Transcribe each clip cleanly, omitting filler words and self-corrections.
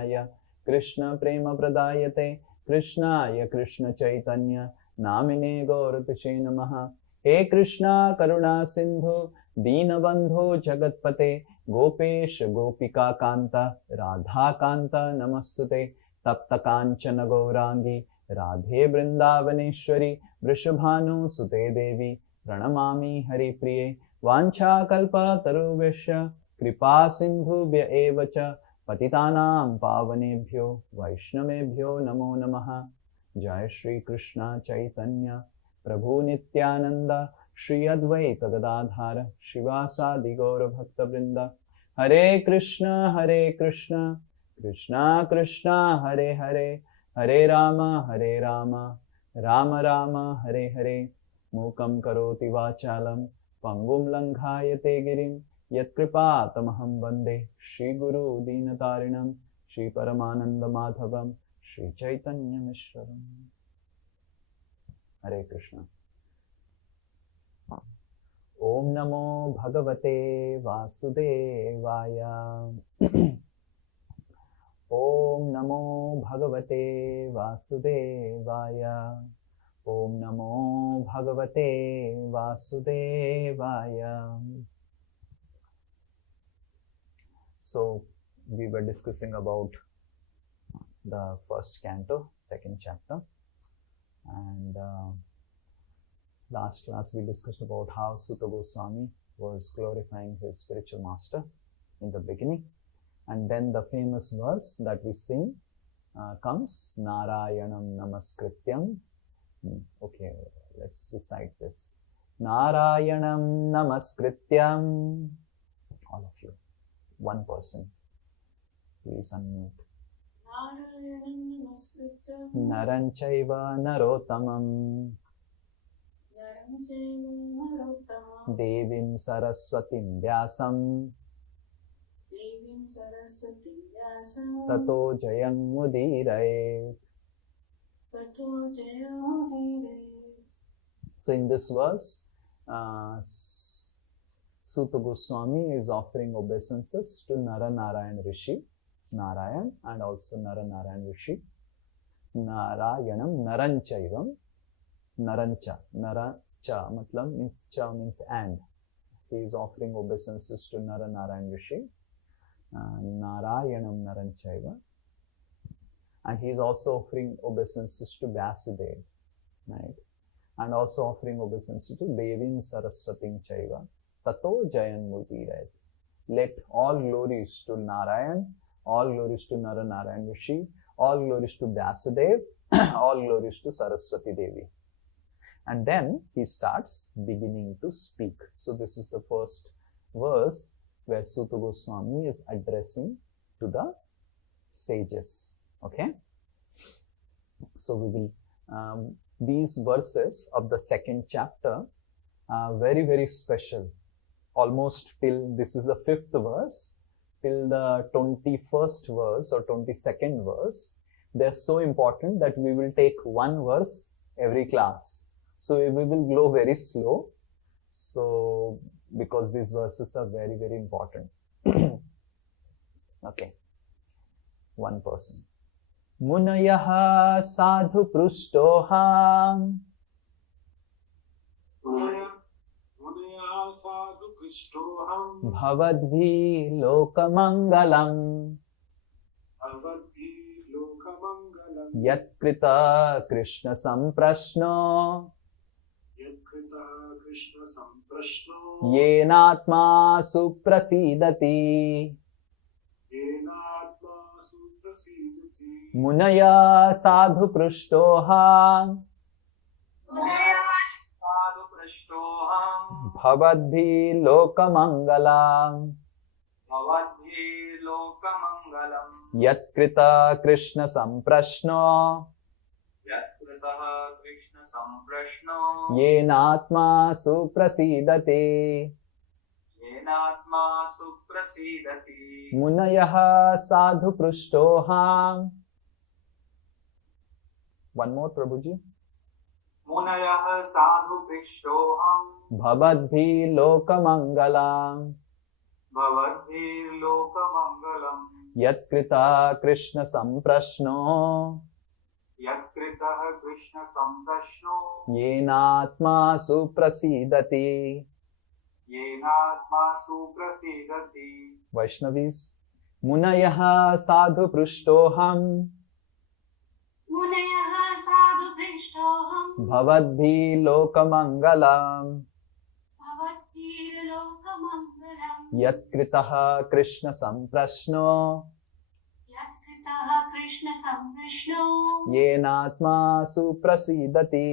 Gopinaya Krishna Prema Pradayate Krishnaya Krishna Chaitanya Namine Gauratishe Namaha. He Krishna Karuna Sindhu Deenabandhu Jagatpate Gopesh Gopika Kanta Radha Kanta Namastute Tapta Kanchana Gaurangi Radhe Vrindavaneshwari Vrishabhanu Sute Devi Pranamami Hari Priye Vancha Kalpa Taruvesha Kripa Sindhubhya Evacha Patitanam Pavanebhyo Vaishnavebhyo Namo Namaha. Jai Shri Krishna Chaitanya Prabhu Nityananda Shri Advaita Gadadhara Shivasadi Gaura Bhakta Vrinda. Hare Krishna Krishna Krishna Hare Hare Hare Rama Rama Rama Hare Hare. Mukam karoti vachalam pangum langhayate girim yat kripa tamaham vande Shri Guru Dinatarinam Shri Paramananda Madhavam Shri Chaitanya Mishwaram. Hare Krishna. Om Namo Bhagavate Vasudevaya. Om Namo Bhagavate Vasudevaya. Om Namo Bhagavate Vasudevaya. So we were discussing about the first canto, second chapter, and last class we discussed about how Sutta Goswami was glorifying his spiritual master in the beginning, and then the famous verse that we sing comes, Narayanam Namaskrityam. Okay, let's recite this. Narayanam Namaskrityam. All of you, one person, please unmute. Narayanam Namaskrityam Naranchaiva Narotamam Devim Saraswatim Vyasam Tato Jayam Mudirayet. So in this verse, Sutta Goswami is offering obeisances to Narayan Rishi, Narayan, and also Narayan Rishi. Narayanam Naranchaivam. Narancha. Naracha matlab means cha means and. He is offering obeisances to Narayan Rishi. Narayanam Naranchaiva. And he is also offering obeisances to Vasudev, right? And also offering obeisances to Devim Saraswatim Chaiva. Tato Jayan Mutirayat. Let all glories to Narayan, all glories to Narayan Rishi, all glories to Vasudev, all glories to Saraswati Devi. And then he starts beginning to speak. So this is the first verse where Sutta Goswami is addressing to the sages. Okay, so we will these verses of the second chapter are very, very special. Almost till this is the 5th verse, till the 21st verse or 22nd verse, they're so important that we will take one verse every class. So we will go very slow. So because these verses are very, very important. Okay, one person. Munayaha sadhu prushtoham bhavadbhi lokamangalam yatkrita krishna samprashno yenatma suprasidati. Munaya sadhu prushtoham bhavadbhi lokamangalam yatkrita krishna samprashno yenatma suprasidati. Munayaha sadhu prushtoham. One more, Prabhuji. Munayah sadhu prushtoham bhavadbhi lokamangalam भवद्भिर्लोकमङ्गलम् यत्कृता Krishna संप्रश्नो यत्कृतः कृष्णसम्प्रश्नो येनात्मा सुप्रसीदति. येनात्मा सुप्रसीदति. वैष्णवीस्, मुनयः साधु पृष्टोऽहम् मुनयः साधु पृष्टोऽहम् भवद्भिः लोकमङ्गलम् भवद्भिर्लोकमङ्गलम् यत्कृतः कृष्ण संप्रश्नो यत्कृतः कृष्णसंप्रश्नो येनात्मा सुप्रसीदति.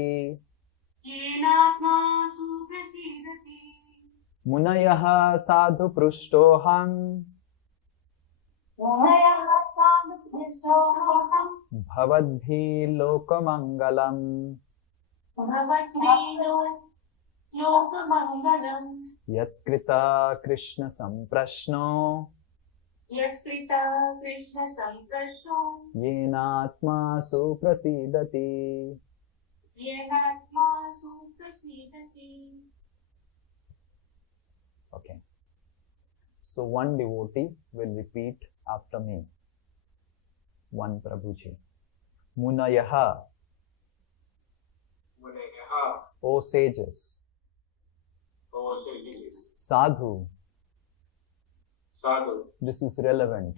येनात्मा सुप्रसीदति. मुनयः साधु पृष्टोऽहम् मुनयः साधु पृष्टोऽहम् भवद्भिः लोकमङ्गलम् भवद्भिर्लोकमङ्गलम् यत्कृता Krishna संप्रश्नो यत्कृता कृष्णसंप्रश्नो येनात्मा सुप्रसीदति. येनात्मा सुप्रसीदति. Okay. So one devotee will repeat after me. One Prabhuji. Munayaha, मुनयः O sages. O sages. Sadhu, Sadhu. this is relevant.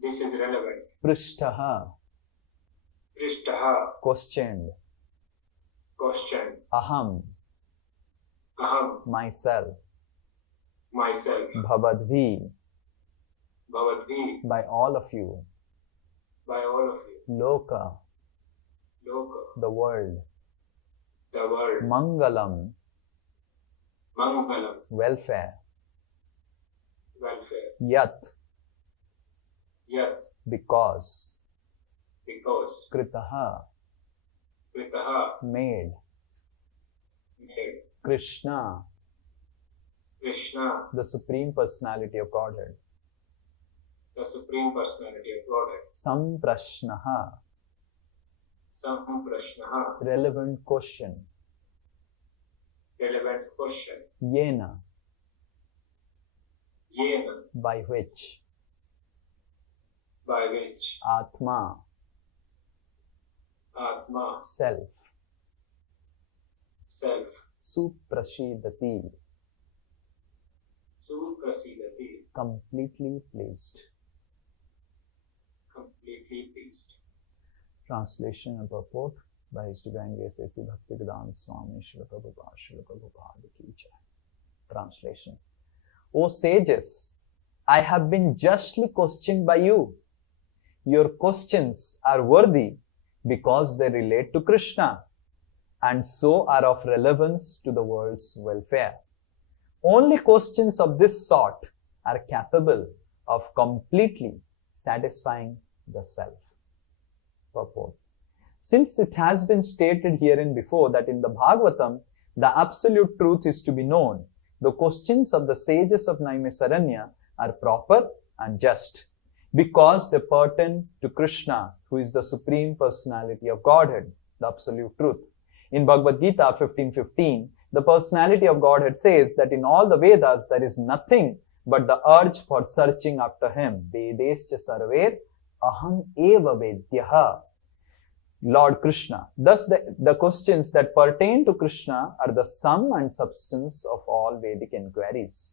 This is relevant. Prishtaha, Prishtaha. questioned. Question. Aham, Aham. myself. Myself. Bhavadvi, Bhavadvi. by all of you. By all of you. Loka, Loka. the world. The world. Mangalam, Mangalam. welfare. Welfare. Yat, Yat. because. Because. Kritaha, Kritaha. made. Made. Krishna, Krishna. the Supreme Personality of Godhead. The Supreme Personality of Godhead. Samprashnaha, Samprashnaha. relevant question. Relevant question. Yena, Yena. by which. By which. Atma, Atma. self. Self. Suprashidati, Suprasidati. completely pleased. Completely pleased. Translation and purport by His Divine Grace A.C. Bhakti Swami Srila Prabhupada Srila Prabhupada Ki Jai. Translation. O sages, I have been justly questioned by you. Your questions are worthy because they relate to Krishna and so are of relevance to the world's welfare. Only questions of this sort are capable of completely satisfying the self. Purport. Since it has been stated herein before that in the Bhagavatam, the absolute truth is to be known, the questions of the sages of Naimisaranya are proper and just because they pertain to Krishna, who is the Supreme Personality of Godhead, the absolute truth. In Bhagavad Gita 15:15, the Personality of Godhead says that in all the Vedas there is nothing but the urge for searching after Him. Vedescha sarver aham eva vedyaha. Lord Krishna. Thus the questions that pertain to Krishna are the sum and substance of all Vedic inquiries.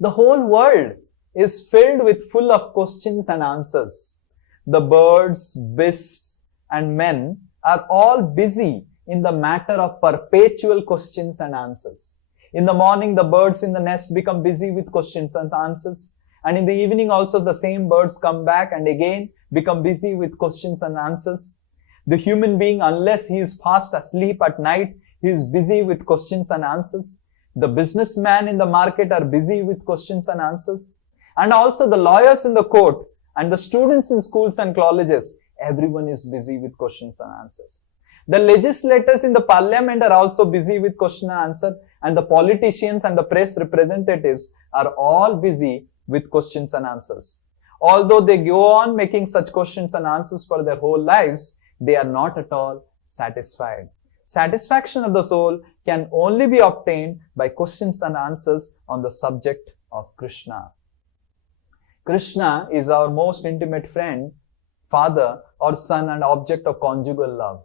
The whole world is filled with full of questions and answers. The birds, beasts, and men are all busy in the matter of perpetual questions and answers. In the morning, the birds in the nest become busy with questions and answers. And in the evening also, the same birds come back and again become busy with questions and answers. The human being, unless he is fast asleep at night, he is busy with questions and answers. The businessmen in the market are busy with questions and answers. And also the lawyers in the court and the students in schools and colleges, everyone is busy with questions and answers. The legislators in the parliament are also busy with question and answer, and the politicians and the press representatives are all busy with questions and answers. Although they go on making such questions and answers for their whole lives, they are not at all satisfied. Satisfaction of the soul can only be obtained by questions and answers on the subject of Krishna. Krishna is our most intimate friend, father or son and object of conjugal love.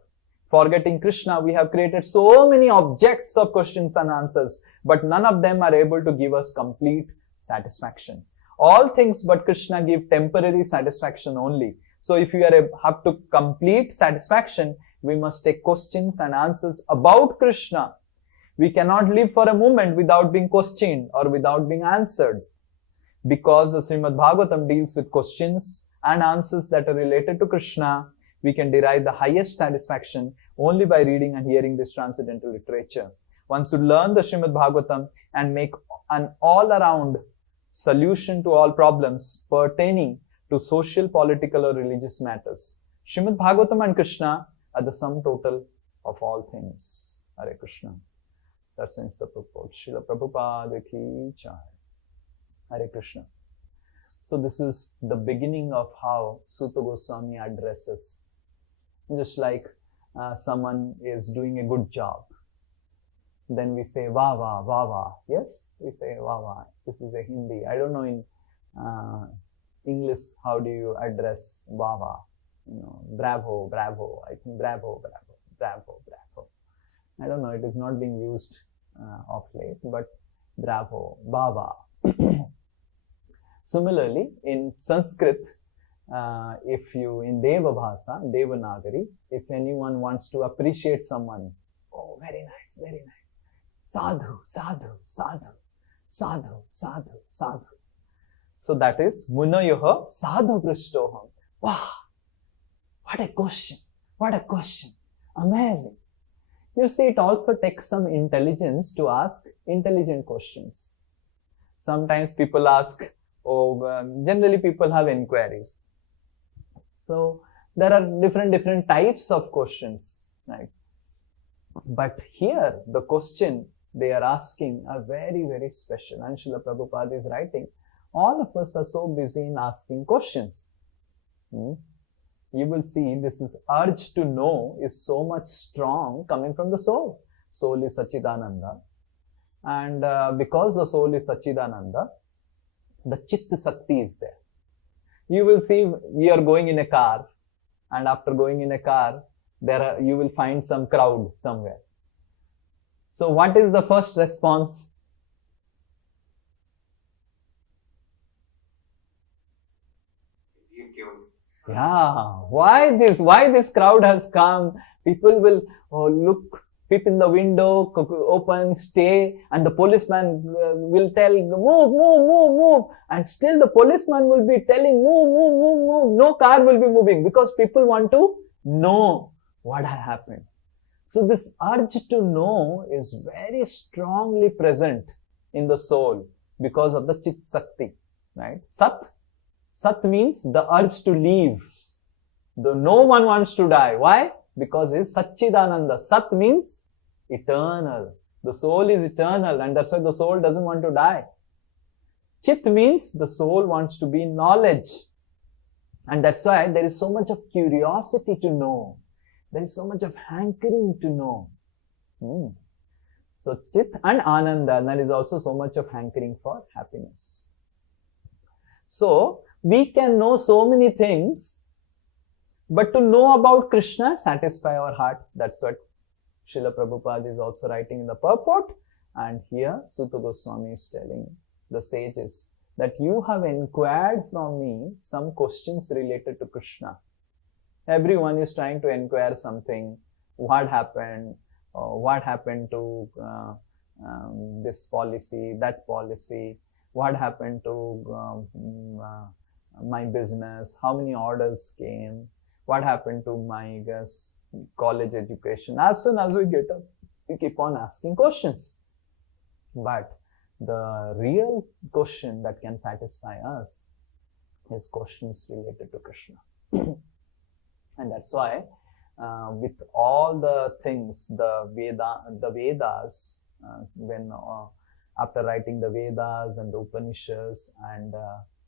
Forgetting Krishna, we have created so many objects of questions and answers, but none of them are able to give us complete satisfaction. All things but Krishna give temporary satisfaction only. So if you have to complete satisfaction, we must take questions and answers about Krishna. We cannot live for a moment without being questioned or without being answered. Because the Srimad Bhagavatam deals with questions and answers that are related to Krishna, we can derive the highest satisfaction only by reading and hearing this transcendental literature. One should learn the Srimad Bhagavatam and make an all-around solution to all problems pertaining to social, political or religious matters. Srimad Bhagavatam and Krishna are the sum total of all things. Hare Krishna. That's the purport. Srila Prabhupada ki jai. Hare Krishna. So this is the beginning of how Suta Goswami addresses. Just like someone is doing a good job. Then we say va va, va va. Yes, we say va va. This is a Hindi. I don't know in English how do you address va va. Bravo, bravo. I think bravo, bravo, bravo, bravo. I don't know. It is not being used of late, but bravo, va va. Similarly, in Sanskrit, if you, in Deva Bhasa, Devanagari, if anyone wants to appreciate someone, oh, very nice, very nice. Sadhu, sadhu, sadhu, sadhu, sadhu, sadhu. So that is, Munayoha sadhu prishtoham. Wow, what a question, what a question. Amazing. You see, it also takes some intelligence to ask intelligent questions. Sometimes people ask, generally people have inquiries. So there are different types of questions, right? But here the question they are asking are very, very special. And Srila Prabhupada is writing, all of us are so busy in asking questions. You will see this is urge to know is so much strong coming from the soul. Soul is Sachidananda. And because the soul is Sachidananda, the Chitta Sakti is there. You will see we are going in a car, and after going in a car, you will find some crowd somewhere. So what is the first response? Yeah, why this crowd has come? People will look, peep in the window, open, stay, and the policeman will tell, move, move, move, move. And still the policeman will be telling, move, move, move, move. No car will be moving because people want to know what has happened. So this urge to know is very strongly present in the soul because of the Chit Sakti, right? Sat means the urge to leave. No one wants to die. Why? Because it's Satchidananda. Sat means eternal. The soul is eternal, and that's why the soul doesn't want to die. Chit means the soul wants to be in knowledge. And that's why there is so much of curiosity to know. There is so much of hankering to know. So Chit and Ananda, there is also so much of hankering for happiness. So we can know so many things, but to know about Krishna, satisfy our heart. That's what Srila Prabhupada is also writing in the purport. And here Suta Goswami is telling the sages that you have inquired from me some questions related to Krishna. Everyone is trying to inquire something. What happened? What happened to this policy, that policy? What happened to my business? How many orders came? What happened to my college education? As soon as we get up, we keep on asking questions. But the real question that can satisfy us is questions related to Krishna. And that's why with all the things, the Vedas, when after writing the Vedas and the Upanishads and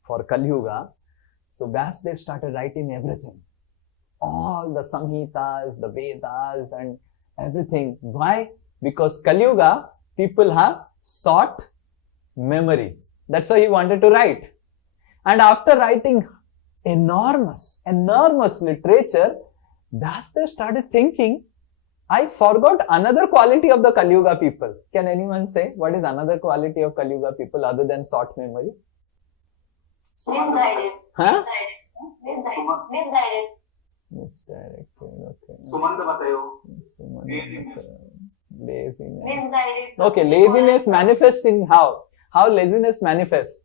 for Kali Yuga, so Vyasdev started writing everything. All the Samhitas, the Vedas and everything. Why? Because Kali Yuga, people have sought memory. That's why he wanted to write. And after writing enormous literature, Vyasdev started thinking, I forgot another quality of the Kali Yuga people. Can anyone say what is another quality of Kali Yuga people other than short memory? Misguided. Huh? Misguided. Misdirected. Okay. सुमंद बतायो. Laziness. Misguided. Okay, laziness manifests in how? How laziness manifests?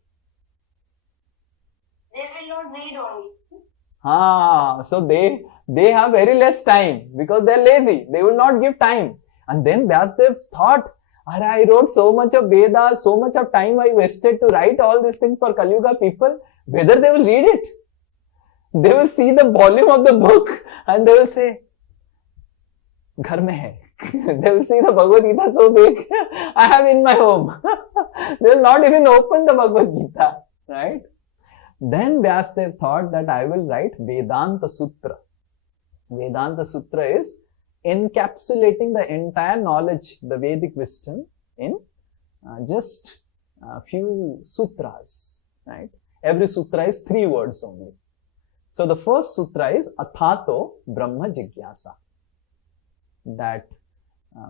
They will not read only. So they have very less time because they are lazy. They will not give time. And then Vyasdev thought, I wrote so much of Vedas, so much of time I wasted to write all these things for Kali Yuga people. Whether they will read it? They will see the volume of the book and they will say, Ghar mein hai. They will see the Bhagavad Gita so big. I have in my home. They will not even open the Bhagavad Gita. Right? Then Vyasdev thought that I will write Vedanta Sutra. Vedanta Sutra is encapsulating the entire knowledge, the Vedic wisdom in just a few sutras. Right? Every sutra is 3 words only. So the first sutra is Athato Brahma Jigyasa. That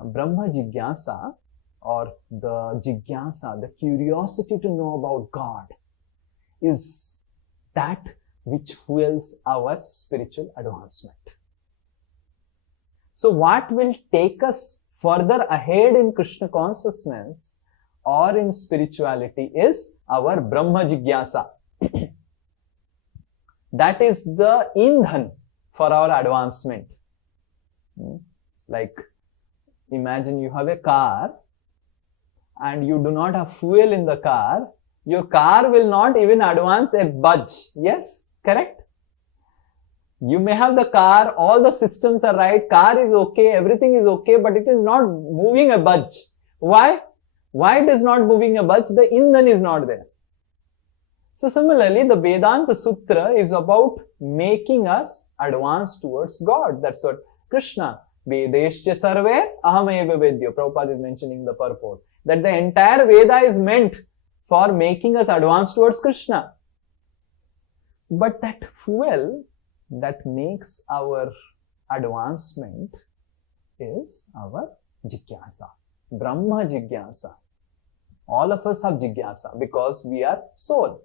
Brahma Jigyasa, or the Jigyasa, the curiosity to know about God, is that which fuels our spiritual advancement. So what will take us further ahead in Krishna consciousness or in spirituality is our Brahma Jigyasa. That is the indhan for our advancement. Like, imagine you have a car and you do not have fuel in the car. Your car will not even advance a budge. Yes, correct? You may have the car, all the systems are right, car is okay, everything is okay, but it is not moving a budge. Why? Why it is not moving a budge? The indhan is not there. So similarly, the Vedanta Sutra is about making us advance towards God. That's what Krishna, Vedescha Sarve Ahameva Vedyo, Prabhupada is mentioning the purport. That the entire Veda is meant for making us advance towards Krishna. But that fuel that makes our advancement is our Jigyasa, Brahma Jigyasa. All of us have Jigyasa because we are soul.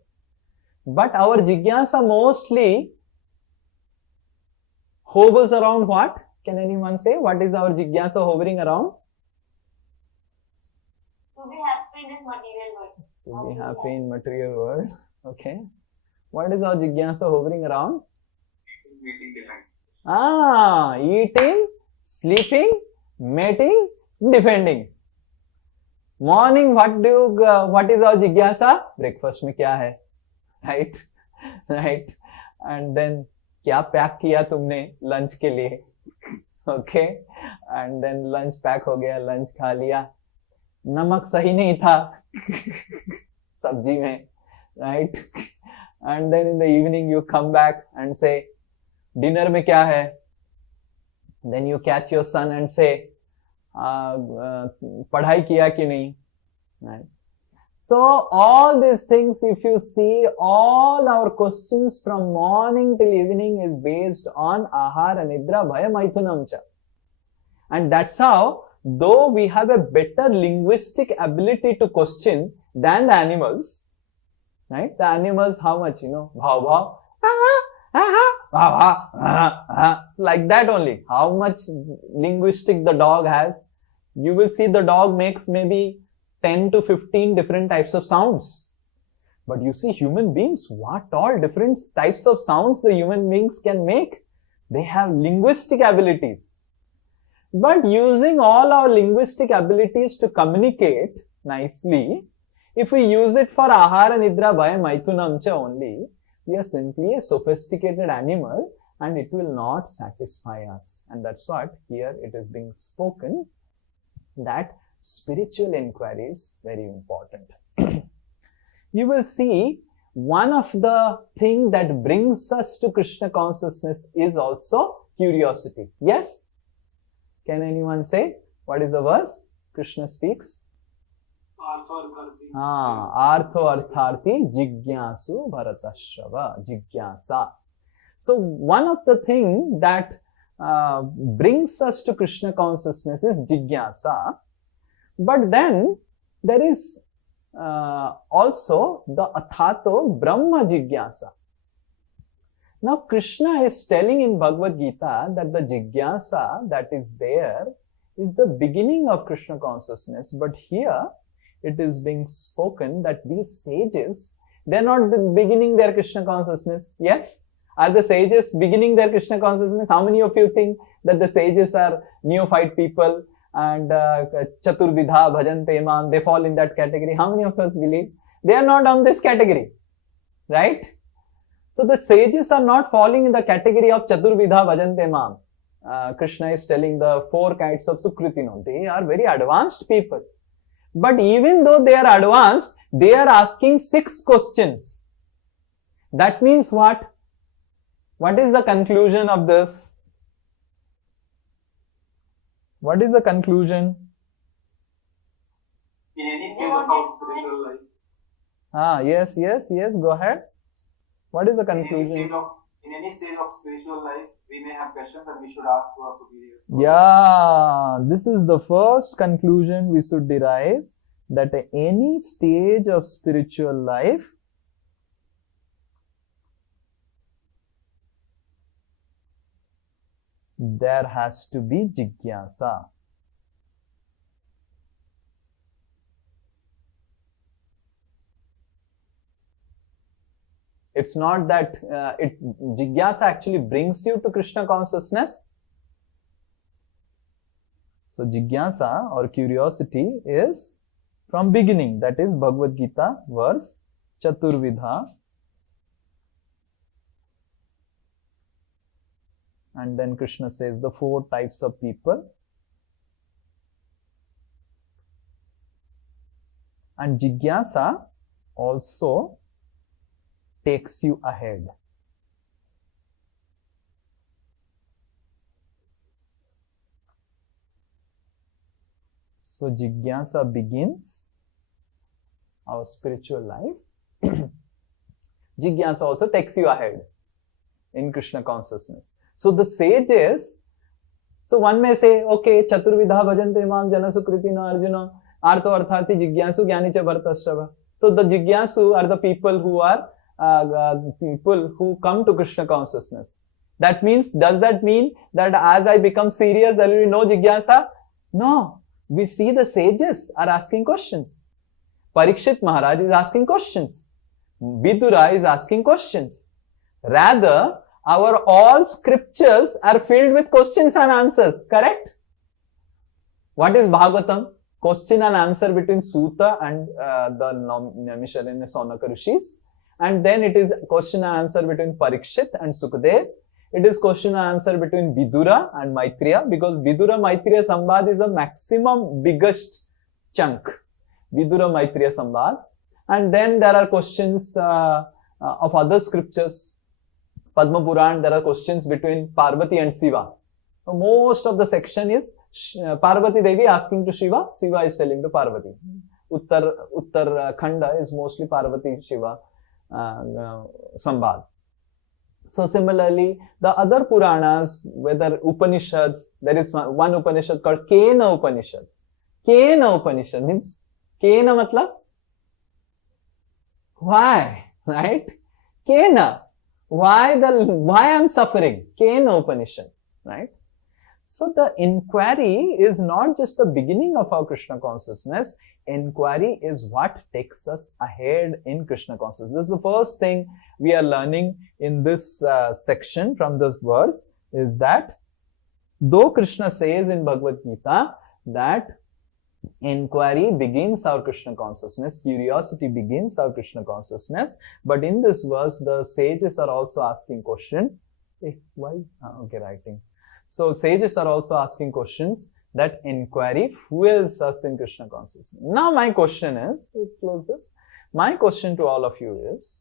But our Jigyasa mostly hovers around what? Can anyone say what is our Jigyasa hovering around? To be happy in this material world. To be happy in material world. Okay. What is our Jigyasa hovering around? Eating, sleeping, mating, defending. Morning, what is our Jigyasa? Breakfast में क्या है? Right? Right? And then क्या pack किया तुमने lunch के लिए? Okay? And then lunch pack हो गया, lunch खा लिया. नमक सही नहीं था सब्जी में. Right? And then in the evening you come back and say, dinner में क्या है? Then you catch your son and say, पढ़ाई किया कि नहीं? Right? So all these things, if you see, all our questions from morning till evening is based on ahara, nidra, bhaya, maithunam cha. And that's how, though we have a better linguistic ability to question than the animals, right? The animals, how much, bhav, bhav, like that only. How much linguistic the dog has. You will see the dog makes maybe 10 to 15 different types of sounds. But you see human beings, what all different types of sounds the human beings can make. They have linguistic abilities. But using all our linguistic abilities to communicate nicely, if we use it for ahara, nidra, bhaya, maithunam cha only, we are simply a sophisticated animal and it will not satisfy us. And that's what here it is being spoken, that spiritual inquiry is very important. You will see one of the things that brings us to Krishna consciousness is also curiosity. Yes? Can anyone say what is the verse? Krishna speaks? Artho Artharthi Jigyasu Bharatashrava. Jigyasa. So one of the things that brings us to Krishna consciousness is Jigyasa. But then there is also the Athato Brahma Jigyasa. Now Krishna is telling in Bhagavad Gita that the Jigyasa that is there is the beginning of Krishna consciousness. But here it is being spoken that these sages, they are not beginning their Krishna consciousness. Yes? Are the sages beginning their Krishna consciousness? How many of you think that the sages are neophyte people and Chaturvidha Bhajante Mam, they fall in that category? How many of us believe? They are not on this category. Right? So the sages are not falling in the category of Chaturvidha Bhajante Mam. Krishna is telling the 4 kinds of Sukritino. They are very advanced people. But even though they are advanced, they are asking 6 questions. That means what? What is the conclusion of this? What is the conclusion? In any stage of our spiritual life. Yes, go ahead. What is the conclusion? In any stage of spiritual life, we may have questions and we should ask to our superiors. Yeah, this is the first conclusion we should derive, that at any stage of spiritual life, there has to be jigyasa. It's not that jigyasa actually brings you to Krishna consciousness. So jigyasa or curiosity is from beginning, that is Bhagavad Gita verse Chaturvidha. And then Krishna says the 4 types of people. And jigyasa also takes you ahead. So jigyasa begins our spiritual life. Jigyasa also takes you ahead in Krishna consciousness. So the sages, so one may say, okay, Chaturvidha Bhajante Mam Jana Sukritina Arjuna Artho Arthati Jigyasu Jnanicha Bhartashrava. So the Jigyasu are the people who are people who come to Krishna consciousness. That means, does that mean that as I become serious, there will be no Jigyasa? No. We see the sages are asking questions. Parikshit Maharaj is asking questions. Vidura is asking questions. Rather, our all scriptures are filled with questions and answers. Correct? What is Bhagavatam? Question and answer between Suta and the Naimisharanya Saunaka Rishis. And then it is question and answer between Parikshit and Sukadev. It is question and answer between Vidura and Maitreya, because Vidura Maitreya Sambad is the maximum biggest chunk. Vidura Maitreya Sambad. And then there are questions of other scriptures. Padma Puran, there are questions between Parvati and Shiva. So most of the section is Parvati Devi asking to Shiva, Shiva is telling to Parvati. Uttar Khanda is mostly Parvati Shiva Sambad. So similarly, the other Puranas, whether Upanishads, there is one Upanishad called Kena Upanishad. Kena Upanishad means, Kena matlab? Why? Right? Kena. Why I'm suffering? Kena Upanishad. Right? So the inquiry is not just the beginning of our Krishna consciousness. Inquiry is what takes us ahead in Krishna consciousness. This is the first thing we are learning in this section from this verse, is that though Krishna says in Bhagavad Gita that inquiry begins our Krishna consciousness, curiosity begins our Krishna consciousness, but in this verse the sages are also asking question. So sages are also asking questions that inquiry fuels us in Krishna consciousness. Now my question is, close this. My question to all of you is,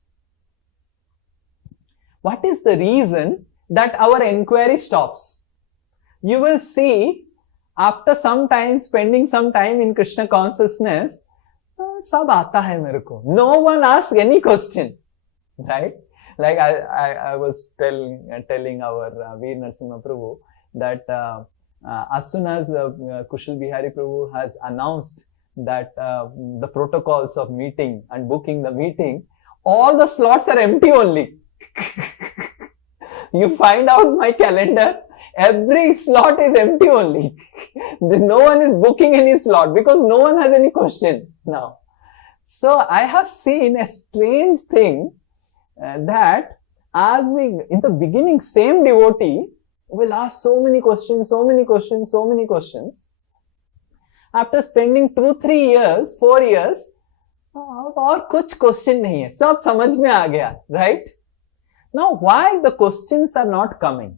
what is the reason that our inquiry stops? You will see after some time, spending some time in Krishna consciousness, सब आता है मेरे को. No one asks any question, right? Like I was telling our Veer Narasimha Prabhu that as soon as Kushal Bihari Prabhu has announced that the protocols of meeting and booking the meeting, all the slots are empty only. You find out my calendar, every slot is empty only. No one is booking any slot because no one has any question now. So I have seen a strange thing that as we, in the beginning, same devotee will ask so many questions. After spending 2-3 years, 4 years, और कुछ question नहीं है, सब समझ में आ गया, right? Now, why the questions are not coming?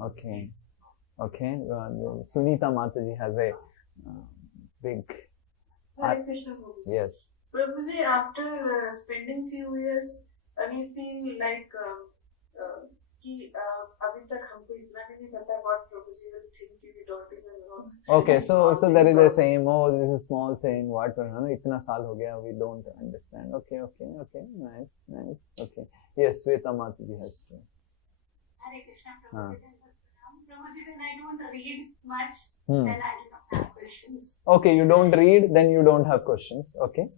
Okay. Sunita Mataji has a big. Hare Krishna Prabhuji. Yes. Prabhuji, after spending few years, we feel like कि अभी तक हमको इतना भी नहीं पता what Prabhuji will think, we don't even know. Okay, so there is a saying, oh, this is a small thing, what, इतना साल हो गया, we don't understand. Okay, nice. Okay. Yes, Sweta Mataji has to. Hare Krishna Prabhuji. Prabhuji, when I don't read much, then I do not have questions. Okay, you don't read, then you don't have questions. Okay.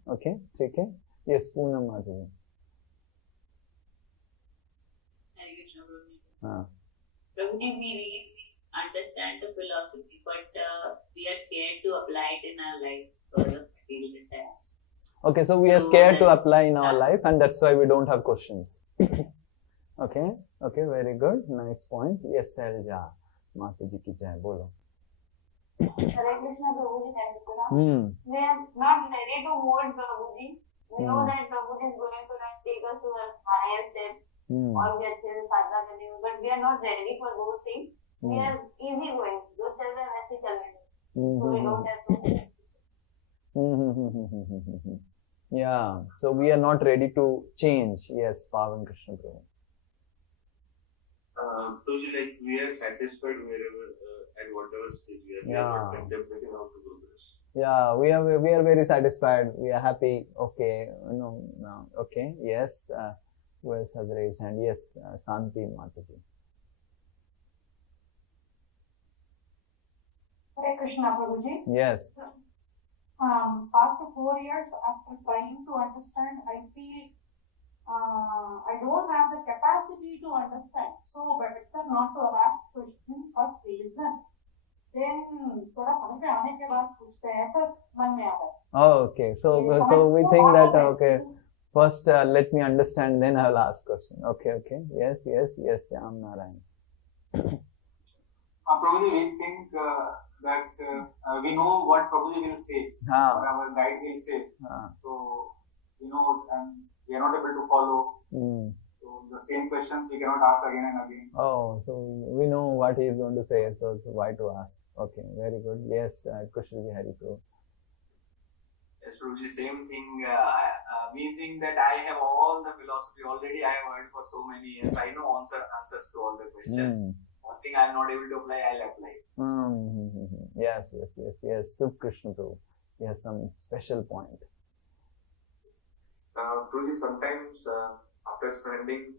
ठीक है. Yes, Poonam Mataji. Hare Krishna Prabhuji. Prabhuji, we read, understand the philosophy, but we are scared to apply it in our life because of material attacks. Okay, so we are scared to apply in our life, and that's why we don't have questions. Okay, very good. Nice point. Yes, Selja. Mataji ki jai. Bolo. Hare Krishna Prabhuji, thank you. We are not ready to hold Prabhuji. We know that Prabhuji is going to take us to a higher step, or we are still sadhana karne, but we are not ready for those things. We are easy going. जो चल रहा है वैसे चलने दो. So we don't have to. Yeah. So we are not ready to change. Yes, Pavan Krishna Prabhu. Like we are satisfied wherever at whatever stage we are. We are not contemplating how to progress. Yeah, we are very satisfied. We are happy. Okay, okay. Yes, who else has raised hand? Yes, Santi Mataji. Hare Krishna Prabhuji. Yes. Past 4 years after trying to understand, I feel I don't have the capacity to understand. So better not to ask question, first listen. Then थोड़ा समझ में आने के बाद पूछते हैं, ऐसा मन में आ रहा है. Oh, okay. So we think that okay. First, let me understand. Then I'll ask question. Okay. Yes. Am Narayan. Prabhuji, we think that we know what Prabhuji will say, or our guide will say. So we know, and we are not able to follow. So the same questions we cannot ask again and again. Oh, so we know what he is going to say, so why to ask? Okay, very good. Yes, Kushal Bihari Prabhu. Yes, Prabhuji, same thing. We think that I have all the philosophy already. I have heard for so many years. I know answers to all the questions. One thing I am not able to apply, I'll apply. Yes. Subh Krishna Prabhu. He has some special point. Prabhuji, sometimes after spending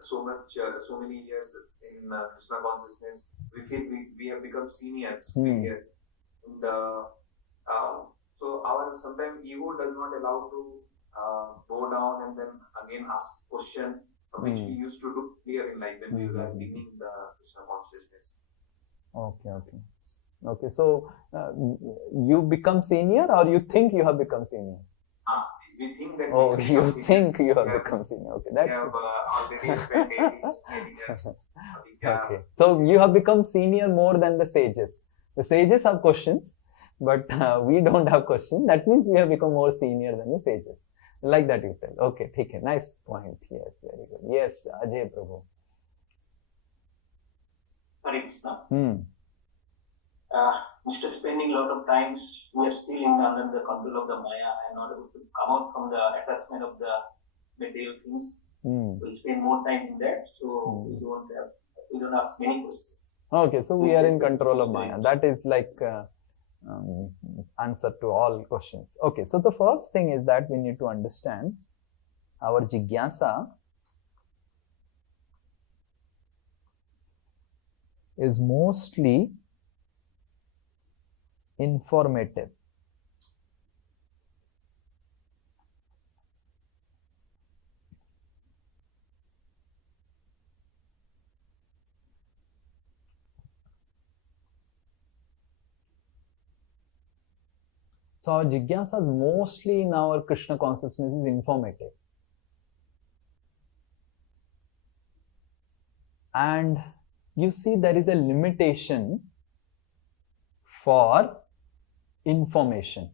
so many years in Krishna consciousness, we feel we have become senior, superior. So our sometimes ego does not allow to go down and then again ask question, which we used to do here in life when we were beginning the Krishna consciousness. Okay. So you become senior, or you think you have become senior? We think that. Oh, you think you have become senior. Okay, that's. We have already spent 18 years. Okay, so you have become senior more than the sages. The sages have questions, but we don't have questions. That means we have become more senior than the sages. Like that you tell. Okay, okay, nice point. Yes, very good. Yes, Ajay Prabhu. Hare Krishna. After spending a lot of times, we are still under the control of the Maya and not able to come out from the attachment of the material things. We spend more time in that, so we don't ask many questions. Okay, so we are in control of Maya. That is like answer to all questions. Okay, so the first thing is that we need to understand our jigyasa is mostly informative. So our jigyasa is mostly in our Krishna consciousness is informative. And you see there is a limitation for information.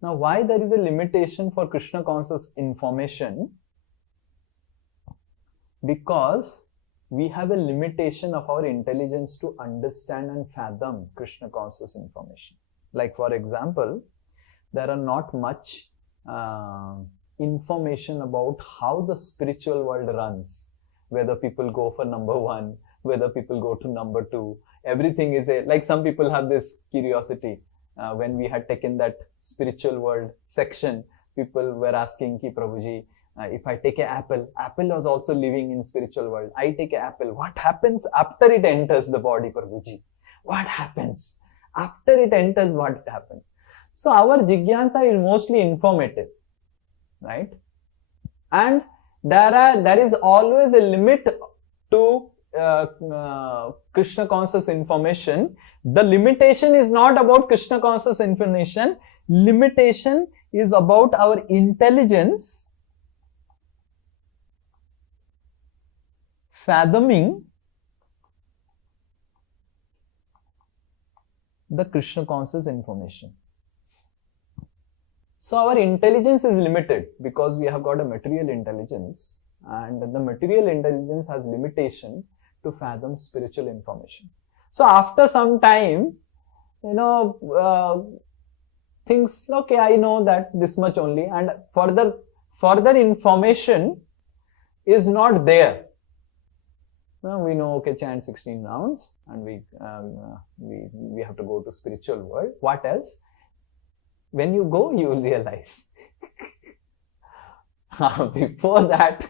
Now, why there is a limitation for Krishna conscious information? Because we have a limitation of our intelligence to understand and fathom Krishna conscious information. Like for example, there are not much information about how the spiritual world runs, whether people go for number 1, whether people go to number 2. Everything is like some people have this curiosity. When we had taken that spiritual world section, people were asking ki Prabhuji, if I take an apple, apple was also living in spiritual world. I take an apple, what happens after it enters the body, Prabhuji? What happens? After it enters, what happens? So our jigyasa is mostly informative, right? And there is always a limit to Krishna conscious information. The limitation is not about Krishna conscious information. Limitation is about our intelligence fathoming the Krishna conscious information. So our intelligence is limited because we have got a material intelligence, and the material intelligence has limitation to fathom spiritual information. So after some time, things, okay, I know that this much only, and further information is not there. We know, okay, chant 16 rounds, and we have to go to spiritual world. What else? When you go, you will realize. Before that,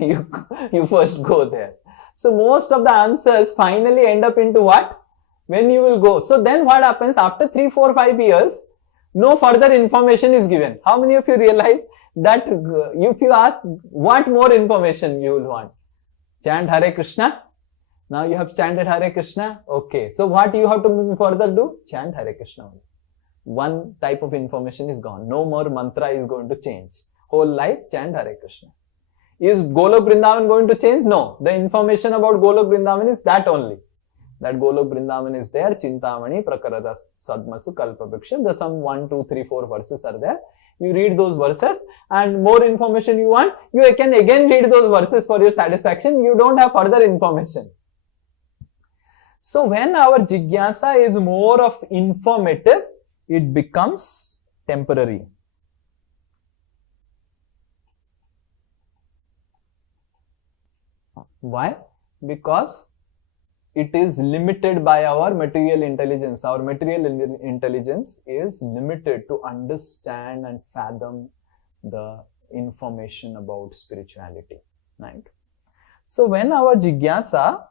you first go there. So most of the answers finally end up into what? When you will go. So then what happens after 3, 4, 5 years? No further information is given. How many of you realize that if you ask what more information you will want? Chant Hare Krishna. Now you have chanted Hare Krishna. Okay. So what you have to further do? Chant Hare Krishna. One type of information is gone. No more mantra is going to change. Whole life chant Hare Krishna. Is Golok Vrindavan going to change? No. The information about Golok Vrindavan is that only. That Golok Vrindavan is there. Chintamani Prakarata Sadmasu Kalpaviksha. The some 1, 2, 3, 4 verses are there. You read those verses, and more information you want, you can again read those verses for your satisfaction. You don't have further information. So when our jigyasa is more of informative, it becomes temporary. Why? Because it is limited by our material intelligence. Our material intelligence is limited to understand and fathom the information about spirituality, right? So when our jigyasa,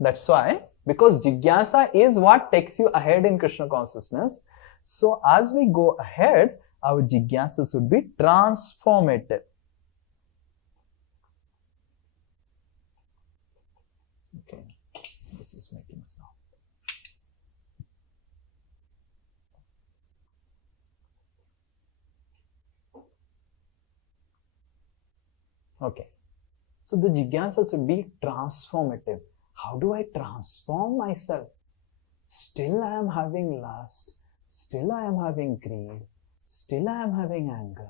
that's why, because jigyasa is what takes you ahead in Krishna consciousness. So as we go ahead, our jigyasa should be transformative. Okay, this is making sound. Okay, so the jigyasa should be transformative. How do I transform myself? Still I am having lust, still I am having greed, Still I am having anger.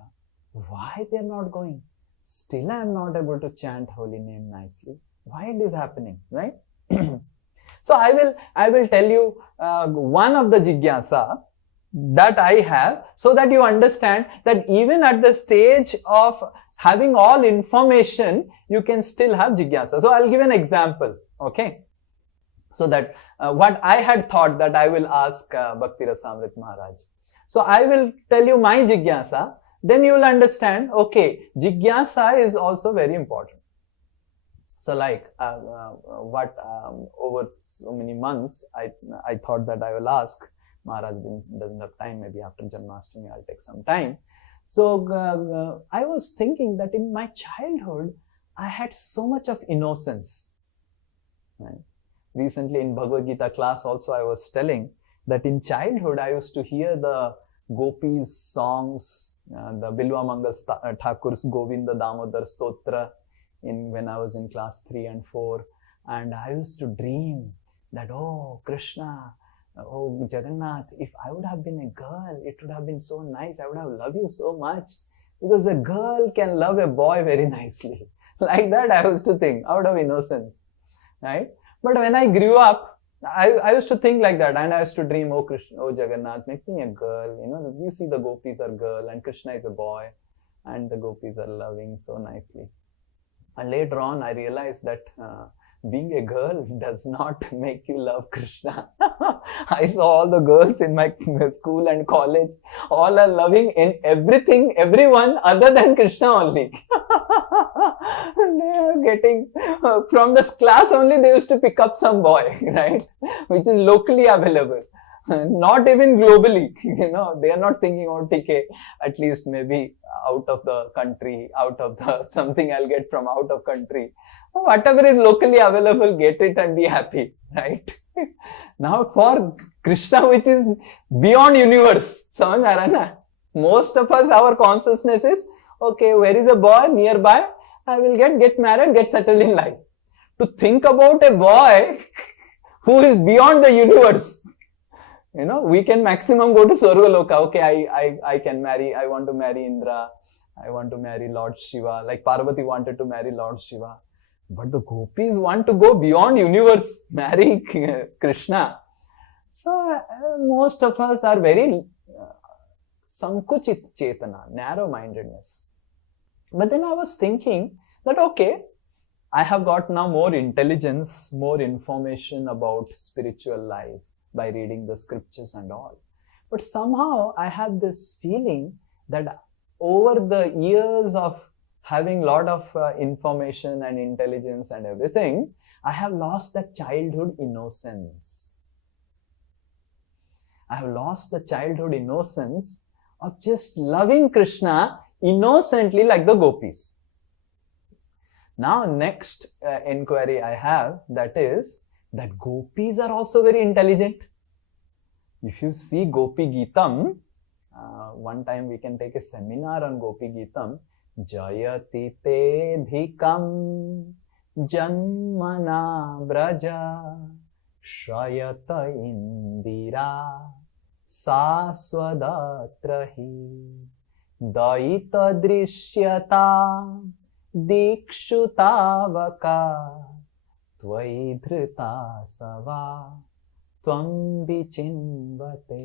Why they are not going? Still I am not able to chant holy name nicely. Why it is happening, right? So I will tell you one of the jigyasa that I have, so that you understand that even at the stage of having all information, you can still have jigyasa. So I'll give an example, okay? So that what I had thought that I will ask Bhakti Rasamrit Maharaj. So I will tell you my jigyasa, then you will understand, okay, jigyasa is also very important. So like over so many months, I thought that I will ask. Maharaj doesn't have time, maybe after Janmashtami I'll take some time. So I was thinking that in my childhood, I had so much of innocence. Right? Recently in Bhagavad Gita class also I was telling that in childhood I used to hear the gopis songs, the Bilwa Mangal Thakur's Govinda Damodar Stotra when I was in class 3 and 4, and I used to dream that, oh Krishna, oh Jagannath, if I would have been a girl, it would have been so nice. I would have loved you so much, because a girl can love a boy very nicely. Like that I used to think, out of innocence, right? But when I grew up, I used to think like that, and I used to dream, oh Krishna, oh Jagannath, make me a girl. You know, you see the gopis are girl and Krishna is a boy, and the gopis are loving so nicely. And later on, I realized that being a girl does not make you love Krishna. I saw all the girls in my school and college, all are loving in everything, everyone other than Krishna only. They are getting, from this class only they used to pick up some boy, right? Which is locally available. Not even globally, you know, they are not thinking, oh, TK, at least maybe out of the country, out of the something I'll get from out of country. Whatever is locally available, get it and be happy, right? Now for Krishna, which is beyond universe, most of us, our consciousness is, okay, where is a boy nearby? I will get married, get settled in life. To think about a boy who is beyond the universe, you know, we can maximum go to Swargaloka. Okay, I can marry, I want to marry Indra, I want to marry Lord Shiva, like Parvati wanted to marry Lord Shiva. But the gopis want to go beyond universe, marry Krishna. So most of us are very sankuchit chetana, narrow-mindedness. But then I was thinking that, okay, I have got now more intelligence, more information about spiritual life by reading the scriptures and all. But somehow I have this feeling that over the years of having a lot of information and intelligence and everything, I have lost that childhood innocence. I have lost the childhood innocence of just loving Krishna innocently like the gopis. Now next inquiry I have, that is that gopis are also very intelligent. If you see Gopi Geetam, one time we can take a seminar on Gopi Geetam. Jayati te dhikam janmana braja shrayata indira saswadatrahi daita drishyata dikshutavaka tvaidhrita sava tvam vichinvate.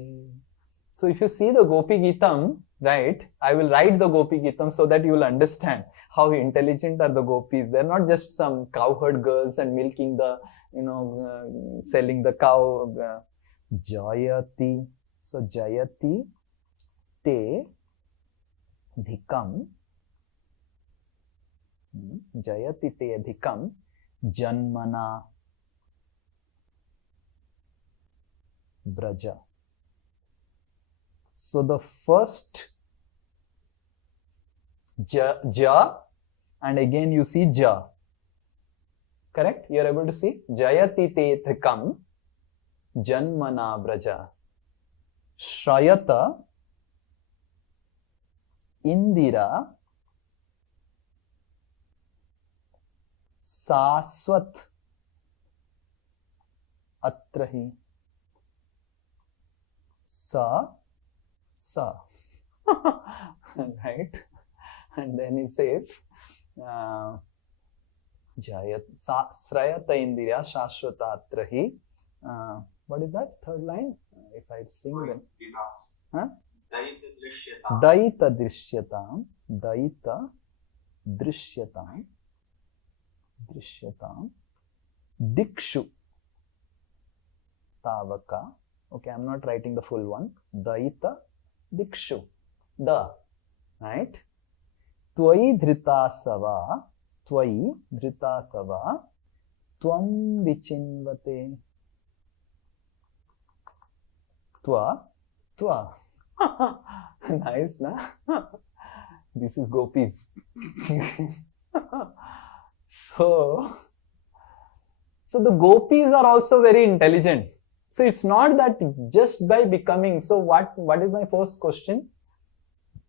So if you see the Gopi Geetam, right, I will write the Gopi Geetam so that you will understand how intelligent are the gopis. They're not just some cowherd girls and milking the, selling the cow. Jayati. So Jayati te dhikam. Jayati te dhikam janmana braja. So the first ja, and again you see ja. Correct? You are able to see? Jayati te thikam janmana braja shrayata indira saswat atrahi sa. Right? And then he says, Srayata Indriya Shashwatatrahi. What is that third line? If I sing them. Huh? Daita Drishyatam. Daita Drishyatam. Drishyatam. Dikshu Tavaka. Okay, I'm not writing the full one. Daita Dikshu. The. Right? Tvai dhritasava. Tvai dhritasava. Tvam vichinvate. Tva. Tva. Nice, na? This is gopis. So the gopis are also very intelligent. So it's not that just by becoming. So what is my first question?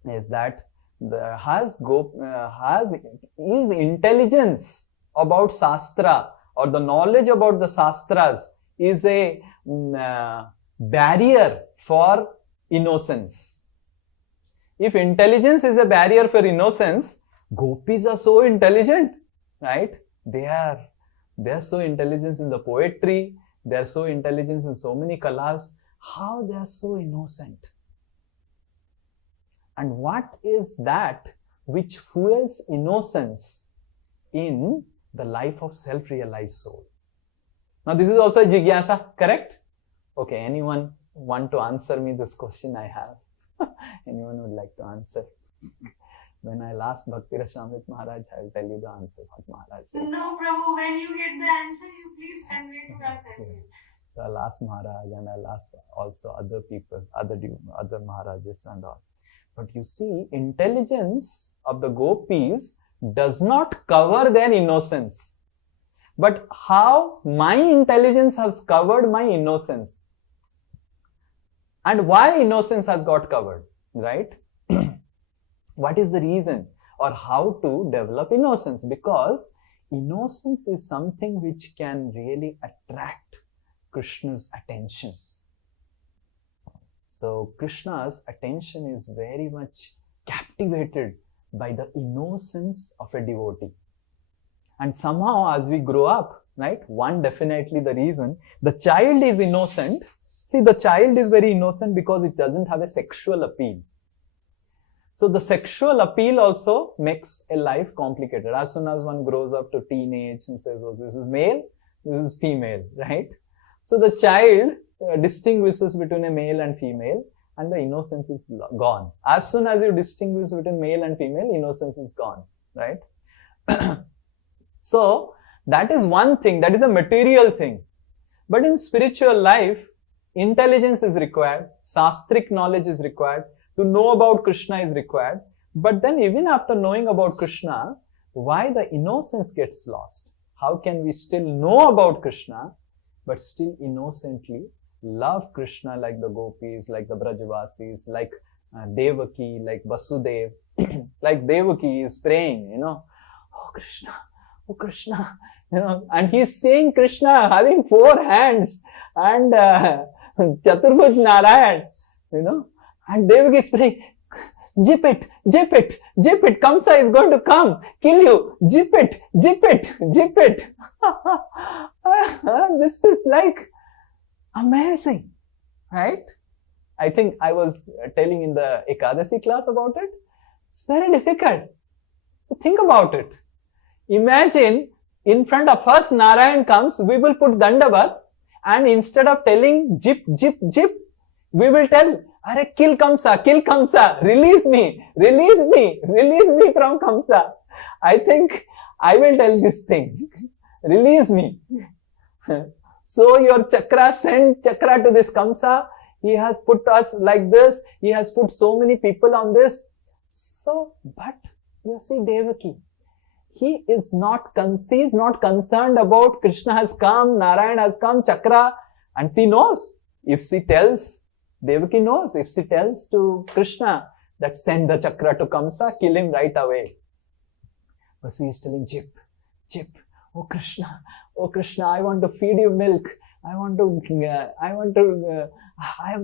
Is that is intelligence about Shastra or the knowledge about the Shastras is a barrier for innocence? If intelligence is a barrier for innocence, gopis are so intelligent, right? They are so intelligent in the poetry, they are so intelligent in so many kalas. How they are so innocent? And what is that which fuels innocence in the life of self-realized soul? Now this is also a jigyasa, correct? Okay, anyone want to answer me this question I have? Anyone would like to answer? When I'll ask Bhakti Rashamrit Maharaj, I'll tell you the answer what Maharaj said. No, Prabhu, when you get the answer, you please convey to us as well. So I'll ask Maharaj and I'll ask also other people, other Maharajas and all. But you see, intelligence of the gopis does not cover their innocence. But how my intelligence has covered my innocence. And why innocence has got covered, right? What is the reason or how to develop innocence? Because innocence is something which can really attract Krishna's attention. So Krishna's attention is very much captivated by the innocence of a devotee. And somehow as we grow up, right, one definitely the reason, the child is innocent. See, the child is very innocent because it doesn't have a sexual appeal. So the sexual appeal also makes a life complicated. As soon as one grows up to teenage and says, oh, this is male, this is female, right? So the child distinguishes between a male and female and the innocence is gone. As soon as you distinguish between male and female, innocence is gone, right? So that is one thing, that is a material thing. But in spiritual life, intelligence is required, shastric knowledge is required, to know about Krishna is required. But then even after knowing about Krishna, why the innocence gets lost? How can we still know about Krishna, but still innocently love Krishna like the gopis, like the Brajavasis, like Devaki, like Vasudev? Like Devaki is praying, oh Krishna, and he's saying Krishna having 4 hands and Chaturbhuj Narayan, and Devaki is praying, jip it, Kamsa is going to come, kill you, jip it. This is like amazing, right? I think I was telling in the Ekadasi class about it. It's very difficult to think about it. Imagine in front of us Narayan comes, we will put Dandavat, and instead of telling jip, we will tell, Are kill Kamsa, release me from Kamsa. I think I will tell this thing, release me. So your chakra, send chakra to this Kamsa. He has put us like this. He has put so many people on this. So, but you see Devaki, he is not concerned about Krishna has come, Narayan has come, chakra, and she knows. If she tells, Devaki knows, if she tells to Krishna that send the chakra to Kamsa, kill him right away. But she is telling, jip, oh Krishna, I want to feed you milk. I am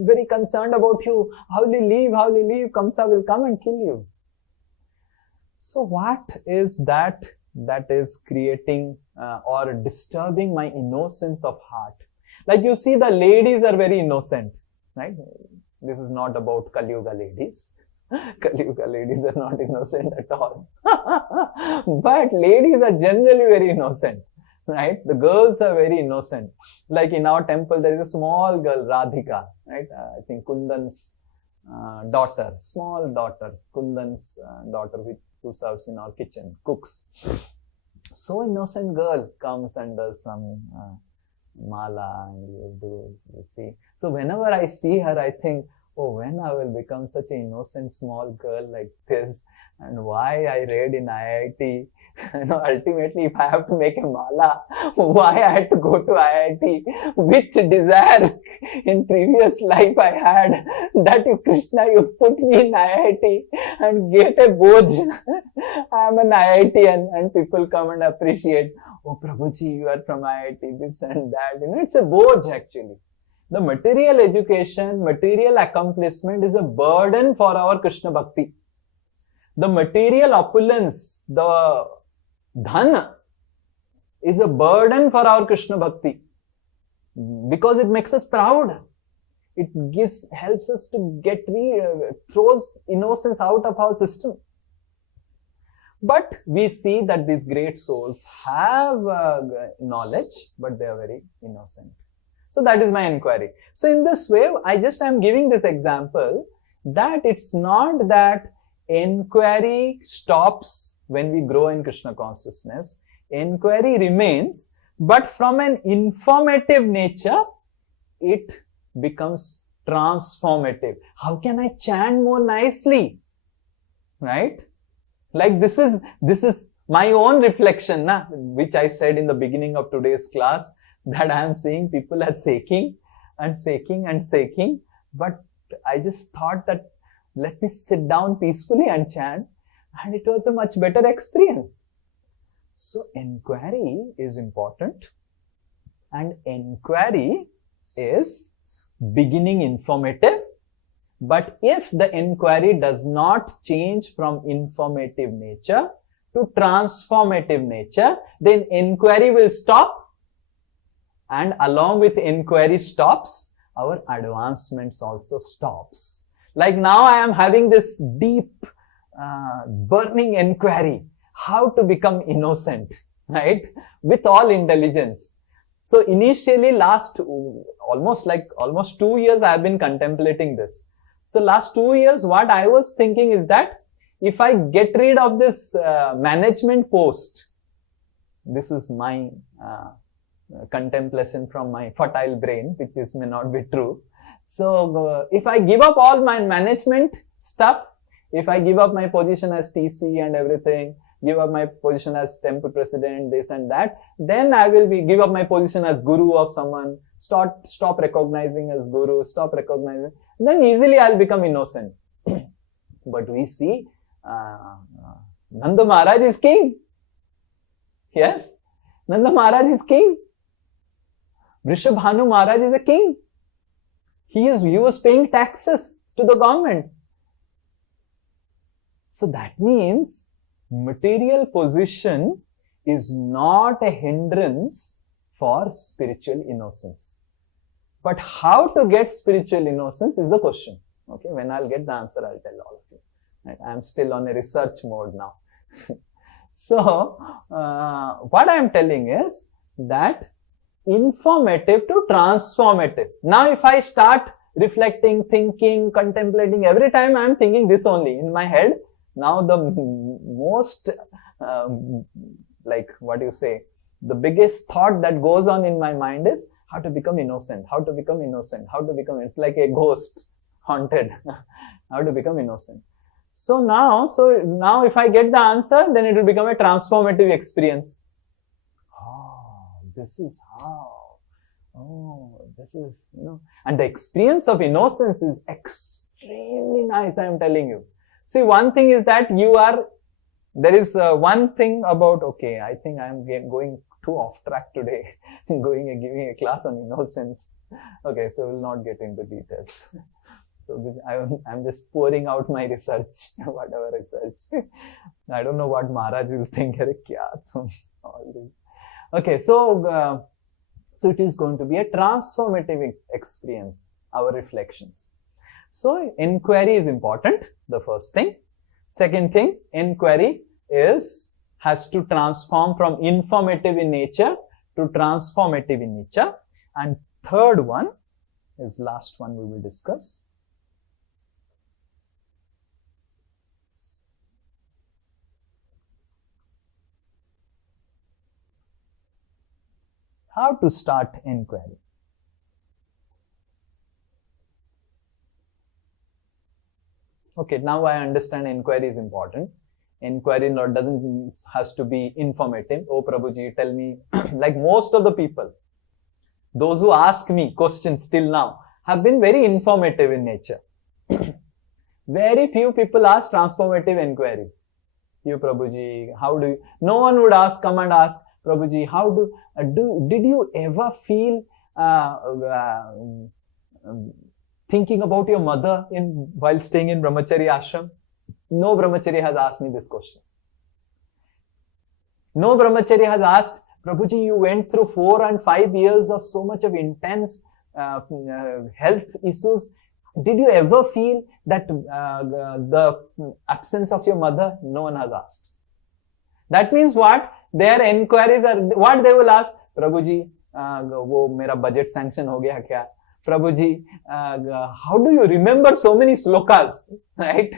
very concerned about you. How will you leave? How will you leave? Kamsa will come and kill you. So what is that is creating or disturbing my innocence of heart? Like you see, the ladies are very innocent, right? This is not about Kali Yuga ladies. Kali Yuga ladies are not innocent at all. But ladies are generally very innocent, right? The girls are very innocent. Like in our temple, there is a small girl, Radhika, right? I think Kundan's daughter, small daughter, Kundan's daughter who serves in our kitchen, cooks. So innocent girl comes and does some mala and you see. So whenever I see her, I think, oh, when I will become such an innocent small girl like this, and why I read in IIT. Ultimately, if I have to make a mala, why I had to go to IIT? Which desire in previous life I had that if Krishna, you put me in IIT and get a Boj. I am an IITian and people come and appreciate, oh Prabhuji, you are from IIT, this and that. It's a Boj actually. The material education, material accomplishment is a burden for our Krishna Bhakti. The material opulence, the dhan is a burden for our Krishna Bhakti because it makes us proud. It helps us to throws innocence out of our system. But we see that these great souls have knowledge, but they are very innocent. So that is my inquiry. So in this way, I am giving this example that it's not that inquiry stops when we grow in Krishna consciousness. Inquiry remains, but from an informative nature, it becomes transformative. How can I chant more nicely? Right? Like this is my own reflection, which I said in the beginning of today's class, that I am seeing people are shaking and shaking and shaking. But I just thought that let me sit down peacefully and chant, and it was a much better experience. So inquiry is important, and inquiry is beginning informative. But if the inquiry does not change from informative nature to transformative nature, then inquiry will stop, and along with inquiry stops, our advancements also stops. Like now I am having this deep, burning inquiry, how to become innocent, right? With all intelligence. So initially almost 2 years I have been contemplating this. So last 2 years, what I was thinking is that if I get rid of this management post, this is my contemplation from my fertile brain, which may not be true. So if I give up all my management stuff, if I give up my position as TC and everything, give up my position as temple president, this and that, then I will give up my position as guru of someone, stop recognizing as guru, stop recognizing, then easily I'll become innocent. But we see Nanda Maharaj is king. Yes, Nanda Maharaj is king. Vrishabhanu Maharaj is a king. He was paying taxes to the government. So that means material position is not a hindrance for spiritual innocence. But how to get spiritual innocence is the question. Okay, when I'll get the answer, I'll tell all of you. Right? I'm still on a research mode now. So, what I'm telling is that informative to transformative. Now, if I start reflecting, thinking, contemplating, every time I'm thinking this only in my head. Now, the most, the biggest thought that goes on in my mind is how to become innocent, how to become innocent, how to become, it's like a ghost haunted, how to become innocent. So now if I get the answer, then it will become a transformative experience. Oh, this is how. Oh, this is, and the experience of innocence is extremely nice, I am telling you. See, one thing is that there is one thing about, okay, I think I am going too off track today, going and giving a class on innocence. Okay, so we'll not get into details. So I'm just pouring out my research, whatever research. I don't know what Maharaj will think. All this. Okay, so it is going to be a transformative experience, our reflections. So inquiry is important, the first thing. Second thing, inquiry has to transform from informative in nature to transformative in nature. And third one is last one we will discuss. How to start inquiry. Okay, now I understand inquiry is important. Inquiry has to be informative. Oh Prabhuji, tell me, like most of the people, those who ask me questions till now have been very informative in nature. Very few people ask transformative inquiries. You Prabhuji, how do you, no one would come and ask, Prabhuji, how did you ever feel thinking about your mother while staying in Brahmachari ashram? No Brahmachari has asked me this question. No Brahmachari has asked, Prabhuji, you went through 4 and 5 years of so much of intense health issues. Did you ever feel that the absence of your mother? No one has asked. That means what? Their inquiries are, what they will ask, Prabhuji, wo mera budget sanction ho gaya kya? Prabhuji, how do you remember so many slokas? Right?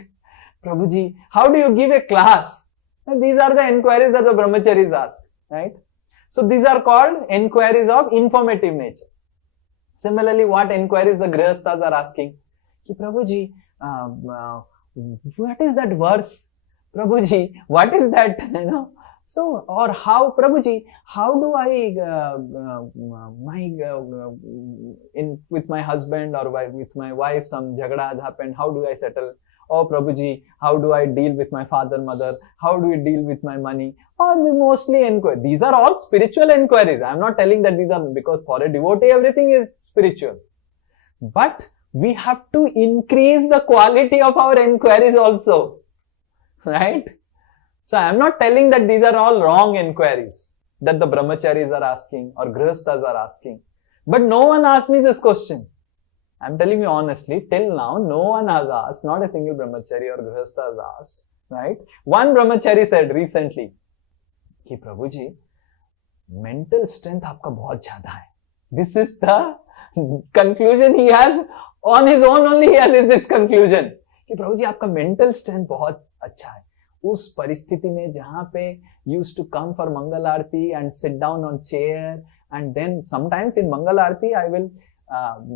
Prabhuji, how do you give a class? And these are the inquiries that the brahmacharis ask. Right? So these are called inquiries of informative nature. Similarly, what inquiries the grihasthas are asking? Prabhuji, what is that verse? Prabhuji, what is that? You know? So, or how, Prabhuji, how do I, with my husband or with my wife, some jhagda has happened, how do I settle? Oh, Prabhuji, how do I deal with my father, mother? How do we deal with my money? Mostly inquiries. These are all spiritual inquiries. I'm not telling that these are, because for a devotee, everything is spiritual. But we have to increase the quality of our inquiries also. Right? So I am not telling that these are all wrong inquiries that the brahmacharis are asking or grihasthas are asking. But no one asked me this question. I am telling you honestly, till now, no one has asked, not a single brahmachari or grihastha has asked, right? One brahmachari said recently, कि Prabhuji, mental strength आपका बहुत ज़्यादा है. This is the conclusion he has on his own only. He has this conclusion कि Prabhuji आपका mental strength बहुत अच्छा है. उस परिस्थिति में जहाँ पे used to come for Mangal Aarti and sit down on chair, and then sometimes in Mangal Aarti I will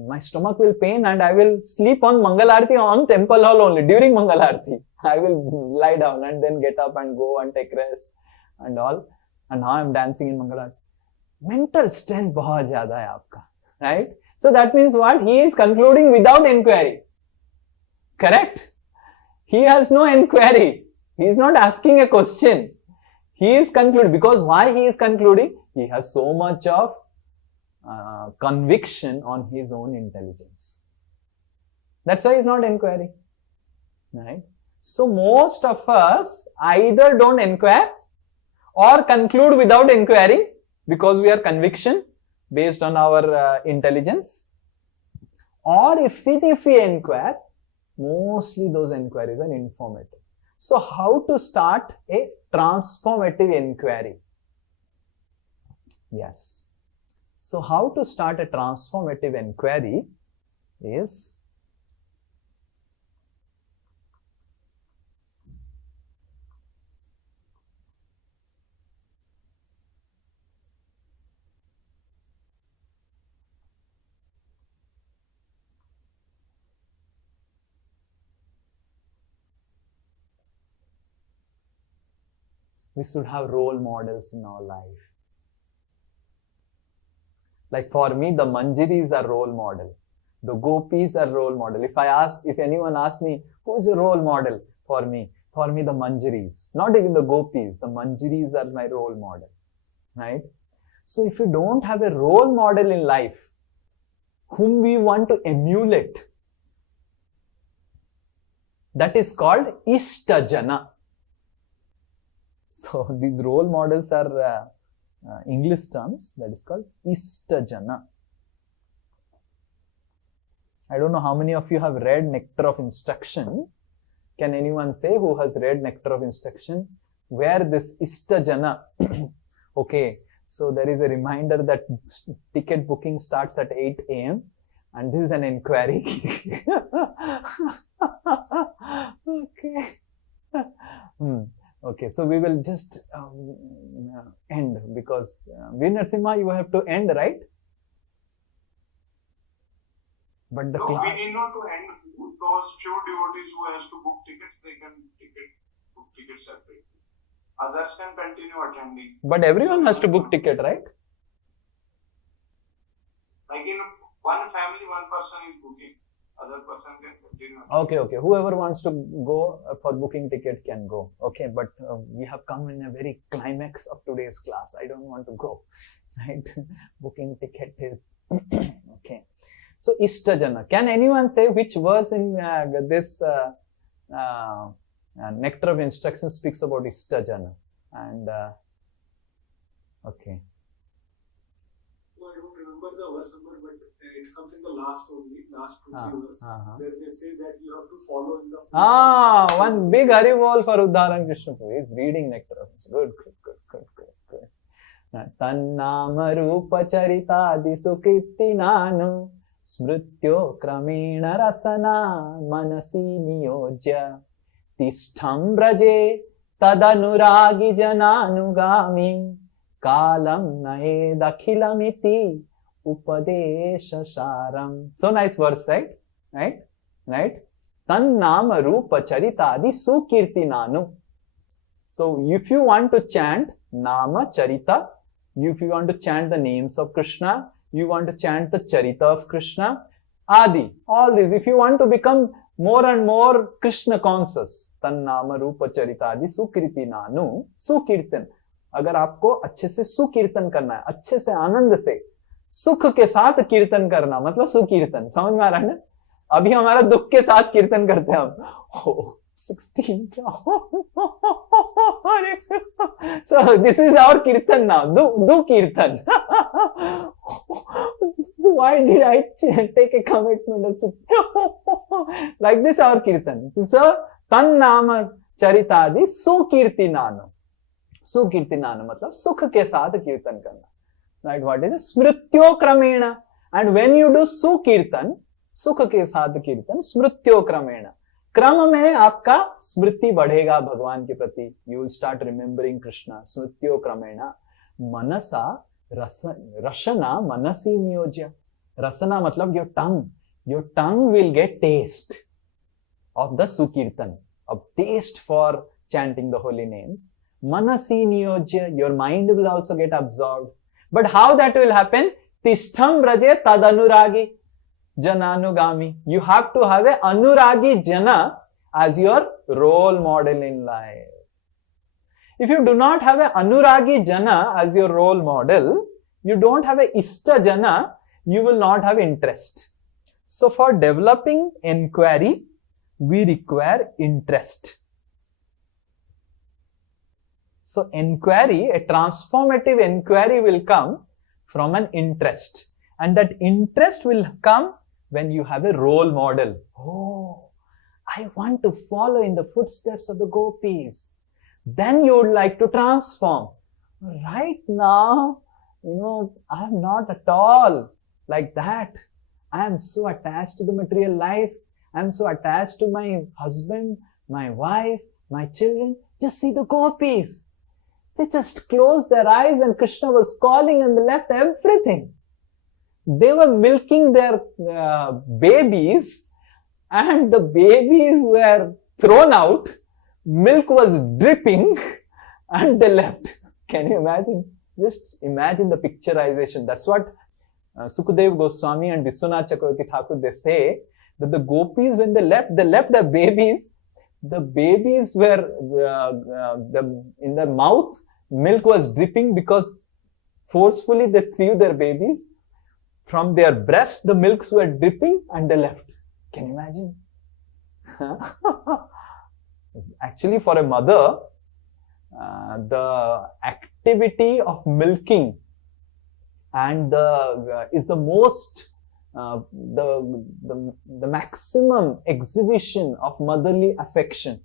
my stomach will pain and I will sleep on Mangal Aarti on temple hall only. During Mangal Aarti I will lie down and then get up and go and take rest and all, and now I am dancing in Mangal Aarti. Mental strength बहुत ज़्यादा है आपका, right? So that means what? He is concluding without inquiry. Correct? He has no inquiry. He is not asking a question. He is concluding. Because why he is concluding? He has so much of conviction on his own intelligence. That's why he is not inquiring. Right? So most of us either don't inquire or conclude without inquiring because we are conviction based on our intelligence. Or even if we inquire, mostly those inquiries are informative. So how to start a transformative inquiry? Yes. So how to start a transformative inquiry is we should have role models in our life. Like for me, the Manjiris are role model. The Gopis are role model. If anyone asks me, who is a role model for me? For me, the Manjiris. Not even the Gopis. The Manjiris are my role model. Right? So if you don't have a role model in life whom we want to emulate, that is called Ishtajana. So these role models are English terms, that is called Ishtajana. I don't know how many of you have read Nectar of Instruction. Can anyone say who has read Nectar of Instruction? Where this Ishtajana, okay, so there is a reminder that ticket booking starts at 8 a.m. and this is an inquiry. Okay. Okay, so we will just end because V. Narasimha, you have to end, right? But the no, we need not to end. Those few devotees who has to book tickets, they can book tickets separately. Others can continue attending. But everyone has to book ticket, right? Like in one family, one person is booking. Other person can continue. Okay. Whoever wants to go for booking ticket can go. Okay, but we have come in a very climax of today's class. I don't want to go. Right? Booking ticket is okay. So Ishtajana. Can anyone say which verse in this Nectar of Instruction speaks about Ishtajana? And okay. No, I don't remember the verse number, but it comes in the last 2-3 verses, where they say that you have to follow in the footsteps. One big Haribol for Uddharan Krishna. He is reading Nectar of Instruction. Good. Tannama Rupa Charita Disukiti Nanu Smrityo Kramena Rasana Manasi Niyojya Tishtham Braje Tadanuragi Jananugami Kalam Nae Dakhilamiti Upadesha Sharam. So nice verse, right? Tannama Rupa Charitadi Sukirti Nanu. So if you want to chant Nama Charita, if you want to chant the names of Krishna, you want to chant the Charita of Krishna, Adi, all this, if you want to become more and more Krishna conscious, Tannama Rupa Charitadi Sukriti Nanu, Sukirtan. अगर आपको अच्छे से सुकीर्तन करना है, अच्छे से आनंद से सुख के साथ कीर्तन करना, मतलब सुकीर्तन, समझ में आ रहा है ना? अभी हमारा दुख के साथ कीर्तन करते हैं हम. 16 So this is our kirtan now. Do kirtan. Why did I take a commitment of like this our kirtan? So Tannama Charitadi Sukirtinanu. Sukirtinanu matlab sukh ke saath kirtan karna. Right? What is it? Smrityo Kramena. And when you do Sukirtan, sukh ke saath kirtan, Smrityo Kramena. क्रम में आपका स्मृति बढ़ेगा भगवान के प्रति. You will start remembering Krishna. स्मृत्यो क्रमेण मनसा रसना मनसी नियोज्य. रसना मतलब your tongue will get taste of the सुकीर्तन, of taste for chanting the holy names. Manasi niyojya, your mind will also get absorbed. But how that will happen? Tishtham braje tadanuragi Jananugami. You have to have a Anuragi Jana as your role model in life. If you do not have a Anuragi Jana as your role model, you don't have a Ishta Jana, you will not have interest. So for developing inquiry, we require interest. So inquiry, a transformative inquiry will come from an interest. And that interest will come when you have a role model. Oh, I want to follow in the footsteps of the gopis. Then you would like to transform. Right now, I am not at all like that. I am so attached to the material life. I am so attached to my husband, my wife, my children. Just see the gopis. They just closed their eyes and Krishna was calling and they left everything. They were milking their babies and the babies were thrown out. Milk was dripping and they left. Can you imagine? Just imagine the picturization. That's what Sukadev Goswami and Vishwanath Chakravarti Thakur, they say that the gopis, when they left their babies. The babies were in their mouth, milk was dripping because Forcefully they threw their babies. From their breast, the milks were dripping and they left. Can you imagine? Actually, for a mother, the activity of milking and is the most the maximum exhibition of motherly affection,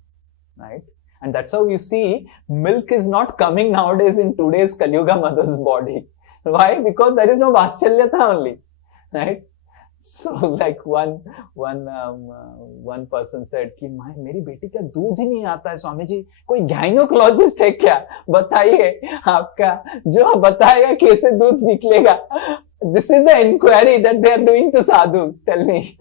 right? And that's how you see milk is not coming nowadays in today's Kali Yuga mother's body. Why? Because there is no Vatschalyata only, right? So like one person said कि मेरी बेटी का दूध ही नहीं आता है स्वामी जी, कोई gynaecologist है क्या? बताइए आपका, जो बताएगा कैसे दूध निकलेगा. This is the inquiry that they are doing to sadhu. Tell me.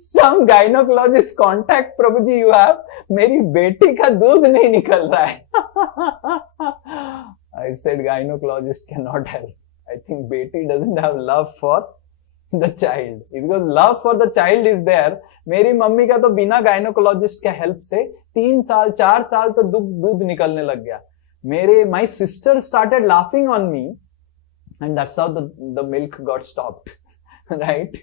Some gynecologist contact Prabhuji you have. मेरी बेटी का दूध नहीं निकल रहा है. I said gynecologist cannot help. I think Beti doesn't have love for the child. Because love for the child is there. मेरी mummy का तो बिना gynecologist के help से 3 साल 4 साल तो दूध निकलने लग गया. My sister started laughing on me, and that's how the milk got stopped, right?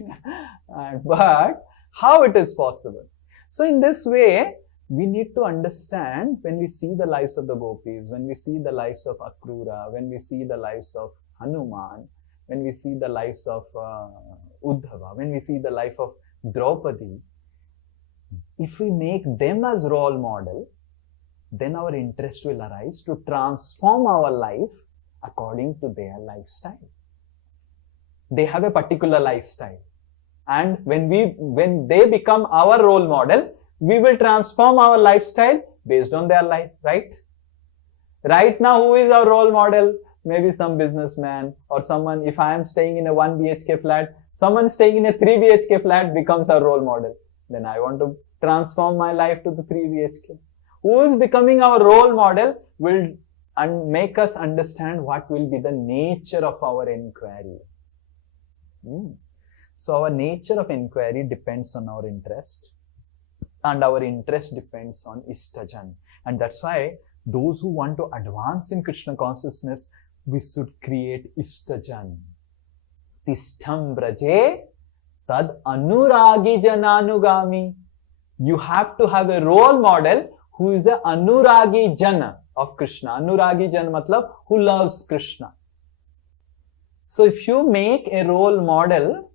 But how it is possible? So in this way, we need to understand when we see the lives of the gopis, when we see the lives of Akrura, when we see the lives of Hanuman, when we see the lives of Uddhava, when we see the life of Draupadi, if we make them as role model, then our interest will arise to transform our life according to their lifestyle. They have a particular lifestyle. And when they become our role model, we will transform our lifestyle based on their life, right? Right now, who is our role model? Maybe some businessman or someone. If I am staying in a 1 BHK flat, someone staying in a 3 BHK flat becomes our role model. Then I want to transform my life to the 3 BHK. Who is becoming our role model will make us understand what will be the nature of our inquiry. So our nature of inquiry depends on our interest, and our interest depends on Ishtajan. And that's why those who want to advance in Krishna consciousness, we should create Ishtajan. Tishtham braje tad anuragi jananugami. You have to have a role model who is a anuragi jana of Krishna. Anuragi jana matlab who loves Krishna. So if you make a role model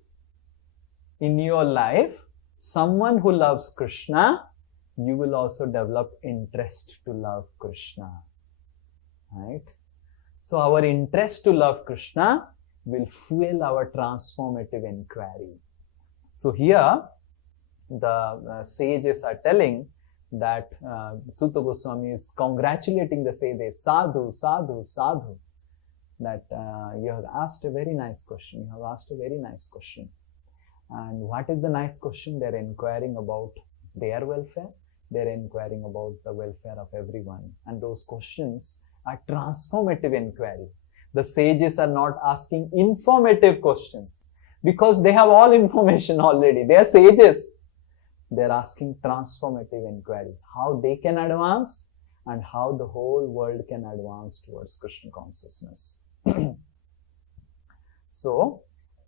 in your life, someone who loves Krishna, you will also develop interest to love Krishna, right? So our interest to love Krishna will fuel our transformative inquiry. So here the sages are telling that Sutta Goswami is congratulating the sages, sadhu, sadhu, sadhu, that you have asked a very nice question. You have asked a very nice question. And what is the nice question? They're inquiring about their welfare. They're inquiring about the welfare of everyone. And those questions are transformative inquiry. The sages are not asking informative questions because they have all information already. They are sages. They're asking transformative inquiries. How they can advance and how the whole world can advance towards Krishna consciousness. So,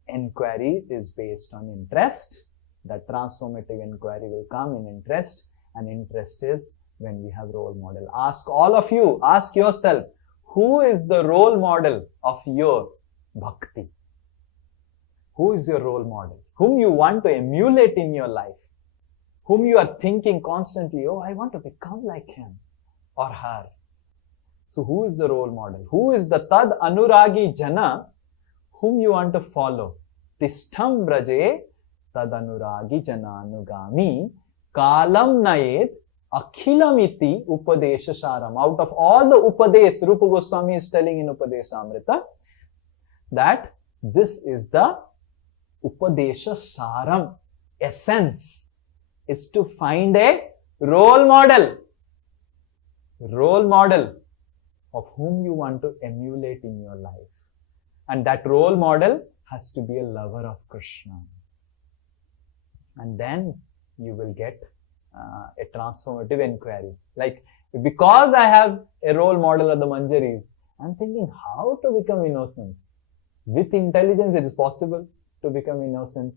inquiry is based on interest. That transformative inquiry will come in interest, and interest is when we have role model. Ask all of you, ask yourself, who is the role model of your bhakti? Who is your role model? Whom you want to emulate in your life? Whom you are thinking constantly, oh, I want to become like him or her. So who is the role model? Who is the tad anuragi jana whom you want to follow? Tishtham braje tad anuragi jana anugami kalam nayet akhilamiti upadesha saram. Out of all the upadesh, Rupa Goswami is telling in Upadesamrita that this is the upadesha saram, essence, is to find a role model of whom you want to emulate in your life. And that role model has to be a lover of Krishna. And then you will get a transformative inquiries. Like, because I have a role model of the Manjaris, I'm thinking, how to become innocent? With intelligence, it is possible to become innocent.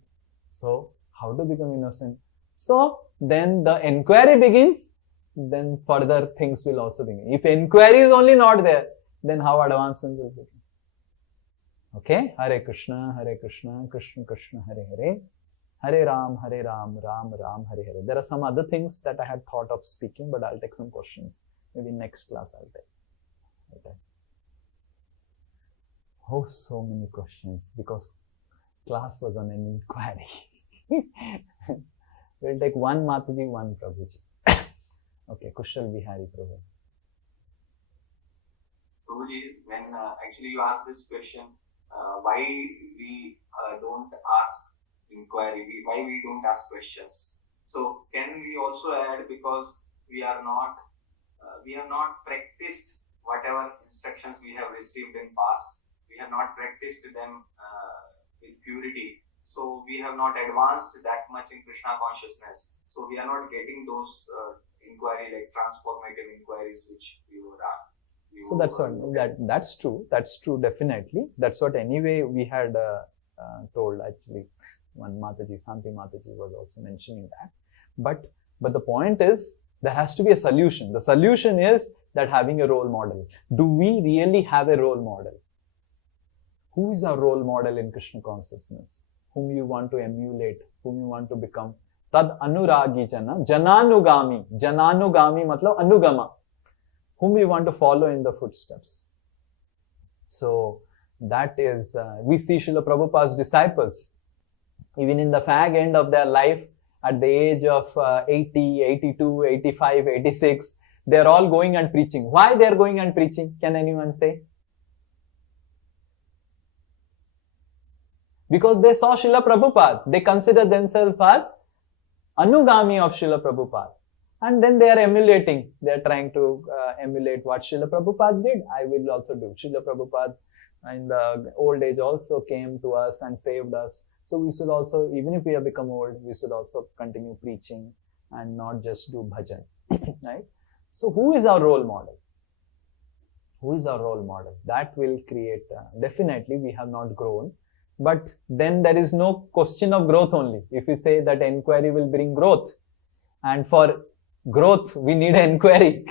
So, how to become innocent? So, then the inquiry begins, then further things will also begin. If inquiry is only not there, then how advancement will begin? Okay? Hare Krishna, Krishna Krishna, Hare Hare. Hare Ram, Ram Ram, Hare Hare. There are some other things that I had thought of speaking, but I'll take some questions. Maybe next class I'll take. Okay. Oh, so many questions because class was on an inquiry. We'll take one Mataji, one Prabhuji. Okay, Kushal Bihari Prabhu. Prabhuji, when actually you asked this question, why we don't ask inquiry, why we don't ask questions. So can we also add, because we have not practiced whatever instructions we have received in past, we have not practiced them with purity. So we have not advanced that much in Krishna consciousness. So we are not getting those inquiry, like transformative inquiries which we were So that's what, that's true. That's true, definitely. That's what anyway we had told actually. One Mataji, Santi Mataji was also mentioning that. But the point is, there has to be a solution. The solution is that having a role model. Do we really have a role model? Who is our role model in Krishna consciousness? Whom you want to emulate, whom you want to become? Tad anuragi jana, jananugami. Jananugami matlab anugama. Whom you want to follow in the footsteps. So that is, we see Srila Prabhupada's disciples, even in the fag end of their life, at the age of 80, 82, 85, 86, they're all going and preaching. Why they're going and preaching? Can anyone say? Because they saw Srila Prabhupada. They consider themselves as Anugami of Srila Prabhupada. And then they are emulating. They are trying to emulate what Srila Prabhupada did. I will also do. Srila Prabhupada in the old age also came to us and saved us. So we should also, even if we have become old, we should also continue preaching and not just do bhajan. Right? So who is our role model? Who is our role model? That will create, definitely we have not grown. But then there is no question of growth only. If we say that inquiry will bring growth, and for growth we need an inquiry,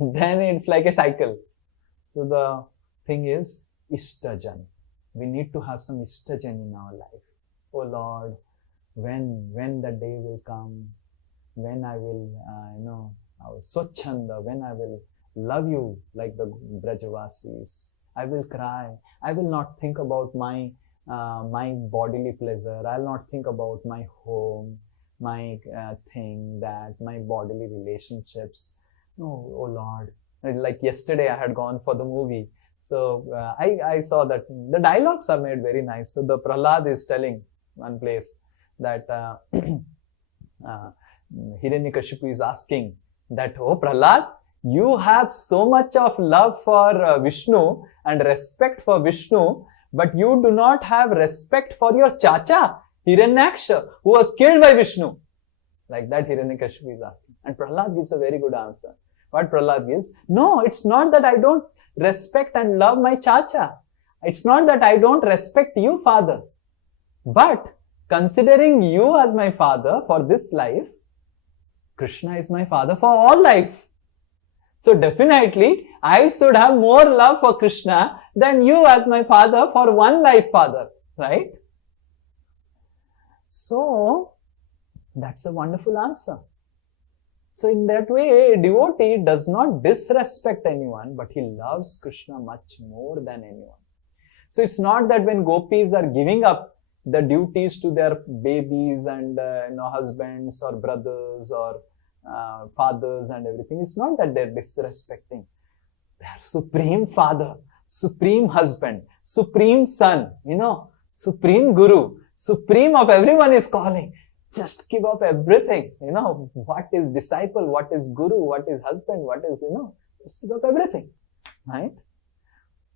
then it's like a cycle. So the thing is, Ishtajan. We need to have some Ishtajan in our life. Oh Lord, when the day will come, when I will, Swachhanda, when I will love you like the Brajavasis. I will cry. I will not think about my bodily pleasure. I'll not think about my home, my thing, that, my bodily relationships. No, oh Lord. Like yesterday I had gone for the movie. So I saw that the dialogues are made very nice. So the Prahlad is telling one place that Hiranyakashipu is asking that, oh Prahlad, you have so much of love for Vishnu and respect for Vishnu, but you do not have respect for your chacha, Hiranyaksha, who was killed by Vishnu. Like that Hiranyakashipu is asking. And Prahlad gives a very good answer. What Prahlad gives? No, it's not that I don't respect and love my chacha. It's not that I don't respect you, father. But considering you as my father for this life, Krishna is my father for all lives. So definitely, I should have more love for Krishna than you as my father for one life, father. Right? So, that's a wonderful answer. So in that way, a devotee does not disrespect anyone, but he loves Krishna much more than anyone. So it's not that when gopis are giving up the duties to their babies and husbands or brothers or fathers and everything, it's not that they're disrespecting. They're supreme father, supreme husband, supreme son, supreme guru, supreme of everyone is calling. Just give up everything, what is disciple, what is guru, what is husband, what is, just give up everything, right?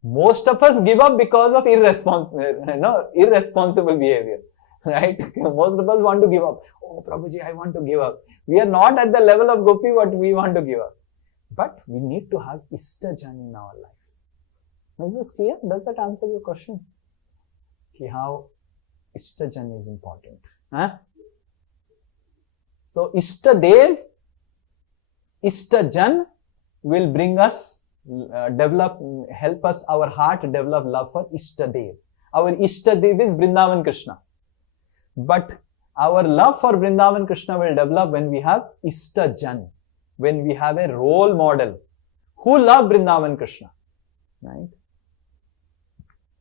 Most of us give up because of irresponsible behavior, right? Most of us want to give up. Oh, Prabhuji, I want to give up. We are not at the level of gopi what we want to give up. But we need to have Ishtajan in our life. Is this clear? Does that answer your question? How Ishtajan is important. So Ishtadev, Ishtajan will bring us, help us, our heart develop love for Ishtadev. Our Ishtadev is Vrindavan Krishna. But our love for Vrindavan Krishna will develop when we have Ishtajan, when we have a role model who love Vrindavan Krishna. Right?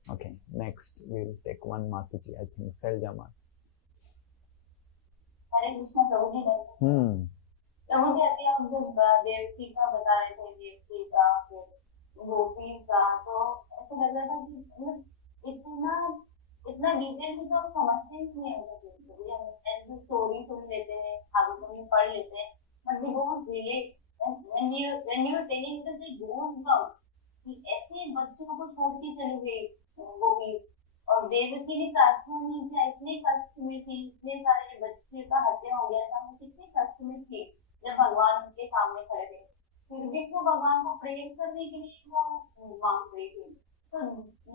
Okay, next we'll take one Mataji, I think Selja Mataji. Hare Krishna Prabhuji. Prabhuji, अभी आप जब देवकी का बता रहे थे, देवकी का गोपी का, तो ऐसा लग रहा था कि इतना डिटेल में तो हम समझते ही नहीं है। ऐसे स्टोरी सुन लेते हैं, भागवतम में पढ़ लेते हैं, but we don't relate. When you are telling that they don't come, कि ऐसे बच्चों को छोड़ के चली गई गोपी, और देवकी ने प्रार्थना नहीं किया, इतने कष्ट में थी, इतने सारे बच्चे का हत्या हो गया था, वो कितने कष्ट में थी जब भगवान उनके सामने खड़े थे, फिर भी वो भगवान को प्रेम करने के लिए वो मांग रही थी। तो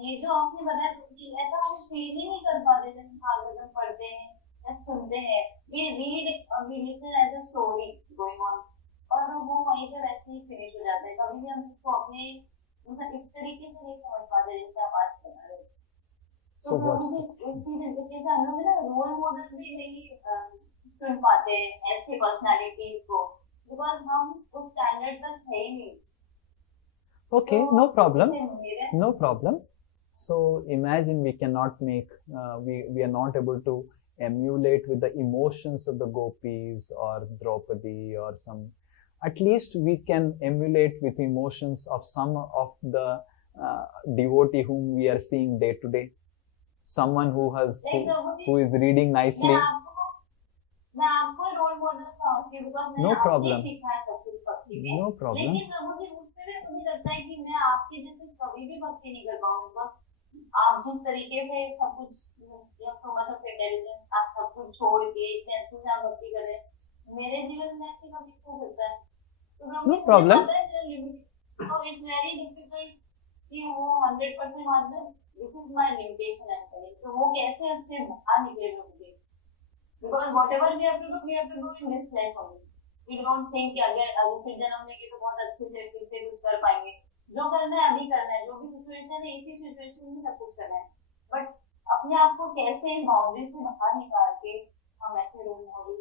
ये जो आपने बताया कि ऐसा हम फील ही नहीं कर पाते जब भागवतम पढ़ते हैं या सुनते हैं, we listen as a story going on, और वो वहीं पे वैसे ही फिनिश हो जाता है। कभी भी हम इसको अपने इस तरीके से नहीं समझ पाते जैसे आप आज बता रहे। तो इसी तरीके से हम लोग ना रोल मॉडल भी नहीं चुन पाते ऐसी पर्सनालिटी को, बिकॉज हम उस स्टैंडर्ड तक है ही नहीं। Okay, no problem. No problem. So imagine we cannot make, we are not able to emulate with the emotions of the gopis or Draupadi or some. At least we can emulate with emotions of some of the devotee whom we are seeing day to day. Someone who is reading nicely. मैं आपको role model समझती हूँ, because मैंने आपसे सीखा है सब कुछ भक्ति में। No problem. लेकिन प्रभु जी मुझसे भी मुझे लगता है कि मैं आपके जैसे कभी भी भक्ति नहीं कर पाऊंगी, बिकॉज़ आप जिस तरीके से सब कुछ, so much of intelligence, आप सब कुछ छोड़ के सेंस से आप भक्ति कर रहे हैं, मेरे जीवन में ऐसे कभी क्यों होता है? तो प्रभु No problem. So it's very difficult कि वो 100% मतलब this is my limitation actually, तो वो कैसे उससे बाहर निकले प्रभु जी? Because whatever we have to do in this life only. We don't think कि अगर फिर जन्म लेंगे तो बहुत अच्छे से फिर से कुछ कर पाएंगे। जो करना है अभी करना है, जो भी सिचुएशन है इसी सिचुएशन में सब कुछ करना है। बट अपने आप को कैसे इन बाउंड्री से बाहर निकाल के हम ऐसे role model.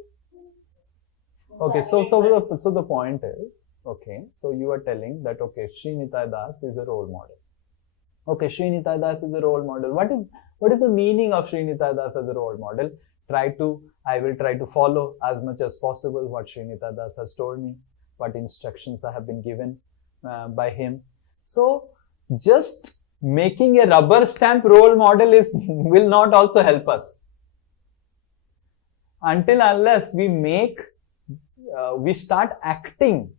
Okay, so the point is, okay, so you are telling that okay, Sri Nitai Das is a role model. Okay, Sri Nitai Das is a role model. What is the meaning of Sri Nitai Das as a role model? I will try to follow as much as possible what Sri Nitai Das has told me, what instructions I have been given by him. So just making a rubber stamp role model will not also help us. Until unless we start acting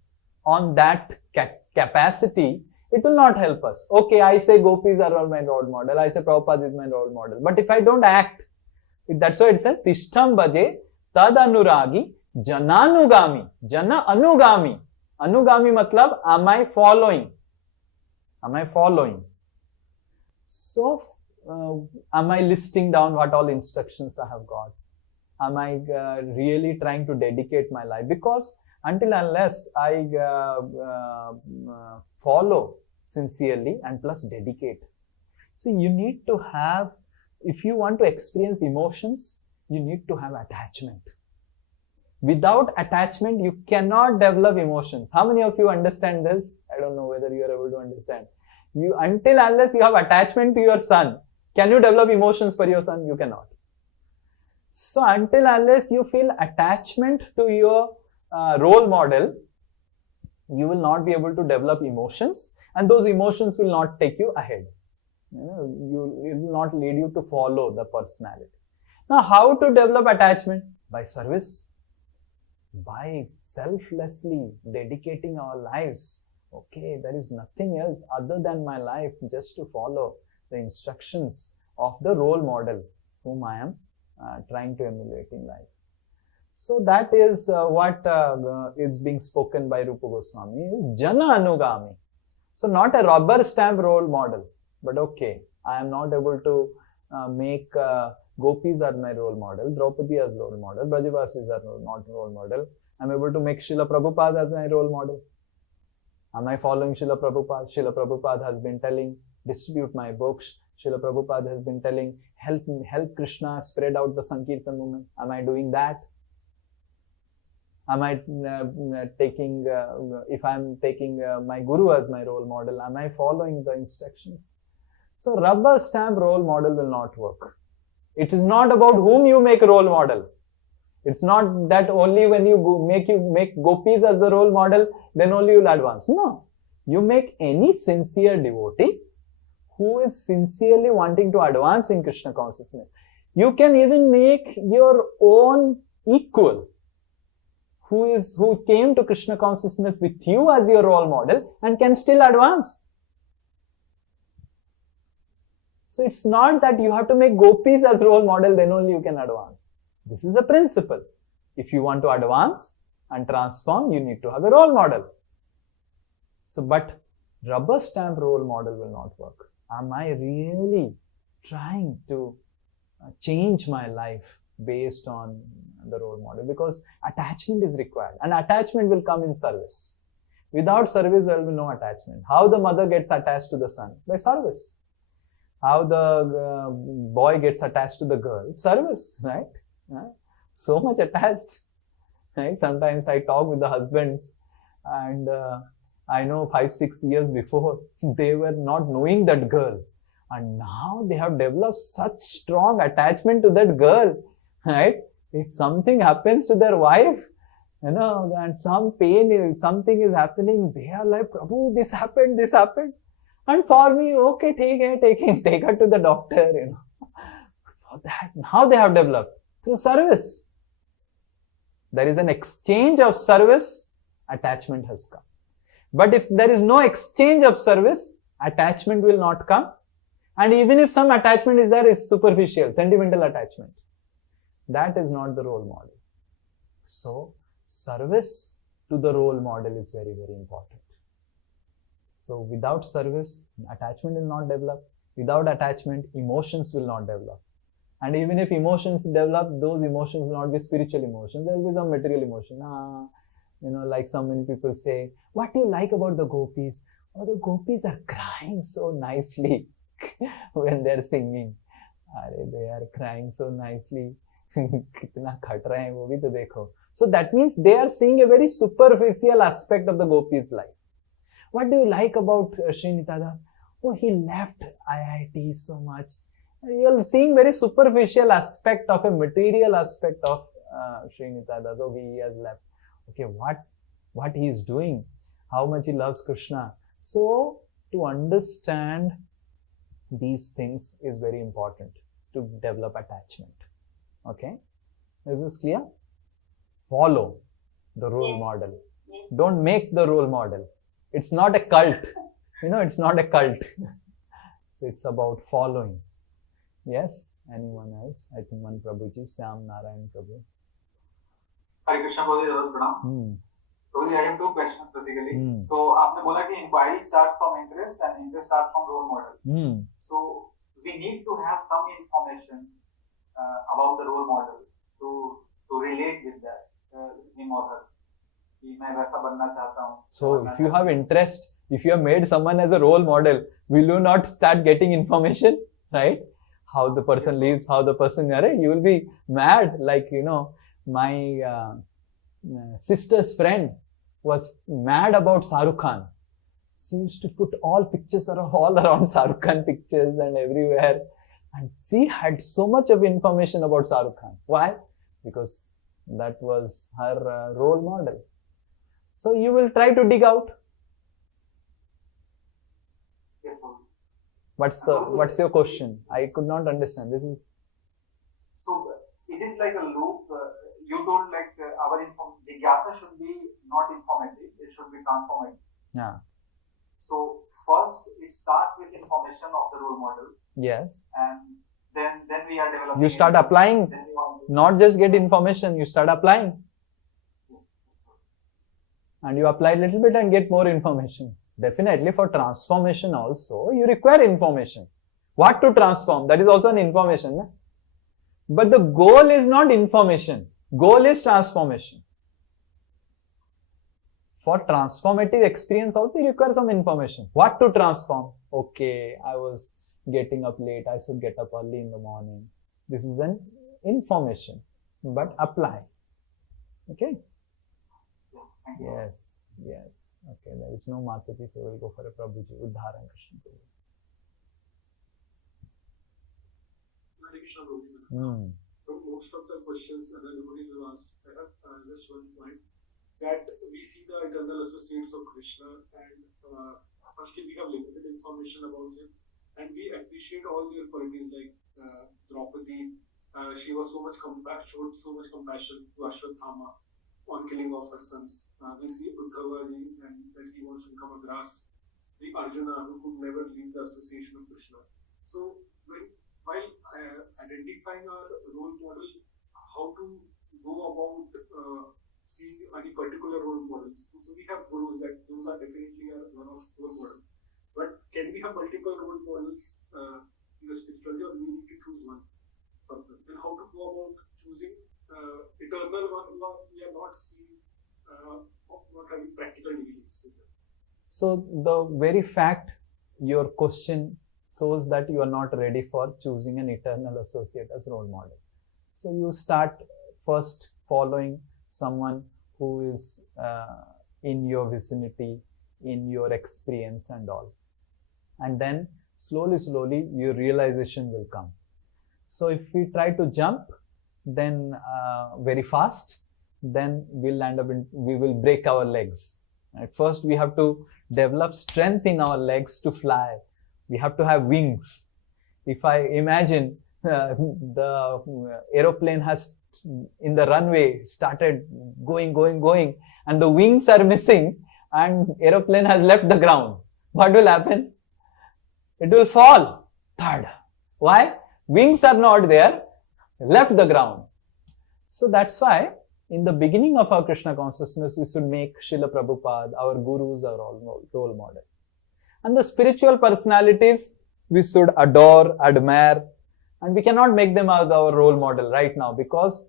on that capacity, it will not help us. Okay, I say gopis are my role model, I say Prabhupada is my role model, but if I don't act, that's why it says Tishtham Bhaje Tad Anuragi Jananugami. Jana Anugami. Anugami matlab am I following? Am I following? So am I listing down what all instructions I have got? Am I really trying to dedicate my life? Because until unless I follow sincerely and plus dedicate. So you need to have, if you want to experience emotions, you need to have attachment. Without attachment, you cannot develop emotions. How many of you understand this? I don't know whether you are able to understand. Until unless you have attachment to your son, can you develop emotions for your son? You cannot. So until unless you feel attachment to your role model, you will not be able to develop emotions, and those emotions will not take you ahead. It will not lead you to follow the personality. Now, how to develop attachment? By service, by selflessly dedicating our lives. Okay, there is nothing else other than my life just to follow the instructions of the role model whom I am trying to emulate in life. So that is what is being spoken by Rupa Goswami is Jana Anugami. So not a rubber stamp role model, but okay, I am not able to make Gopis are my role model, Draupadi as role model, Brajavasis are not role model. I am able to make Srila Prabhupada as my role model. Am I following Srila Prabhupada? Srila Prabhupada has been telling, distribute my books. Srila Prabhupada has been telling, help Krishna spread out the Sankirtan movement. Am I doing that? Am I taking, if I am taking my Guru as my role model, am I following the instructions? So rubber stamp role model will not work. It is not about whom you make a role model. It's not that only when you make gopis as the role model, then only you will advance. No. You make any sincere devotee who is sincerely wanting to advance in Krishna consciousness. You can even make your own equal who came to Krishna consciousness with you as your role model and can still advance. So it's not that you have to make gopis as role model, then only you can advance. This is a principle. If you want to advance and transform, you need to have a role model. So, but rubber stamp role model will not work. Am I really trying to change my life based on the role model? Because attachment is required, and attachment will come in service. Without service, there will be no attachment. How the mother gets attached to the son? By service. How the boy gets attached to the girl? Service, right? So much attached. Right? Sometimes I talk with the husbands, and I know 5-6 years before, they were not knowing that girl. And now they have developed such strong attachment to that girl. Right? If something happens to their wife, and some pain, something is happening, they are like, Prabhu, this happened. And for me, okay, take her to the doctor, For that, how they have developed? Through service. There is an exchange of service, attachment has come. But if there is no exchange of service, attachment will not come. And even if some attachment is there, it's superficial, sentimental attachment. That is not the role model. So, service to the role model is very, very important. So, without service, attachment will not develop. Without attachment, emotions will not develop. And even if emotions develop, those emotions will not be spiritual emotions. There will be some material emotion. Like so many people say, what do you like about the gopis? Oh, the gopis are crying so nicely when they are singing. They are crying so nicely. Kitna khat rahe hain, wo bhi to dekho. So that means they are seeing a very superficial aspect of the gopis' life. What do you like about Sri Nitai? Oh, he left IIT so much. You are seeing very superficial aspect of a material aspect of Sri Nitai. Oh, he has left. Okay, what he is doing, how much he loves Krishna. So, to understand these things is very important to develop attachment. Okay, is this clear? Follow the role model. Don't make the role model. It's not a cult. It's not a cult. So it's about following. Yes? Anyone else? I think one Prabhuji, Sam Narayan Prabhu. Hare Krishna Prabhuji, Pranam. Prabhuji, I have two questions basically. So, आपने बोला कि inquiry starts from interest and interest starts from role model. So, we need to have some information about the role model to relate with that, him or her. कि मैं वैसा बनना चाहता हूँ. So, if you have interest, if you have made someone as a role model, will you not start getting information, right? How the person lives, how the person, you will be mad. Like, my sister's friend was mad about Shahrukh Khan. She used to put all pictures all around Shahrukh Khan pictures and everywhere. And she had so much of information about Shahrukh Khan. Why? Because that was her role model. So you will try to dig out. Yes, What's your question? I could not understand. This is. So is it like a loop? You told like our jigyasa should be not informative; it should be transformative. Yeah. So first, it starts with information of the role model. Yes. And then we are developing. You start applying. Not just get information. You start applying. Yes. And you apply a little bit and get more information. Definitely for transformation also, you require information. What to transform? That is also an information. Na? But the goal is not information. Goal is transformation. For transformative experience also, you require some information. What to transform? Okay, I was getting up late. I should get up early in the morning. This is an information. But apply. Okay? Yes, yes. Okay, there is no Mataji, so we'll go for a Prabhuji. Uddharan Krishna Prabhu. From most of the questions that everybody has asked, I have just one point that we see the eternal associates of Krishna, and firstly we have limited information about them, and we appreciate all their qualities like Draupadi. She was showed so much compassion to Ashwatthama on killing of her sons. We see Uddhava and that he wants to become a grass. The Arjuna who could never leave the association of Krishna. So while identifying our role model, how to go about seeing any particular role models. So we have gurus that those are definitely one of role models. But can we have multiple role models in the spirituality, or we need to choose one person? And how to go about choosing eternal one we are not seeing, not having practical dealings with them? So the very fact your question shows that you are not ready for choosing an eternal associate as role model. So you start first following someone who is in your vicinity, in your experience and all. And then slowly your realization will come. So if we try to jump, then very fast, then we'll end up we will break our legs. At first we have to develop strength in our legs to fly. We have to have wings. If I imagine the aeroplane has in the runway started going and the wings are missing and aeroplane has left the ground, what will happen? It will fall. Third. Why? Wings are not there, left the ground. So that's why in the beginning of our Krishna consciousness, we should make Srila Prabhupada, our gurus, our role model. And the spiritual personalities, we should adore, admire, and we cannot make them as our role model right now, because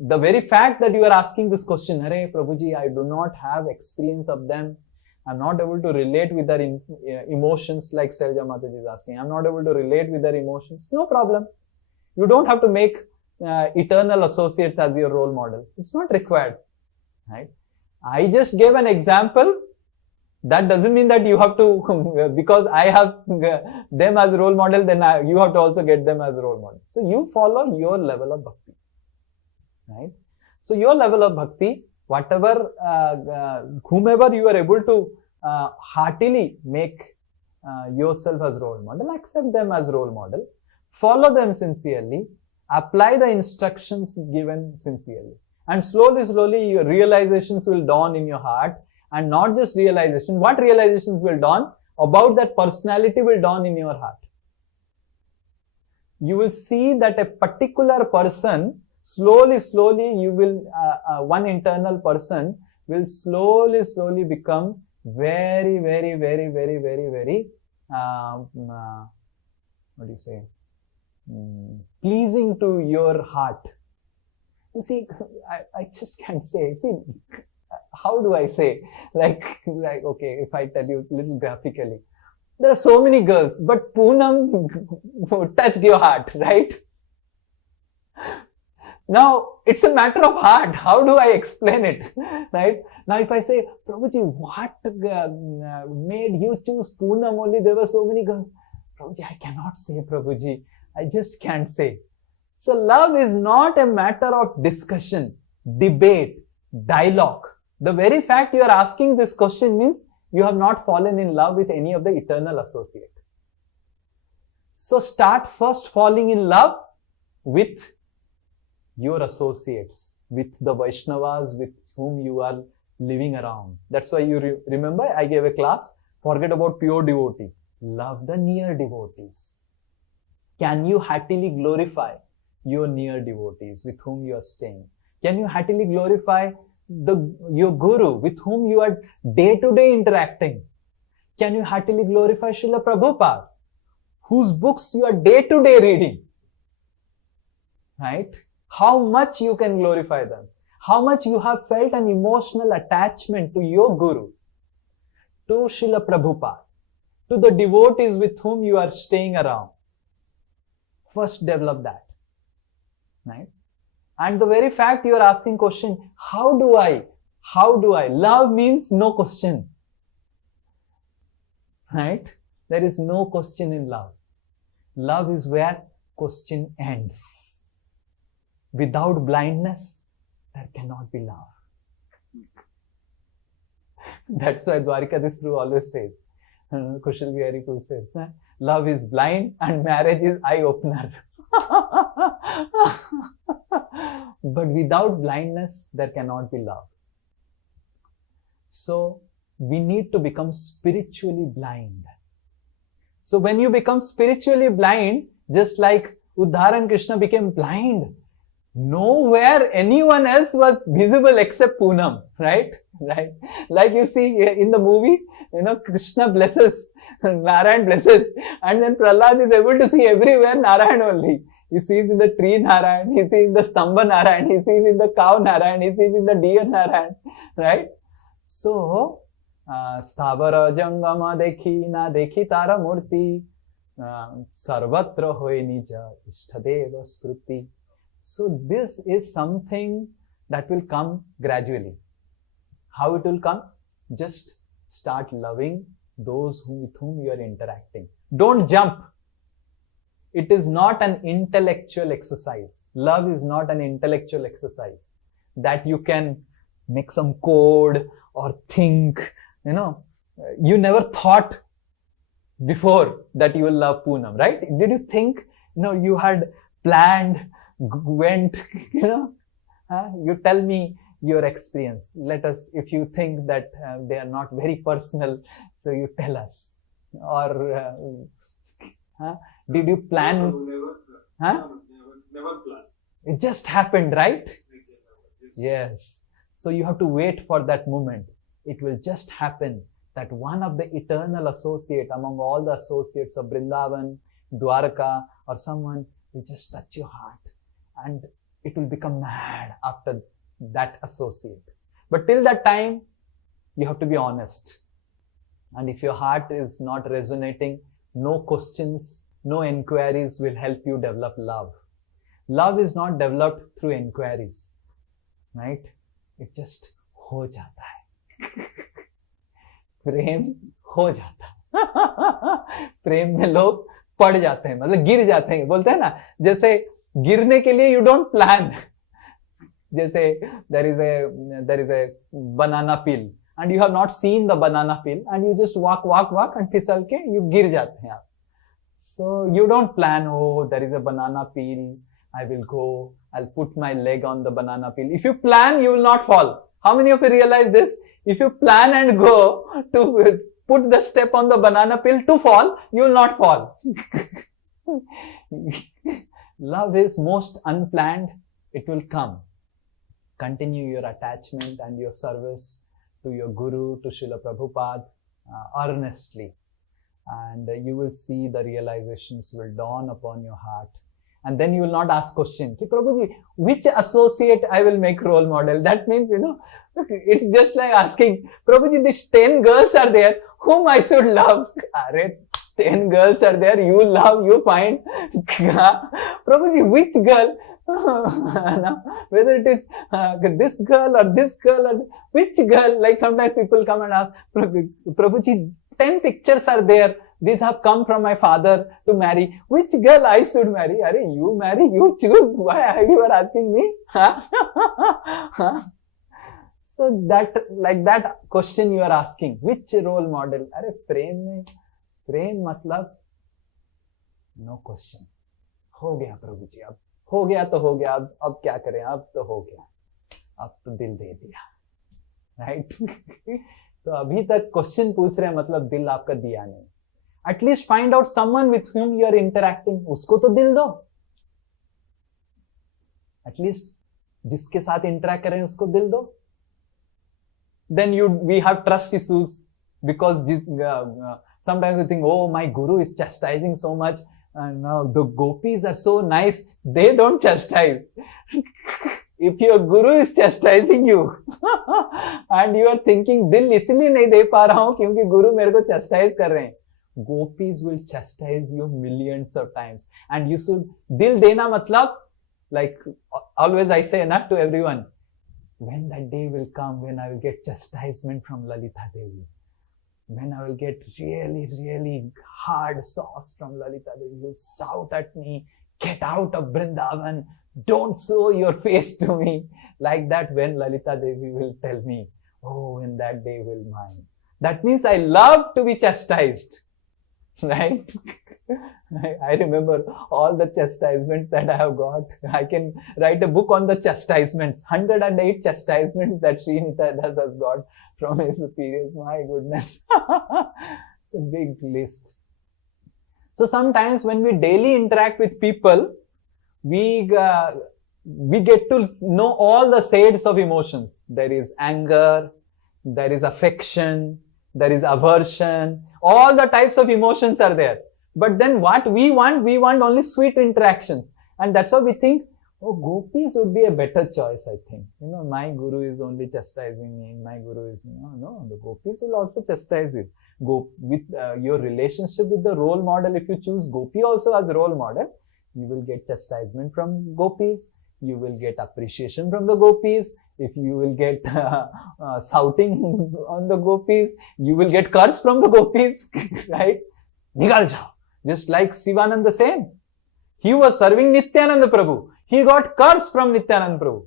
the very fact that you are asking this question, Hare Prabhuji, I do not have experience of them. I'm not able to relate with their emotions, like Selja Mataji is asking. I'm not able to relate with their emotions. No problem. You don't have to make eternal associates as your role model. It's not required. Right? I just gave an example. That doesn't mean that you have to, because I have them as role model, then you have to also get them as role model. So you follow your level of bhakti. Right? So your level of bhakti, whatever, whomever you are able to heartily make yourself as role model, accept them as role model, follow them sincerely, apply the instructions given sincerely. And slowly your realizations will dawn in your heart. And not just realization. What realizations will dawn? About that personality will dawn in your heart. You will see that a particular person, slowly you will, one internal person will slowly become very, what do you say? Pleasing to your heart. You see, I just can't say. See, how do I say? Like, okay, if I tell you a little graphically, there are so many girls, but Poonam touched your heart, right? Now, it's a matter of heart. How do I explain it, right? Now, if I say, Prabhuji, what made you choose Poonam only? There were so many girls. Prabhuji, I cannot say, Prabhuji. I just can't say. So, love is not a matter of discussion, debate, dialogue. The very fact you are asking this question means you have not fallen in love with any of the eternal associate. So start first falling in love with your associates, with the Vaishnavas with whom you are living around. That's why you remember I gave a class, forget about pure devotee. Love the near devotees. Can you heartily glorify your near devotees with whom you are staying? Can you heartily glorify your guru with whom you are day to day interacting? Can you heartily glorify Srila Prabhupada, whose books you are day to day reading? Right? How much you can glorify them? How much you have felt an emotional attachment to your Guru, to Srila Prabhupada, to the devotees with whom you are staying around. First develop that. Right? And the very fact you are asking question, how do I? Love means no question. Right? There is no question in love. Love is where question ends. Without blindness, there cannot be love. That's why Dwarikadis Guru always says, Kushal Bihari Puri says, love is blind and marriage is eye-opener. But without blindness, there cannot be love. So, we need to become spiritually blind. So, when you become spiritually blind, just like Uddharan Krishna became blind, nowhere anyone else was visible except Poonam, right? Right? Like you see in the movie, Krishna blesses, Narayan blesses, and then Prahlad is able to see everywhere Narayan only. He sees in the tree Narayan, he sees in the stamba Narayan, he sees in the cow Narayan, he sees in the deer Narayan, right? So, Sthavara Jangama dekhi na dekhi tara murti, sarvatra hoye nija ishtadeva skruti. So this is something that will come gradually. How it will come? Just start loving those with whom you are interacting. Don't jump. It is not an intellectual exercise. Love is not an intellectual exercise that you can make some code or think. You never thought before that you will love Poonam, right? Did you think, you had planned, went, you tell me your experience. Let us, if you think that they are not very personal, so you tell us. Or did you plan? Never planned. It just happened, right? Yes. So you have to wait for that moment. It will just happen that one of the eternal associate among all the associates of Vrindavan, Dwarka, or someone will just touch your heart. And it will become mad after that associate. But till that time, you have to be honest. And if your heart is not resonating, no questions, no inquiries will help you develop love. Love is not developed through inquiries, right? It just हो जाता है. प्रेम हो जाता है. प्रेम में लोग पड़ जाते हैं, मतलब गिर जाते हैं. बोलते हैं ना, जैसे गिरने के लिए you don't plan. जैसे there is a banana peel and you have not seen the banana peel and you just walk and फिसल के you गिर जाते हैं आप. So you don't plan, oh, there is a banana peel, I will go, I'll put my leg on the banana peel. If you plan, you will not fall. How many of you realize this? If you plan and go to put the step on the banana peel to fall, you will not fall. Love is most unplanned. It will come. Continue your attachment and your service to your Guru, to Srila Prabhupada, earnestly. And you will see the realizations will dawn upon your heart. And then you will not ask question, Prabhuji, which associate I will make role model? That means, it's just like asking, Prabhuji, these 10 girls are there, whom I should love. 10 girls are there, you love, you find. Prabhuji, which girl? Whether it is this girl or this girl or which girl? Like sometimes people come and ask, Prabhuji, 10 pictures are there. These have come from my father to marry. Which girl I should marry? Are you marry, you choose. Why are you asking me? So that question you are asking, which role model? Prem matlab no question. हो गया प्रभु जी, अब हो गया तो हो गया, अब क्या करें, अब तो हो गया, अब तो दिल दे दिया, राइट? तो अभी तक क्वेश्चन पूछ रहे हैं, मतलब दिल आपका दिया नहीं. At least find out someone with whom you are interacting, उसको तो दिल दो. एटलीस्ट जिसके साथ इंटरेक्ट करें उसको दिल दो. Then we have trust issues. because this, sometimes we think, oh, my guru is chastising so much, and now the gopis are so nice, they don't chastise. If your guru is chastising you and you are thinking, दिल इसलिए नहीं दे पा रहा हूँ क्योंकि गुरु मेरे को chastise कर रहे हैं, gopis will chastise you millions of times. And you should, dil dena matlab, like always I say not to everyone, when that day will come when I will get chastisement from Lalita Devi, when I will get really, really hard sauce from Lalita Devi, will shout at me, get out of Vrindavan, don't show your face to me. Like that, when Lalita Devi will tell me, oh, when that day will mine. That means I love to be chastised. Right? I remember all the chastisements that I have got. I can write a book on the chastisements. 108 chastisements that Sri Nitai has got from his superiors. My goodness. It's a big list. So sometimes when we daily interact with people, we get to know all the shades of emotions. There is anger, there is affection, there is aversion. All the types of emotions are there. But then what we want only sweet interactions. And that's why we think, oh, gopis would be a better choice, I think. My guru is only chastising me. My guru is, no, the gopis will also chastise you. Go with your relationship with the role model. If you choose gopi also as a role model, you will get chastisement from gopis. You will get appreciation from the gopis. If you will get shouting on the gopis, you will get curse from the gopis, right? Nigal jao. Just like Sivananda the same. He was serving Nityananda Prabhu. He got curse from Nityananda Prabhu.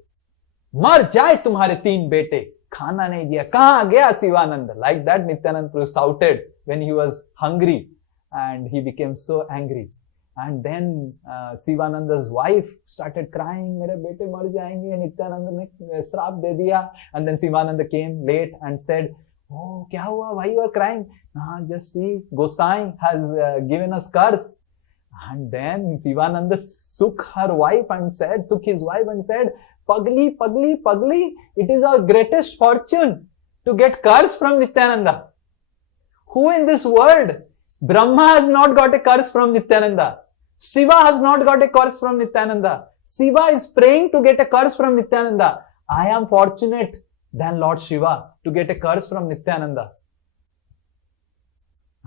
Mar jaye tumhare teen bete. Khana nahi diya. Kahan gaya Sivananda? Like that Nityananda Prabhu shouted when he was hungry and he became so angry. And then Sivananda's wife started crying, mere bete mar jayenge, Nityananda ne srap de diya. And then Sivananda came late and said, oh, kya hua? Why you are crying? Just see, Gosai has given us curse. And then Sivananda shook his wife and said, Pagli, Pagli, Pagli, it is our greatest fortune to get curse from Nityananda. Who in this world? Brahma has not got a curse from Nityananda. Shiva has not got a curse from Nityananda. Shiva is praying to get a curse from Nityananda. I am fortunate than Lord Shiva to get a curse from Nityananda.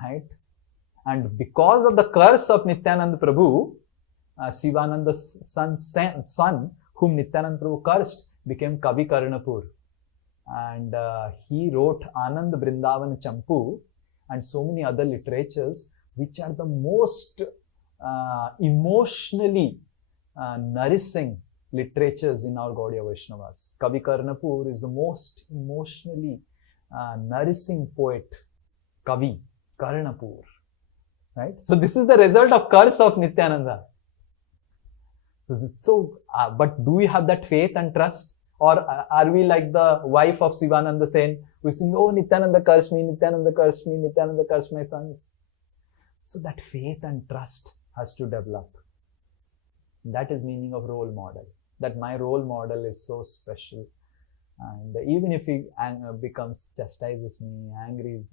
Right? And because of the curse of Nityananda Prabhu, Sivananda's son, whom Nityananda Prabhu cursed, became Kavi Karnapur. And he wrote Anand Vrindavan Champu and so many other literatures which are the most emotionally nourishing literatures in our Gaudiya Vaishnavas. Kavi Karnapur is the most emotionally nourishing poet, Kavi Karnapur. Right? So this is the result of curse of Nityananda. But do we have that faith and trust? Or are we like the wife of Sivananda Sen, who is saying, oh, Nityananda curse me, Nityananda curse me, Nityananda curse my sons. So that faith and trust has to develop. That is meaning of role model. That my role model is so special. And even if he becomes, chastises me, angry,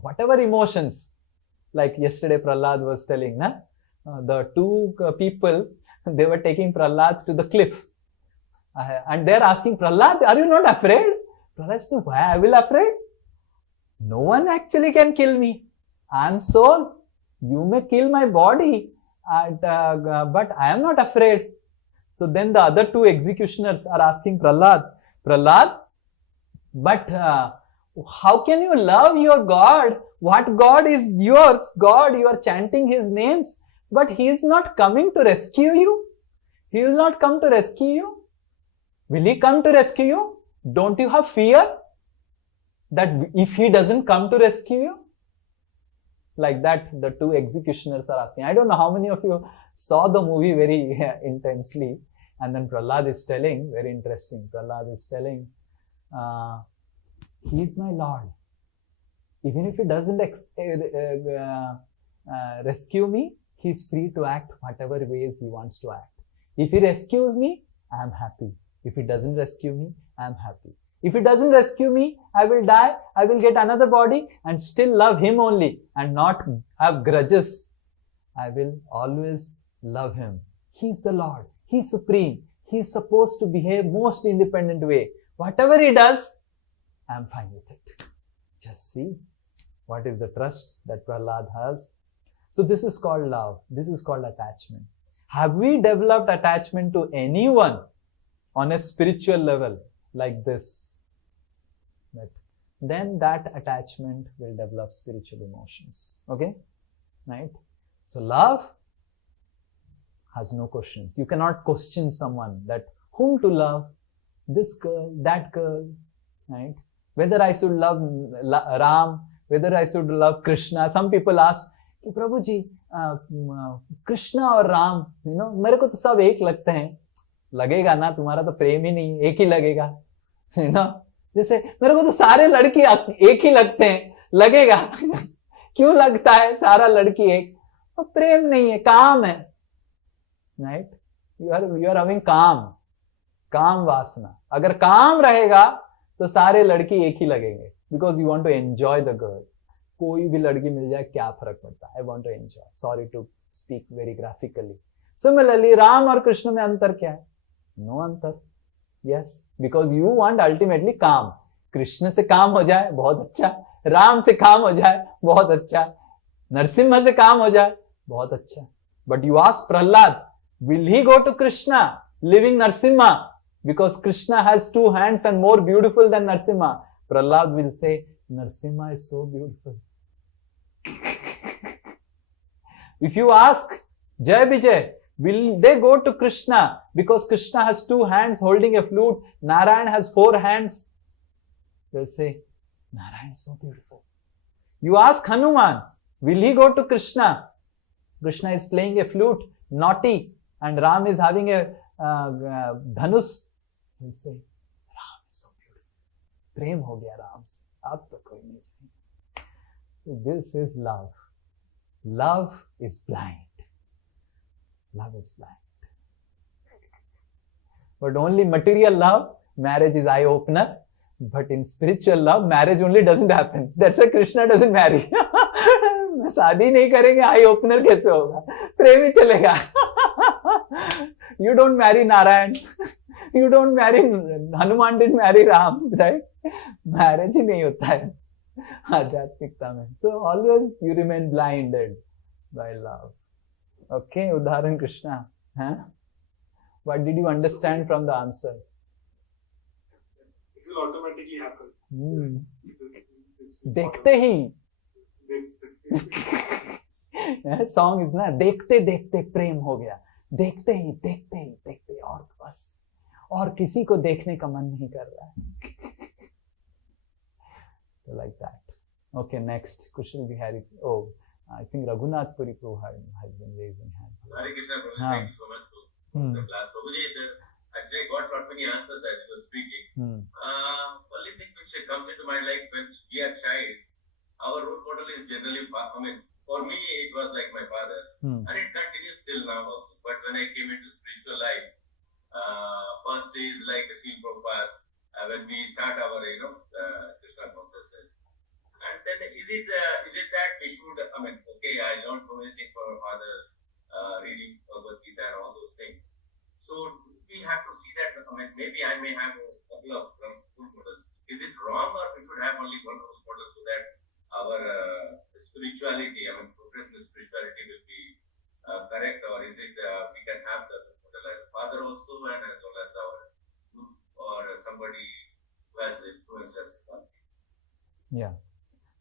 whatever emotions, like yesterday Prahlad was telling, the two people, they were taking Prahlad to the cliff. And they're asking, Prahlad, are you not afraid? Prahlad said, why I will afraid? No one actually can kill me. I am soul. You may kill my body, but I am not afraid. So then the other two executioners are asking Prahlad, but how can you love your God? What God is yours? God, you are chanting his names, but he is not coming to rescue you. He will not come to rescue you. Will he come to rescue you? Don't you have fear that if he doesn't come to rescue you? Like that, the two executioners are asking. I don't know how many of you saw the movie very intensely. And then Prahlad is telling, very interesting, Prahlad is telling, he is my Lord. Even if he doesn't rescue me, he is free to act whatever ways he wants to act. If he rescues me, I am happy. If he doesn't rescue me, I am happy. If he doesn't rescue me, I will die, I will get another body and still love him only and not have grudges. I will always love him. He's the Lord. He's supreme. He's supposed to behave most independent way. Whatever he does, I'm fine with it. Just see what is the trust that Prahlad has. So this is called love. This is called attachment. Have we developed attachment to anyone on a spiritual level like this? Then that attachment will develop spiritual emotions. Okay? Right? So love has no questions. You cannot question someone that whom to love, this girl, that girl, right? Whether I should love Ram, whether I should love Krishna. Some people ask, Prabhu ji, Krishna or Ram, मेरे को तो सब एक लगते हैं. लगेगा ना, तुम्हारा तो प्रेम ही नहीं, एक ही लगेगा. जैसे मेरे को तो सारे लड़की एक ही लगते हैं, लगेगा. क्यों लगता है सारा लड़की एक? प्रेम नहीं है, काम है. Right? You are having काम वासना. अगर काम रहेगा तो सारे लड़की एक ही लगेंगे. Because you want to enjoy the girl. कोई भी लड़की मिल जाए क्या फर्क पड़ता है? I want to enjoy. Sorry to speak very graphically. Similarly, Ram और कृष्ण में अंतर क्या है? No अंतर. Yes, because you want ultimately काम. कृष्ण से काम हो जाए बहुत अच्छा, राम से काम हो जाए बहुत अच्छा, नरसिम्हा से काम हो जाए बहुत अच्छा. But you ask Prahlad, will he go to Krishna living Narsimha? Because Krishna has 2 hands and more beautiful than Narsimha. Prahlad will say, Narsimha is so beautiful. If you ask Jai Vijay, will they go to Krishna because Krishna has 2 hands holding a flute, Narayan has 4 hands? They'll say, Narayan is so beautiful. You ask Hanuman, will he go to Krishna? Krishna is playing a flute, naughty, and Ram is having a dhanus. He'll say, Ram is so beautiful. Prem ho gaya Ram se. Ab to koi nahi chahiye. So this is love. Love is blind. Love is blind. But only material love, marriage is eye-opener. But in spiritual love, marriage only doesn't happen. That's why Krishna doesn't marry. शादी नहीं करेंगे, eye opener कैसे होगा? प्रेम ही चलेगा. You don't marry Narayan. You don't marry Hanuman, didn't marry Ram, right? Marriage ही नहीं होता है आध्यात्मिकता में. So always you remain blinded by love. Okay, उदाहरण Krishna. Huh? What did you understand from the answer? It will automatically happen. देखते ही. Song is ना, देखते देखते प्रेम हो गया. देखते ही देखते और बस, और किसी को देखने का मन नहीं कर रहा है. So like that. Okay, next. Kushal Bihari. Oh, I think Raghunath Puri has been raising hand. Hare Krishna, Prabhuji, thank you so much for the class. Prabhuji, actually I got lot many answers as you were speaking. Only thing which comes into mind, like when we are child, our role model is generally, for me it was like my father, and it continues till now also. But when I came into spiritual life, first is like Sri Prabhupada, when we start our, Krishna consciousness. And then is it that we should, okay, I learned so many things from my father, reading Bhagavad Gita and all those things. So we have to see that, maybe I may have a couple of role models. Is it wrong, or we should have only one role model so that our spirituality, progress in spirituality will be correct, or is it we can have the model as a father also and as well as our guru or somebody who has influenced us? Yeah.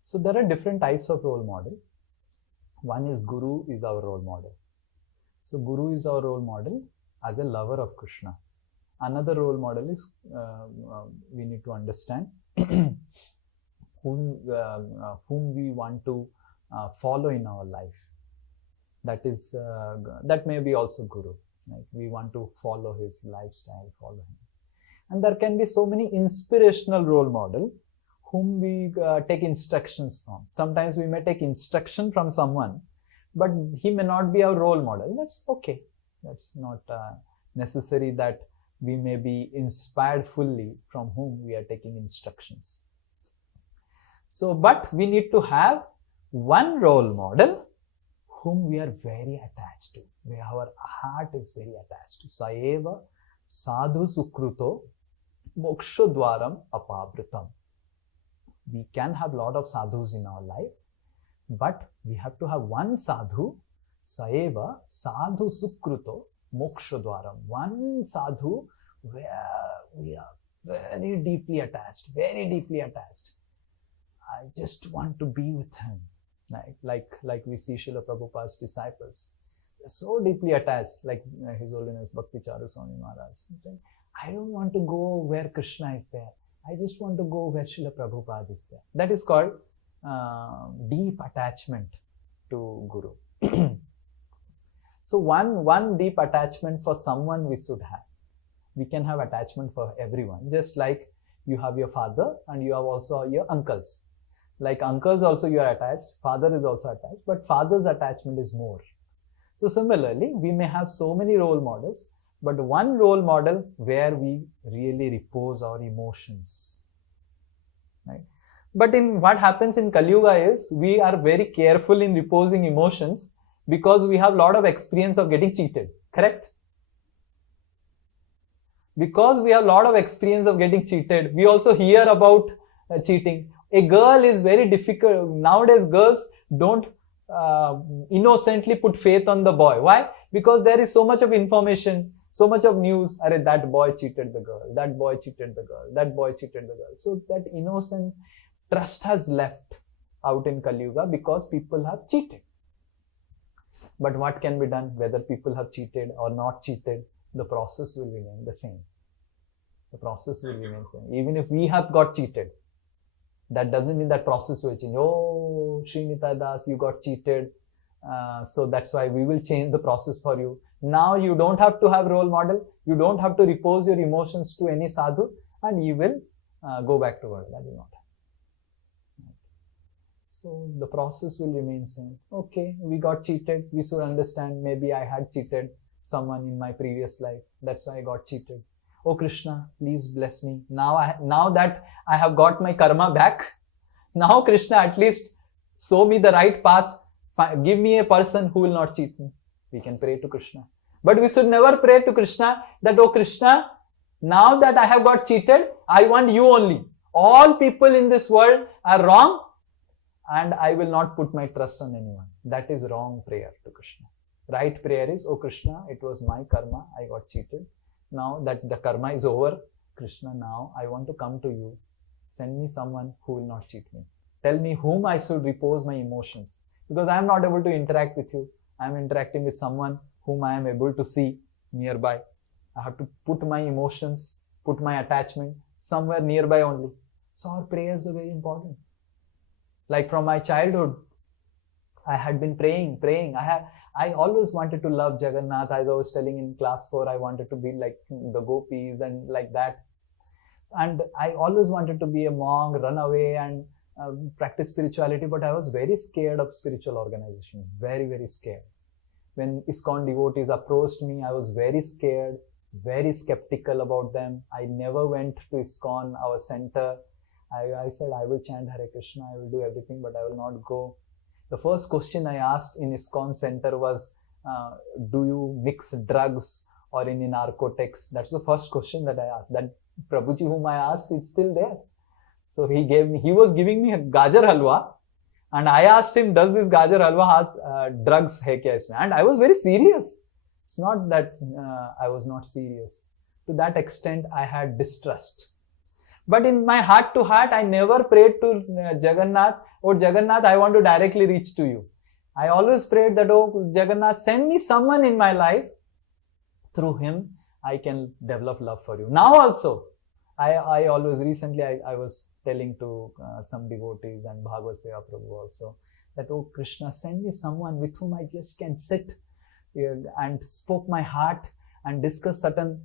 So there are different types of role model. One is Guru is our role model. So Guru is our role model as a lover of Krishna. Another role model is we need to understand whom we want to follow in our life. That is that may be also Guru. Like we want to follow his lifestyle, follow him. And there can be so many inspirational role model whom we take instructions from. Sometimes we may take instruction from someone, but he may not be our role model. That's okay. That's not necessary that we may be inspired fully from whom we are taking instructions. So, but we need to have one role model whom we are very attached to, where our heart is very attached to. Saeva sadhu sukruto mokshodwaram apavritam. We can have a lot of sadhus in our life, but we have to have one sadhu, saeva sadhu sukruto mokshodwaram. One sadhu where we are very deeply attached, very deeply attached. I just want to be with him. Like we see Srila Prabhupada's disciples. They're so deeply attached, like His Holiness Bhakti Swami Maharaj. I don't want to go where Krishna is there. I just want to go where Srila Prabhupada is there. That is called deep attachment to Guru. So one deep attachment for someone we should have. We can have attachment for everyone. Just like you have your father and you have also your uncles. Like uncles also you are attached, father is also attached, but father's attachment is more. So similarly, we may have so many role models, but one role model where we really repose our emotions. Right? But in what happens in Kali Yuga is, we are very careful in reposing emotions because we have a lot of experience of getting cheated. Correct? Because we have a lot of experience of getting cheated, we also hear about cheating. A girl is very difficult. Nowadays, girls don't innocently put faith on the boy. Why? Because there is so much of information, so much of news. Arey, that boy cheated the girl, that boy cheated the girl, that boy cheated the girl. So that innocence, trust has left out in Kali Yuga because people have cheated. But what can be done? Whether people have cheated or not cheated, the process will remain the same. The process will remain the same. Even if we have got cheated, that doesn't mean that process will change. Oh, Sri Nitai Das, you got cheated. So that's why we will change the process for you. Now you don't have to have role model. You don't have to repose your emotions to any sadhu and you will go back to world. That will not happen. So the process will remain same. Okay, we got cheated. We should understand maybe I had cheated someone in my previous life. That's why I got cheated. Oh Krishna, please bless me. Now that I have got my karma back, now Krishna at least show me the right path. Give me a person who will not cheat me. We can pray to Krishna. But we should never pray to Krishna that, oh Krishna, now that I have got cheated, I want you only. All people in this world are wrong and I will not put my trust on anyone. That is wrong prayer to Krishna. Right prayer is, oh Krishna, it was my karma, I got cheated. Now that the karma is over, Krishna, now I want to come to you. Send me someone who will not cheat me. Tell me whom I should repose my emotions. Because I am not able to interact with you. I am interacting with someone whom I am able to see nearby. I have to put my emotions, put my attachment somewhere nearby only. So our prayers are very important. Like from my childhood, I had been praying. I always wanted to love Jagannath. As I was telling in class 4, I wanted to be like the gopis and like that. And I always wanted to be a monk, run away and practice spirituality. But I was very scared of spiritual organization. Very, very scared. When ISKCON devotees approached me, I was very scared, very skeptical about them. I never went to ISKCON, our center. I said, I will chant Hare Krishna, I will do everything, but I will not go. The first question I asked in ISKCON center was, do you mix drugs or any narcotics? That's the first question that I asked. That Prabhuji whom I asked is still there. So he was giving me a gajar halwa and I asked him, does this gajar halwa has drugs hai kya isme? And I was very serious. It's not that I was not serious. To that extent, I had distrust. But in my heart to heart, I never prayed to Jagannath, oh Jagannath, I want to directly reach to you. I always prayed that, oh Jagannath, send me someone in my life. Through him, I can develop love for you. Now also, I always, recently I was telling to some devotees and Bhagavad Seva Prabhu also, that, oh Krishna, send me someone with whom I just can sit and spoke my heart and discuss certain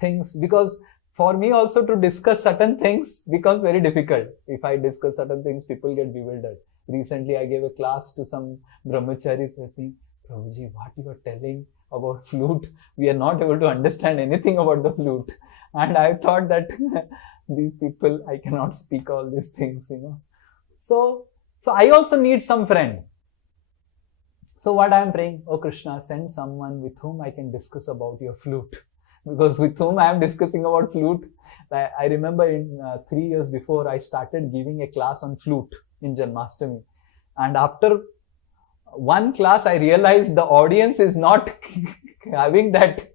things. Because for me also to discuss certain things becomes very difficult. If I discuss certain things, people get bewildered. Recently, I gave a class to some brahmacharis saying, Prabhuji, what you are telling, about flute. We are not able to understand anything about the flute. And I thought that these people, I cannot speak all these things, So I also need some friend. So what I am praying, oh Krishna, send someone with whom I can discuss about your flute. Because with whom I am discussing about flute, I remember in 3 years before, I started giving a class on flute in Janmashtami. And after one class, I realized the audience is not having that.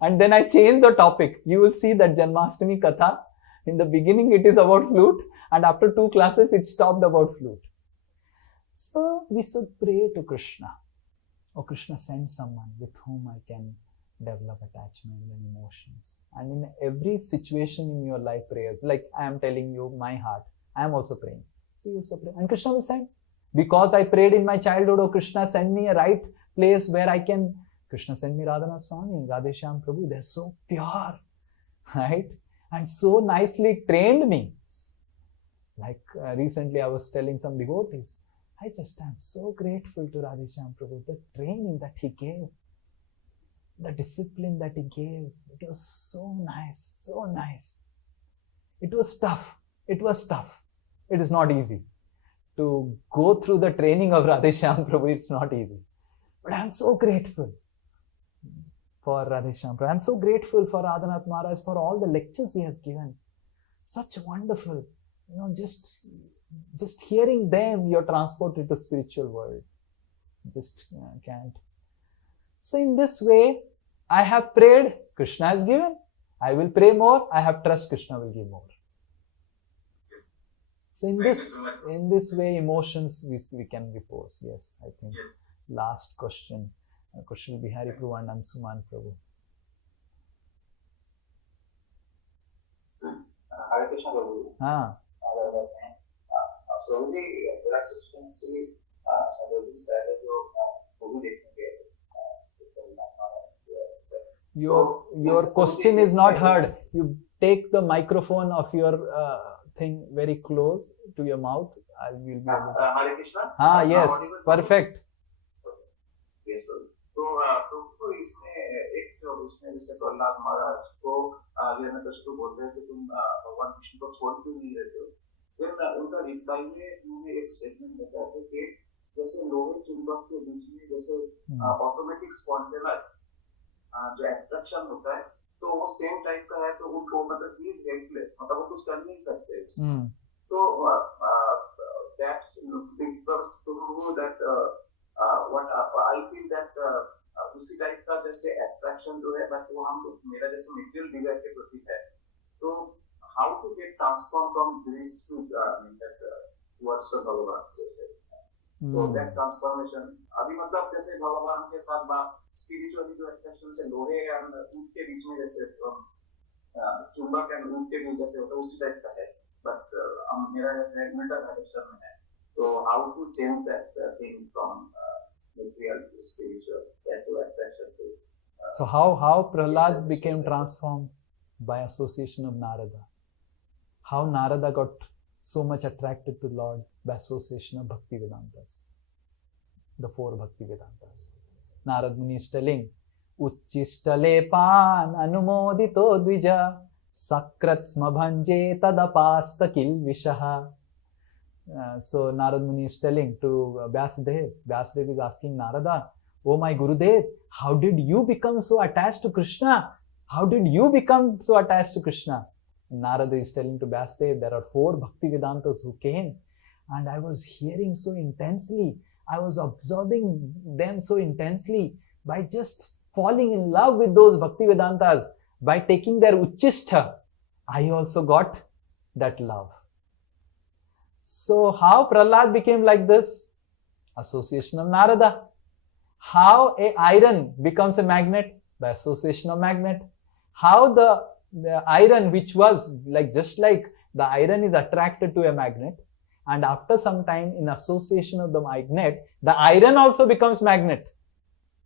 And then I changed the topic. You will see that Janmashtami Katha, in the beginning it is about flute, and after 2 classes it stopped about flute. So we should pray to Krishna. Oh Krishna, send someone with whom I can develop attachment and emotions. And in every situation in your life prayers, like I am telling you my heart, I am also praying. So you also pray. And Krishna will send. Because I prayed in my childhood, oh Krishna, send me a right place where I can. Krishna send me Radhanath Swami, Radheshyam Prabhu. They're so pure, right? And so nicely trained me. Like recently I was telling some devotees, I just am so grateful to Radheshyam Prabhu. The training that he gave, the discipline that he gave, it was so nice, so nice. It was tough. It was tough. It is not easy. To go through the training of Radheshyam Prabhu, it's not easy. But I'm so grateful for Radheshyam Prabhu. I'm so grateful for Radhanath Maharaj for all the lectures he has given. Such wonderful, just hearing them, you're transported to spiritual world. Just can't. So in this way, I have prayed, Krishna has given. I will pray more, I have trust, Krishna will give more. So in this way, emotions we can repose. Yes, I think. Yes. Last question. Kushal Bihari Prabhu and Ansuman Prabhu. Hare Krishna Prabhu. So the consistency, your question is not heard. You take the microphone of your thing very close to your mouth. I will be able to. Hare Krishna. Yes, perfect. Yes, तो इसमें एक उसमें जैसे प्रहलाद महाराज को हिरण्यकशिपु बोलते हैं कि तुम भगवान विष्णु को छोड़ क्यों नहीं रहते हो। फिर उनका रिप्लाई में उन्होंने एक स्टेटमेंट बताया था कि जैसे लोहे चुंबक के बीच में जैसे ऑटोमेटिक स्पॉन्टेनियस जो अट्रैक्शन होता है, तो वो सेम टाइप का है, तो उनको मतलब ही इज हेल्पलेस, मतलब वो कुछ कर नहीं सकते। तो that's because to know that what I feel that उसी टाइप का जैसे अट्रैक्शन जो है वो हम मेरा जैसे मटेरियल डिजायर के प्रति है, तो how to get transform from this to that towards भगवान जैसे, तो दैट ट्रांसफॉर्मेशन अभी मतलब जैसे भगवान के साथ स्पिरिचुअली जो अट्रैक्शन से लोहे एंड ऊंट के बीच में जैसे चुंबक एंड ऊंट के बीच जैसे होता है उसी टाइप का है, बट मेरा जैसे उल्टा डायरेक्शन में है, तो how to change that thing फ्रॉम material to spiritual, passive attraction to. So how Prahlad became transformed? By association of Narada. How Narada got so much attracted to Lord? By association of Bhakti Vedantas. The 4 Bhakti Vedantas. Narad Muni is telling, Uchchistale pan anumodito dvija sakrat smabhanje tadapasta kilvishaha. So Narad Muni is telling to Vyasadev. Vyasadev is asking Narada, oh my Gurudev, how did you become so attached to Krishna? How did you become so attached to Krishna? And Narada is telling to Vyasadev, there are 4 Bhakti Vedantas who came, and I was hearing so intensely. I was absorbing them so intensely by just falling in love with those Bhakti Vedantas. By taking their Uchchistha, I also got that love. So how Prahlad became like this? Association of Narada. How a iron becomes a magnet? By association of magnet. How the iron, which was just like the iron is attracted to a magnet, and after some time in association of the magnet, the iron also becomes magnet.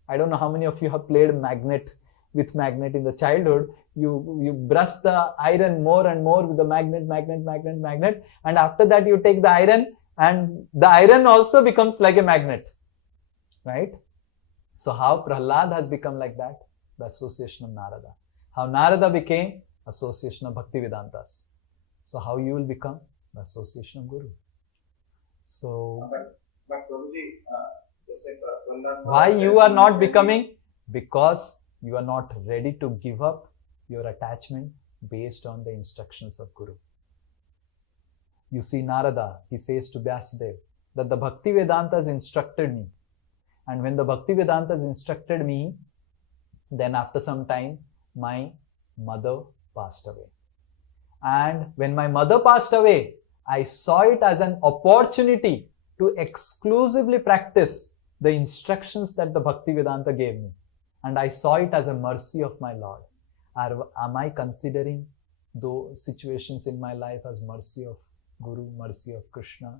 I don't know how many of you have played magnet with magnet in the childhood. You brush the iron more and more with the magnet, and after that you take the iron, and the iron also becomes like a magnet, right? So how Prahlad has become like that? The association of Narada. How Narada became association of Bhaktivedantas. So how you will become? The association of Guru. So but Prabhuji, why you are not becoming? Because you are not ready to give up your attachment based on the instructions of Guru. You see Narada, he says to Vyasadeva that the Bhaktivedantas instructed me. And when the Bhaktivedantas instructed me, then after some time, my mother passed away. And when my mother passed away, I saw it as an opportunity to exclusively practice the instructions that the Bhaktivedanta gave me. And I saw it as a mercy of my Lord. Am I considering those situations in my life as mercy of Guru, mercy of Krishna?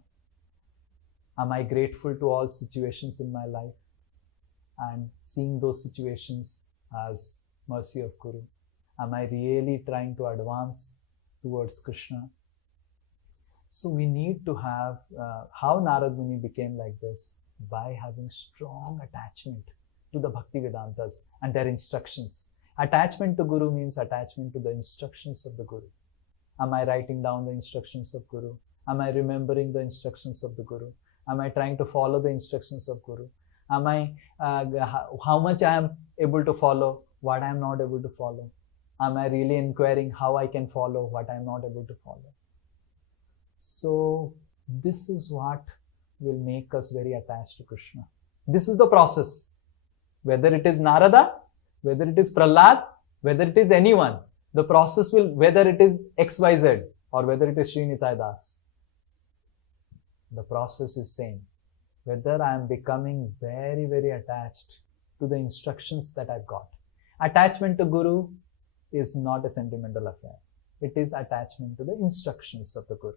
Am I grateful to all situations in my life and seeing those situations as mercy of Guru? Am I really trying to advance towards Krishna? So we need to have, how Narad Muni became like this? By having strong attachment to the Bhaktivedantas and their instructions. Attachment to Guru means attachment to the instructions of the Guru. Am I writing down the instructions of Guru? Am I remembering the instructions of the Guru? Am I trying to follow the instructions of Guru? Am I, how much I am able to follow, what I am not able to follow? Am I really inquiring how I can follow what I am not able to follow? So this is what will make us very attached to Krishna. This is the process. Whether it is Narada, whether it is Prahlad, whether it is anyone, the process will, whether it is XYZ or whether it is Sri Nitai Das, the process is same. Whether I am becoming very, very attached to the instructions that I've got. Attachment to Guru is not a sentimental affair. It is attachment to the instructions of the Guru.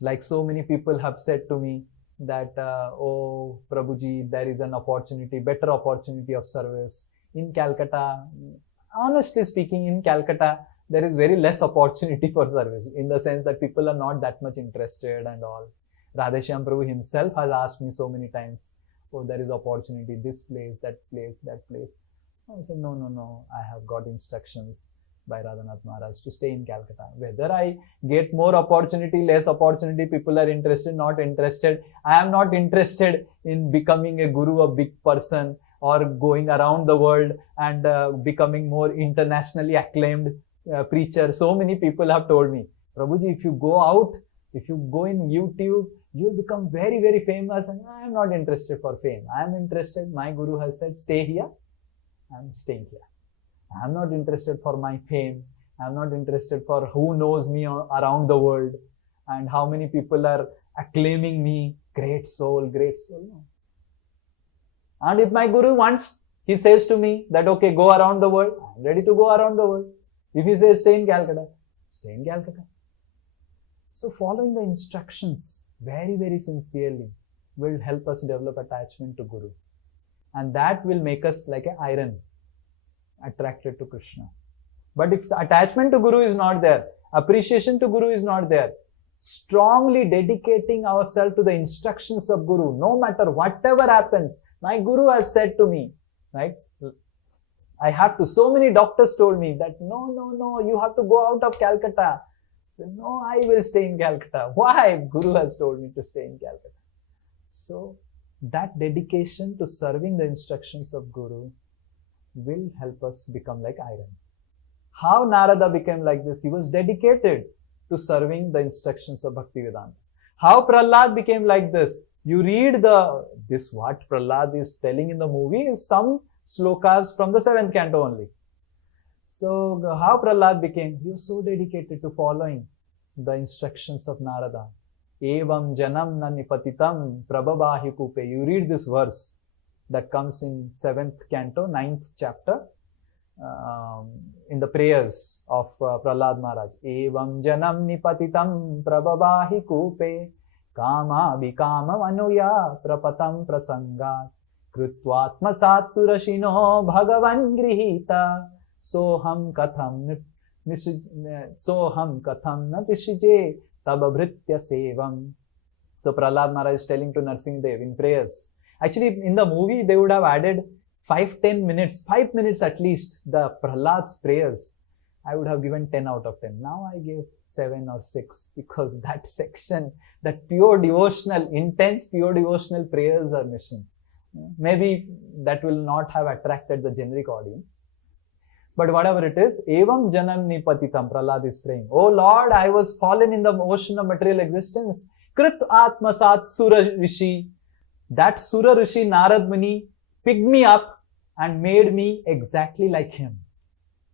Like so many people have said to me that, oh Prabhuji, there is an opportunity, better opportunity of service in Calcutta. Honestly speaking, in Calcutta, there is very less opportunity for service in the sense that people are not that much interested and all. Radheshyam Prabhu himself has asked me so many times, oh, there is opportunity, this place, that place, that place. I said, no, I have got instructions by Radhanath Maharaj to stay in Calcutta. Whether I get more opportunity, less opportunity, people are interested, not interested. I am not interested in becoming a guru, a big person, or going around the world and becoming more internationally acclaimed preacher. So many people have told me, Prabhuji, if you go out, if you go in YouTube, you will become very, very famous. And I am not interested for fame. I am interested. My guru has said, stay here. I am staying here. I am not interested for my fame. I am not interested for who knows me around the world and how many people are acclaiming me. Great soul, great soul. No. And if my guru wants, he says to me that, okay, go around the world. I am ready to go around the world. If he says, stay in Calcutta, stay in Calcutta. So following the instructions very, very sincerely will help us develop attachment to Guru. And that will make us like an iron attracted to Krishna. But if the attachment to Guru is not there, appreciation to Guru is not there, strongly dedicating ourselves to the instructions of Guru, no matter whatever happens, my Guru has said to me, right? I have to, so many doctors told me that, no, you have to go out of Calcutta. I said, no, I will stay in Calcutta. Why? Guru has told me to stay in Calcutta. So that dedication to serving the instructions of Guru will help us become like iron. How Narada became like this? He was dedicated to serving the instructions of Bhaktivedanta. How Prahlad became like this? You read what Prahlad is telling in the movie is some slokas from the 7th canto only. So how Prahlad became? He was so dedicated to following the instructions of Narada. Evam janam na nipatitam prabhabahi kupe. You read this verse that comes in 7th canto, 9th chapter, in the prayers of Prahlad Maharaj. Evam janam nipatitam prabhabahi kupe kama vikama manuya prapatam prasangat krutvatma satsurashino bhagavan grihita soham katham na tishije tababhritya sevam. So Prahlad Maharaj is telling to Narsimha Dev in prayers Actually, in the movie, they would have added 5 minutes at least, the Prahlad's prayers. I would have given 10 out of 10. Now I give 7 or 6 because that section, that pure devotional, intense pure devotional prayers are missing. Maybe that will not have attracted the generic audience. But whatever it is, Evam Janam Nipatitam, Prahlad is praying. Oh Lord, I was fallen in the ocean of material existence. Krit Atmasat Sura Rishi. That Sura Rishi Narad Muni picked me up and made me exactly like him.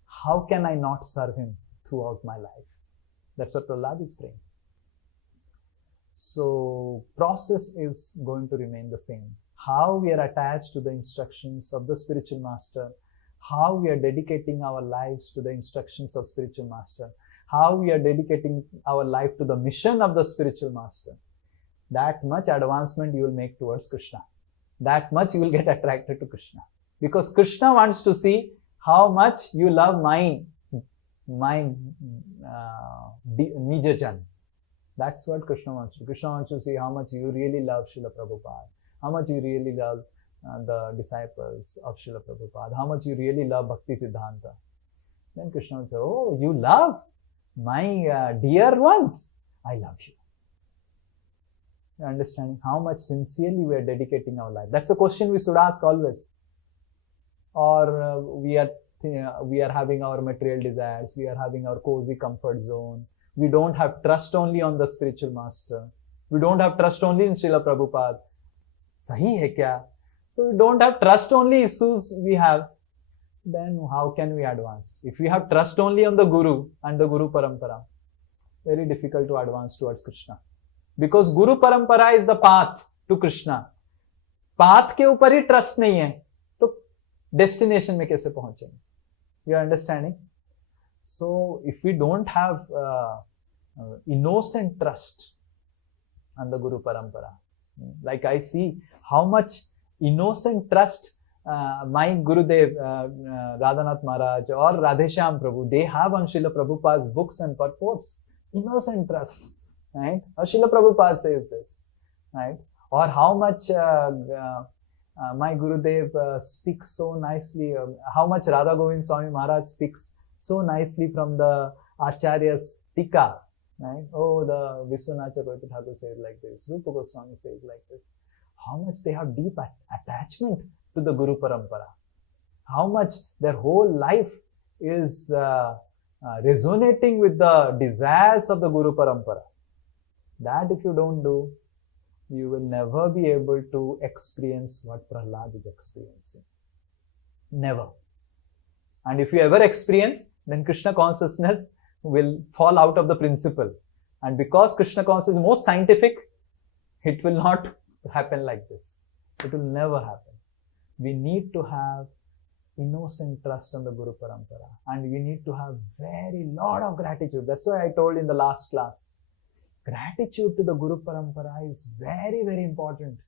How can I not serve him throughout my life? That's what Prahlad is praying. So, process is going to remain the same. How we are attached to the instructions of the spiritual master, how we are dedicating our lives to the instructions of spiritual master, how we are dedicating our life to the mission of the spiritual master, that much advancement you will make towards Krishna. That much you will get attracted to Krishna. Because Krishna wants to see how much you love my Nijajan. That's what Krishna wants to. Krishna wants to see how much you really love Srila Prabhupada, how much you really love the disciples of Srila Prabhupada, how much you really love Bhakti Siddhanta. Then Krishna will say, oh, you love my dear ones? I love you. You're understanding how much sincerely we are dedicating our life. That's the question we should ask always. Or we are having our material desires, we are having our cozy comfort zone. We don't have trust only on the spiritual master. We don't have trust only in Srila Prabhupada. Sahi hai kya? So we don't have trust only issues we have. Then how can we advance? If we have trust only on the Guru and the Guru Parampara, very difficult to advance towards Krishna. Because Guru Parampara is the path to Krishna. Path के ऊपर ही trust नहीं है, तो destination में कैसे पहुंचेंगे? You are understanding? So if we don't have innocent trust on the Guru Parampara, like I see how much innocent trust my Gurudev, Radhanath Maharaj or Radheshyam Prabhu, they have on Srila Prabhupada's books and purports. Innocent trust, right? Or Srila Prabhupada says this, right? Or how much my Gurudev speaks so nicely, how much Radha Govind Swami Maharaj speaks so nicely from the Acharya's Tika, right? Oh, the Vishwanath Chakravarti Thakur says like this, Rupa Goswami says like this. How much they have deep attachment to the Guru Parampara. How much their whole life is resonating with the desires of the Guru Parampara. That if you don't do, you will never be able to experience what Prahlad is experiencing. Never. And if you ever experience, then Krishna consciousness will fall out of the principle. And because Krishna consciousness is most scientific, it will not happen like this. It will never happen. We need to have innocent trust on the Guru Parampara. And we need to have very lot of gratitude. That's why I told in the last class. Gratitude to the Guru Parampara is very, very important.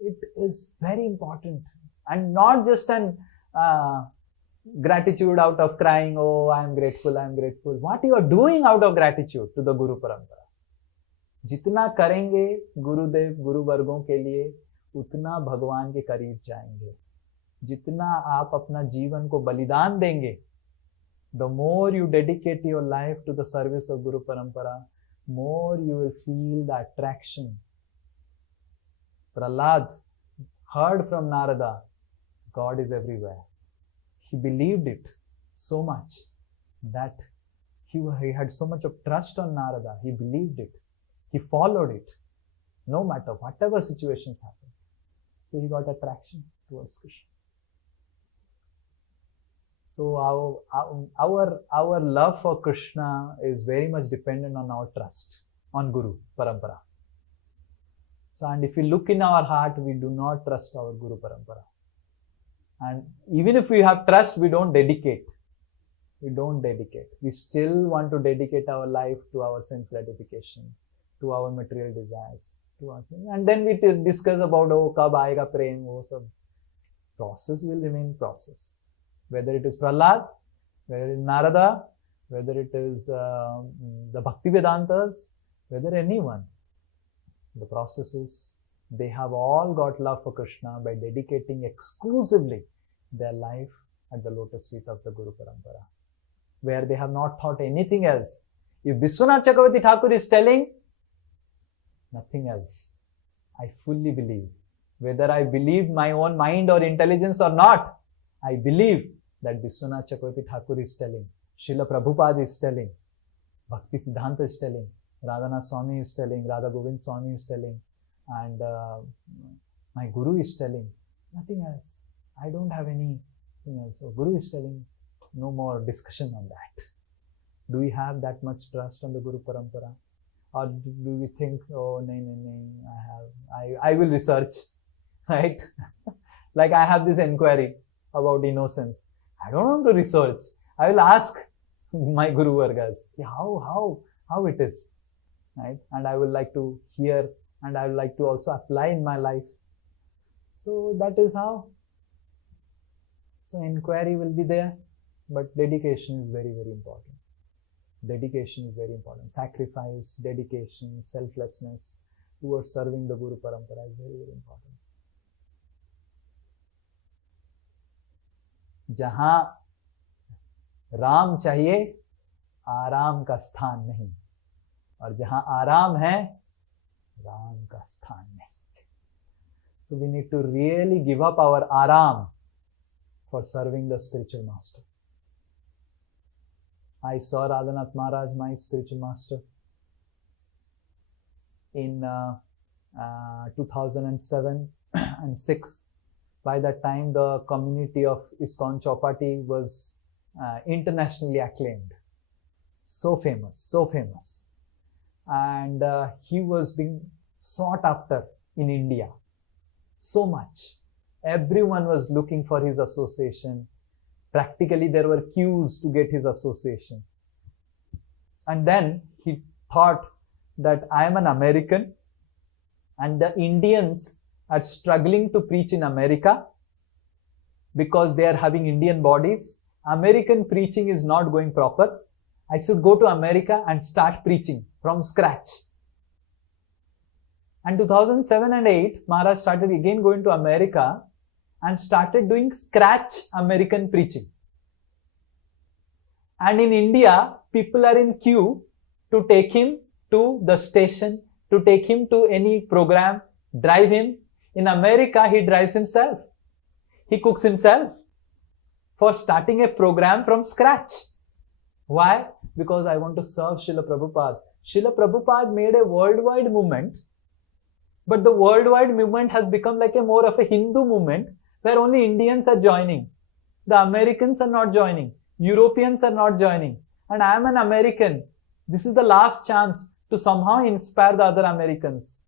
It is very important. And not just an gratitude out of crying, oh, I am grateful, I am grateful. What you are doing out of gratitude to the Guru Parampara. जितना करेंगे गुरुदेव गुरु वर्गों के लिए उतना भगवान के करीब जाएंगे. जितना आप अपना जीवन को बलिदान देंगे, the more you dedicate your life to the service of Guru Parampara, more you will feel the attraction. Prahlad heard from Narada, God is everywhere. He believed it so much that he had so much of trust on Narada. He believed it. He followed it, no matter whatever situations happen. So he got attraction towards Krishna. So our love for Krishna is very much dependent on our trust on Guru Parampara. So, and if we look in our heart, we do not trust our Guru Parampara. And even if we have trust, we don't dedicate. We don't dedicate. We still want to dedicate our life to our sense gratification, to our material desires. And then we discuss about, oh, kab aayega prem, oh, sab. Process will remain process. Whether it is Prahlad, whether it is Narada, whether it is the Bhakti Vedantas, whether anyone, the process is They have all got love for Krishna by dedicating exclusively their life at the lotus feet of the Guru Parampara, where they have not thought anything else. If Vishwanath Chakravarti Thakur is telling, nothing else. I fully believe. Whether I believe my own mind or intelligence or not, I believe that Vishwanath Chakravarti Thakur is telling, Srila Prabhupada is telling, Bhakti Siddhanta is telling, Radhanath Swami is telling, Radha Govind Swami is telling, and my Guru is telling. Nothing else. I don't have anything else. So Guru is telling, no more discussion on that. Do we have that much trust on the Guru Parampara? Or do we think, oh, I will research, right? Like I have this inquiry about innocence. I don't want to research. I will ask my Guru Vargas, how it is, right? And I would like to hear, and I would like to also apply in my life. So that is how. So inquiry will be there, but dedication is very, very important. Dedication is very important. Sacrifice, dedication, selflessness towards serving the Guru Parampara is very, very important. जहां राम चाहिए, आराम का स्थान नहीं, और जहां आराम है, राम का स्थान नहीं. So we need to really give up our aram for serving the spiritual master. I saw Radhanath Maharaj, my spiritual master, in 2007 and 6. By that time, the community of ISKCON Chowpatty was internationally acclaimed. So famous. And he was being sought after in India. So much. Everyone was looking for his association. Practically, there were queues to get his association. And then he thought that I am an American and the Indians are struggling to preach in America because they are having Indian bodies. American preaching is not going proper. I should go to America and start preaching from scratch. And 2007 and 8, Maharaj started again going to America and started doing scratch American preaching. And in India, people are in queue to take him to the station, to take him to any program, drive him. In America, he drives himself. He cooks himself for starting a program from scratch. Why? Because I want to serve Srila Prabhupada. Srila Prabhupada made a worldwide movement, but the worldwide movement has become like a more of a Hindu movement where only Indians are joining. The Americans are not joining. Europeans are not joining. And I am an American. This is the last chance to somehow inspire the other Americans.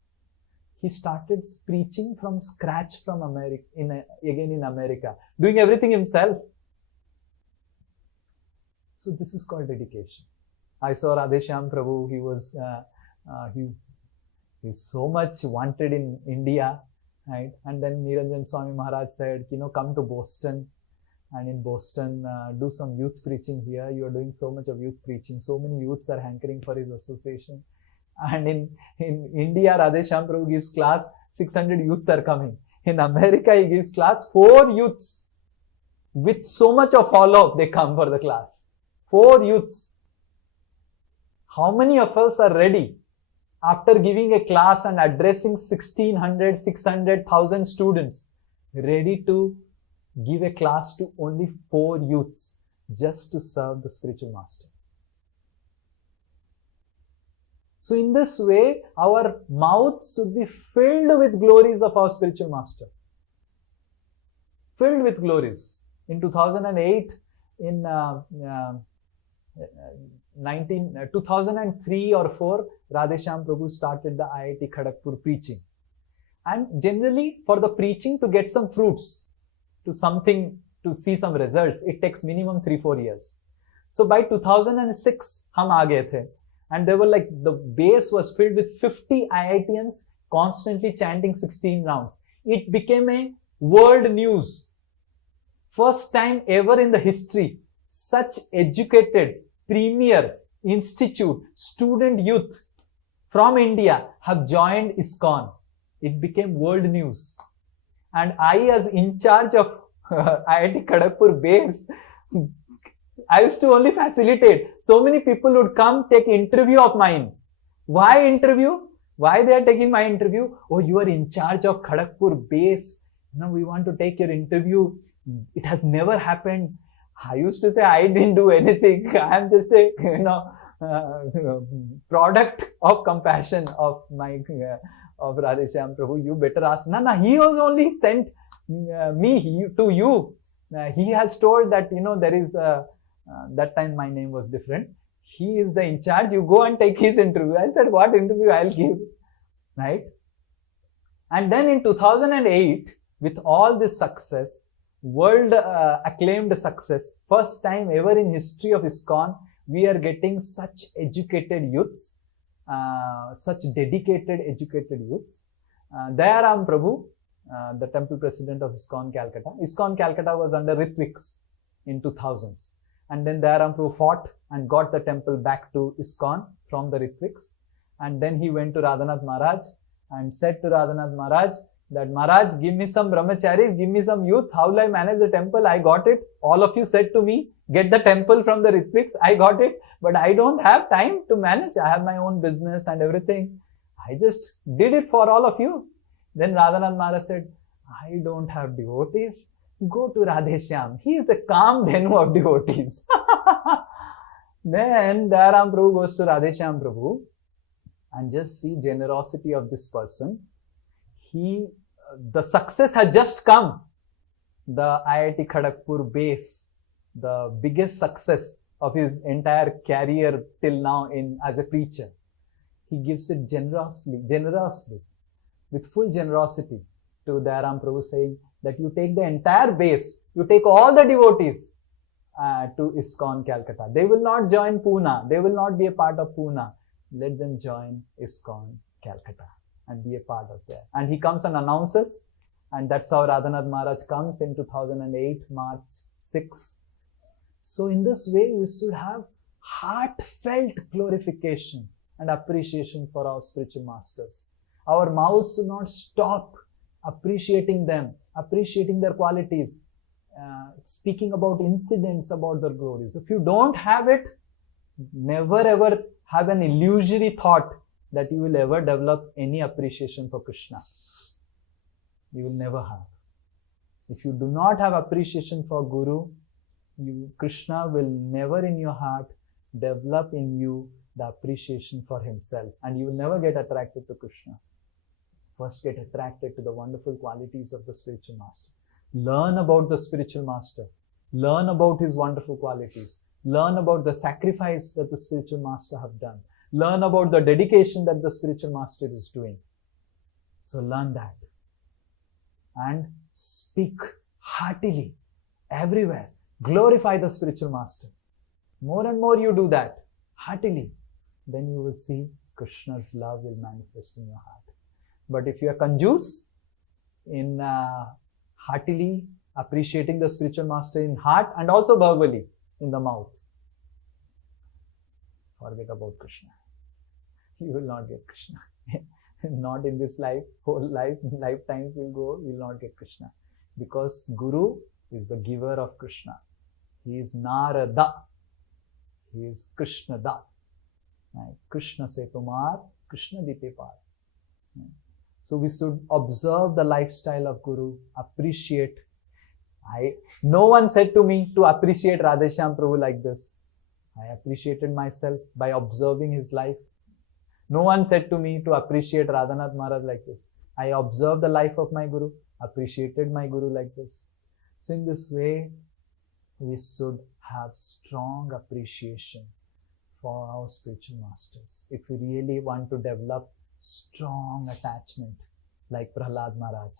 He started preaching from scratch from America, again in America, doing everything himself. So this is called dedication. I saw Radheshyam Prabhu. He was he's so much wanted in India, right? And then Niranjan Swami Maharaj said, come to Boston, and in Boston do some youth preaching here. You are doing so much of youth preaching. So many youths are hankering for his association. And in India, Radheshyam Prabhu gives class, 600 youths are coming. In America, he gives class, 4 youths. With so much of follow-up, they come for the class. 4 youths. How many of us are ready after giving a class and addressing 1,600, 600, 1,000 students, ready to give a class to only 4 youths just to serve the spiritual master? So in this way, our mouth should be filled with glories of our spiritual master. Filled with glories. In 2008, in 2003 or 4, Radheshyam Prabhu started the IIT Kharagpur preaching. And generally, for the preaching to get some fruits, to see some results, it takes minimum 3-4 years. So by 2006, hum aa gaye the. And they were like, the base was filled with 50 IITians constantly chanting 16 rounds. It became a world news. First time ever in the history, such educated, premier, institute, student youth from India have joined ISKCON. it became world news. And I, as in charge of IIT Kharagpur base, I used to only facilitate. So many people would come take interview of mine. Why interview? Why they are taking my interview? Oh, you are in charge of Kharagpur base. We want to take your interview. It has never happened. I used to say I didn't do anything. I am just a product of compassion of my of Radheshyam Prabhu. You better ask. No, he was only sent me to you. He has told that there is that time my name was different. He is the in charge. You go and take his interview. I said, what interview I'll give, right? And then in 2008, with all this success, world acclaimed success, first time ever in history of ISKCON, we are getting such educated youths, such dedicated, educated youths. Dayaram Prabhu, the temple president of ISKCON Calcutta. ISKCON Calcutta was under Ritviks in 2000s. And then Dayaram Prabhu fought and got the temple back to ISKCON from the Ritviks. And then he went to Radhanath Maharaj and said to Radhanath Maharaj that, Maharaj, give me some brahmacharis, give me some youths. How will I manage the temple? I got it. All of you said to me, get the temple from the Ritviks. I got it. But I don't have time to manage. I have my own business and everything. I just did it for all of you. Then Radhanath Maharaj said, I don't have devotees. Go to Radheshyam. He is the calm Dhenu of devotees. Then Dayaram Prabhu goes to Radheshyam Prabhu and just see generosity of this person. The success has just come. The IIT Kharagpur base, the biggest success of his entire career till now as a preacher. He gives it generously, with full generosity to Dayaram Prabhu, saying that you take the entire base, you take all the devotees to ISKCON Calcutta. They will not join Pune. They will not be a part of Pune. Let them join ISKCON Calcutta and be a part of that. And he comes and announces, and that's how Radhanath Maharaj comes in 2008, March 6. So in this way, we should have heartfelt glorification and appreciation for our spiritual masters. Our mouths should not stop appreciating them, appreciating their qualities, speaking about incidents, about their glories. If you don't have it, never ever have an illusory thought that you will ever develop any appreciation for Krishna. You will never have. If you do not have appreciation for Guru, Krishna will never in your heart develop in you the appreciation for himself, and you will never get attracted to Krishna. First, get attracted to the wonderful qualities of the spiritual master. Learn about the spiritual master. Learn about his wonderful qualities. Learn about the sacrifice that the spiritual master have done. Learn about the dedication that the spiritual master is doing. So learn that. And speak heartily everywhere. Glorify the spiritual master. More and more you do that heartily, then you will see Krishna's love will manifest in your heart. But if you are conjuice in heartily appreciating the spiritual master in heart and also verbally in the mouth, forget about Krishna. You will not get Krishna. Not in this life, whole life, lifetimes you go, you will not get Krishna. Because Guru is the giver of Krishna. He is Narada. He is Krishna Da. Right? Krishna se tumar, Krishna dite par. Right? So we should observe the lifestyle of Guru, appreciate. No one said to me to appreciate Radheshyam Prabhu like this. I appreciated myself by observing his life. No one said to me to appreciate Radhanath Maharaj like this. I observed the life of my Guru, appreciated my Guru like this. So in this way, we should have strong appreciation for our spiritual masters. If we really want to develop strong attachment like Prahlad Maharaj.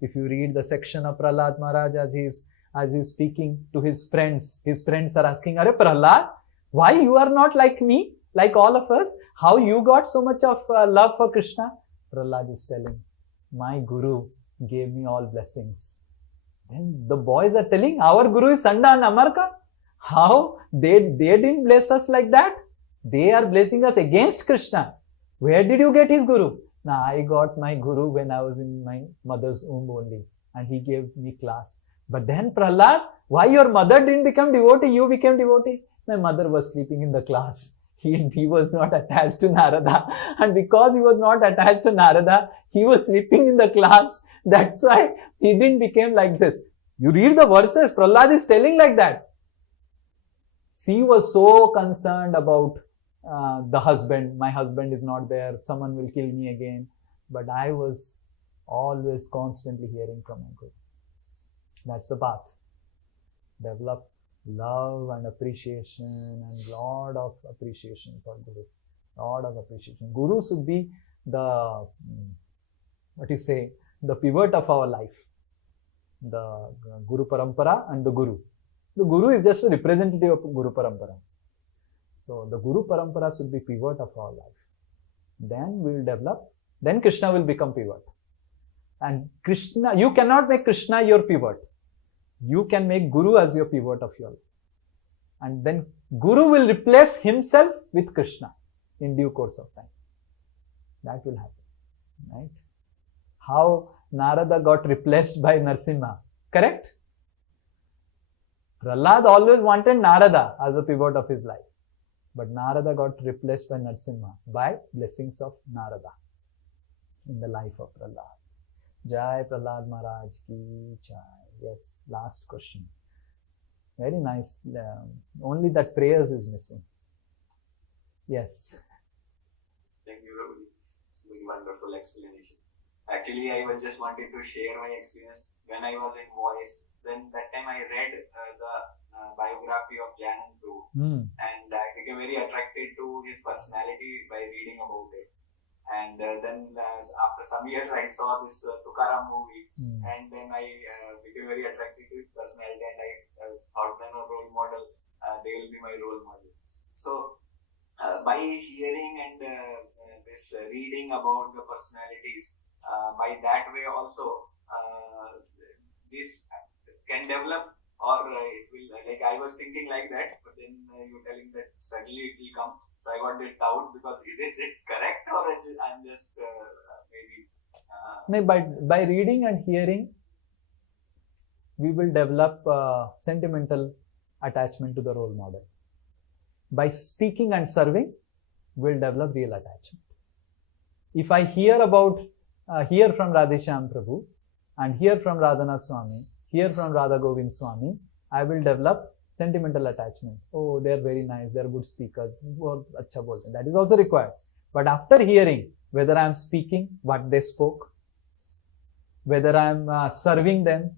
If you read the section of Prahlad Maharaj as he's speaking to his friends are asking, Are Prahlad, why you are not like me, like all of us? How you got so much of love for Krishna? Prahlad is telling, my Guru gave me all blessings. Then the boys are telling, our Guru is Sanda and Amarka. How? They bless us like that. They are blessing us against Krishna. Where did you get his Guru? Now, I got my guru when I was in my mother's womb only, and he gave me class. But then Prahlad, why your mother didn't become devotee, you became devotee? My mother was sleeping in the class. He was not attached to Narada. And because he was not attached to Narada, he was sleeping in the class. That's why he didn't become like this. You read the verses, Prahlad is telling like that. She was so concerned about the husband. My husband is not there. Someone will kill me again. But I was always constantly hearing from my Guru. That's the path. Develop love and appreciation and lot of appreciation for Guru. Lot of appreciation. Guru should be the, the pivot of our life. The Guru Parampara and the Guru. The Guru is just a representative of Guru Parampara. So the Guru Parampara should be pivot of our life. Then we will develop, then Krishna will become pivot. And Krishna, you cannot make Krishna your pivot. You can make Guru as your pivot of your life. And then Guru will replace himself with Krishna in due course of time. That will happen. Right? How Narada got replaced by Narsimha. Correct? Prahlad always wanted Narada as the pivot of his life. But Narada got replaced by Narsimha by blessings of Narada in the life of Prahlad. Jai Prahlad Maharaj ki jai. Yes, last question. Very nice. Only that prayers is missing. Yes. Thank you, Prabhuji. It's been wonderful explanation. Actually, I was just wanted to share my experience when I was in voice. Then that time I read the biography of Canto, and I became very attracted to his personality by reading about it. And then after some years I saw this Tukaram movie, and then I became very attracted to his personality, and I thought when a role model, they will be my role model. So by hearing and this reading about the personalities, by that way also this can develop, or it will, like I was thinking like that, but then you were telling that certainly it will come. So I got a doubt, because is it correct, or I'm just maybe... No, by reading and hearing, we will develop sentimental attachment to the role model. By speaking and serving, we will develop real attachment. If I hear from Radheshyam Prabhu, and hear from Radhanath Swami, hear from Radha Govind Swami, I will develop sentimental attachment. Oh, they are very nice, they are good speakers. That is also required. But after hearing, whether I am speaking what they spoke, whether I am serving them,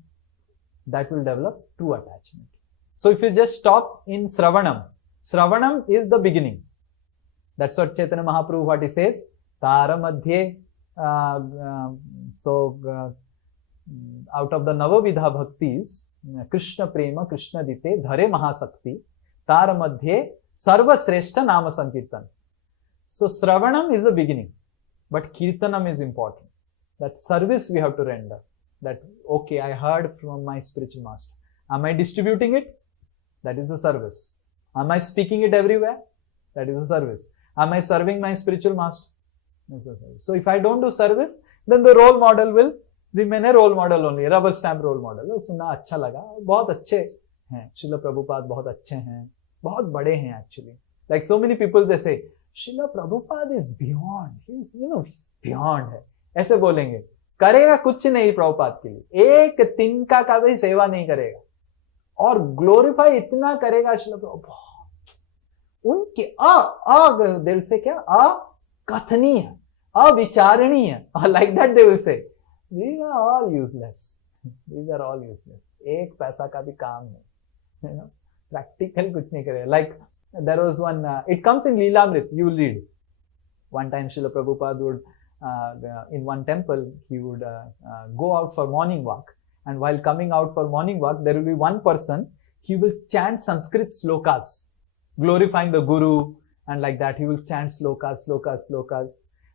that will develop true attachment. So if you just stop in Sravanam, Sravanam is the beginning. That's what Chaitanya Mahaprabhu, what he says, Tara Madhye, out of the Navavidha Bhaktis, Krishna Prema, Krishna Dite, Dhare Mahasakti, Tara Madhye, Sarva Sreshta Nama Sankirtan. So Sravanam is the beginning, but Kirtanam is important. That service we have to render. That, okay, I heard from my spiritual master. Am I distributing it? That is the service. Am I speaking it everywhere? That is the service. Am I serving my spiritual master? That's the service. So if I don't do service, then the role model will remain a role model only, rubber stamp role model. सुनना अच्छा लगा, बहुत अच्छे हैं, Srila Prabhupada बहुत अच्छे हैं, बहुत बड़े हैं actually. Like so many people they say, Srila Prabhupada is beyond, he's beyond है. ऐसे बोलेंगे, करेगा कुछ नहीं प्रभुपाद के लिए, एक तिनका का भी सेवा नहीं करेगा, और ग्लोरीफाई इतना करेगा श्रील प्रभुपाद, उनके दिल से क्या अकथनीय, अविचारणीय, like that they will say. These are all useless. These are all useless. एक पैसा का भी काम नहीं, practical कुछ नहीं करेगा. Like there was one, it comes in Leelamrit, you will read. One time Srila Prabhupada would, in one temple, he would go out for morning walk. And while coming out for morning walk, there will be one person, he will chant Sanskrit slokas, glorifying the Guru, and like that he will chant slokas.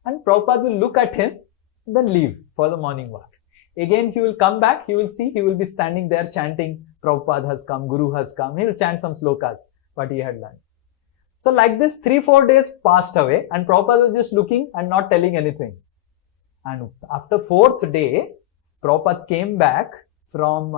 And Prabhupada will look at him, then leave for the morning walk. Again he will come back, he will see, he will be standing there chanting, Prabhupada has come, Guru has come, he will chant some slokas, what he had learned. So like this 3-4 days passed away, and Prabhupada was just looking and not telling anything. And after 4th day, Prabhupada came back from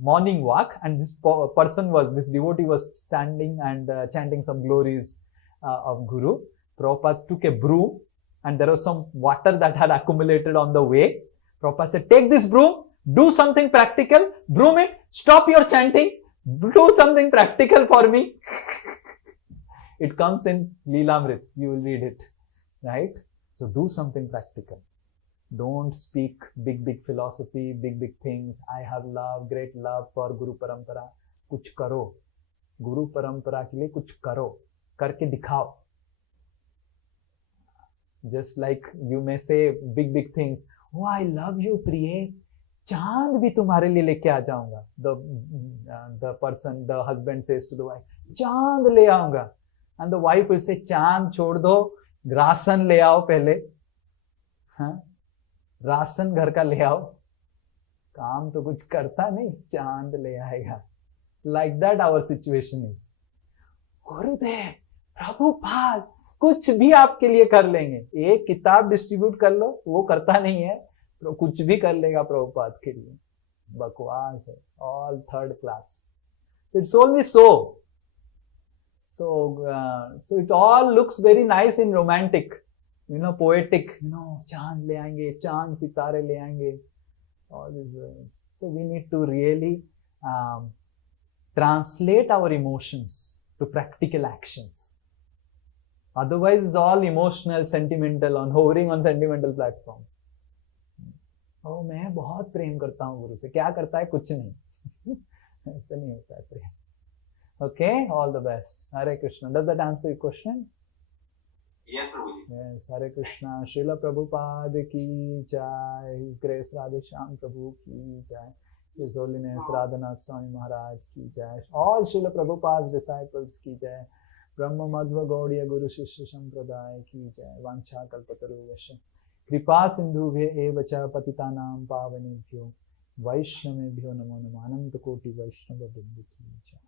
morning walk, and this devotee was standing and chanting some glories of Guru. Prabhupada took a broom, and there was some water that had accumulated on the way. Prabhupada said, take this broom, do something practical, broom it, stop your chanting, do something practical for me. It comes in Leelamrit, you will read it, right? So do something practical. Don't speak big philosophy, big things. I have love, great love for Guru Parampara. कुछ करो, गुरु परंपरा के लिए कुछ करो, करके दिखाओ. Just like you may say big things. Oh, I love you, Priye. चांद भी तुम्हारे लिए लेके आ जाऊंगा. The husband says to the wife, चांद ले आऊंगा. And the wife will say, चांद छोड़ दो, राशन ले आओ पहले. हाँ, राशन घर का ले आओ. काम तो कुछ करता नहीं, चांद ले आएगा. Like that our situation is. गुरुदेव, प्रभुपाद, कुछ भी आपके लिए कर लेंगे. एक किताब डिस्ट्रीब्यूट कर लो, वो करता नहीं है, तो कुछ भी कर लेगा प्रभुपाद के लिए. बकवास है, all third class. It's only so. So it all looks very nice in romantic, poetic. चांद ले आएंगे, चांद सितारे ले आएंगे. All these words. So we need to really translate our emotions to practical actions. Otherwise, it's all emotional, sentimental, hovering on sentimental platform. Oh, मैं बहुत प्रेम करता हूँ गुरु से. क्या करता है? कुछ नहीं. ऐसा नहीं होता है प्रेम. Okay, all the best. Hare Krishna. Does that answer your question? Yes, Prabhuji. Yes, Hare Krishna. Srila Prabhupada ki jai. His Grace Radheshyam Prabhu ki jai. His Holiness Radhanath Swami Maharaj ki jai. All Srila Prabhupada's disciples ki jai. Brahma Madhva Gaudiya Guru Shishya Sampradaya ki jai. Vancha Kalpataru Vasha. Kripa Sindhubhya evacha patitanam pavanebhyo. Vaishnavebhyo namo namo. Ananta Koti Vaishnava Vrinda ki jai.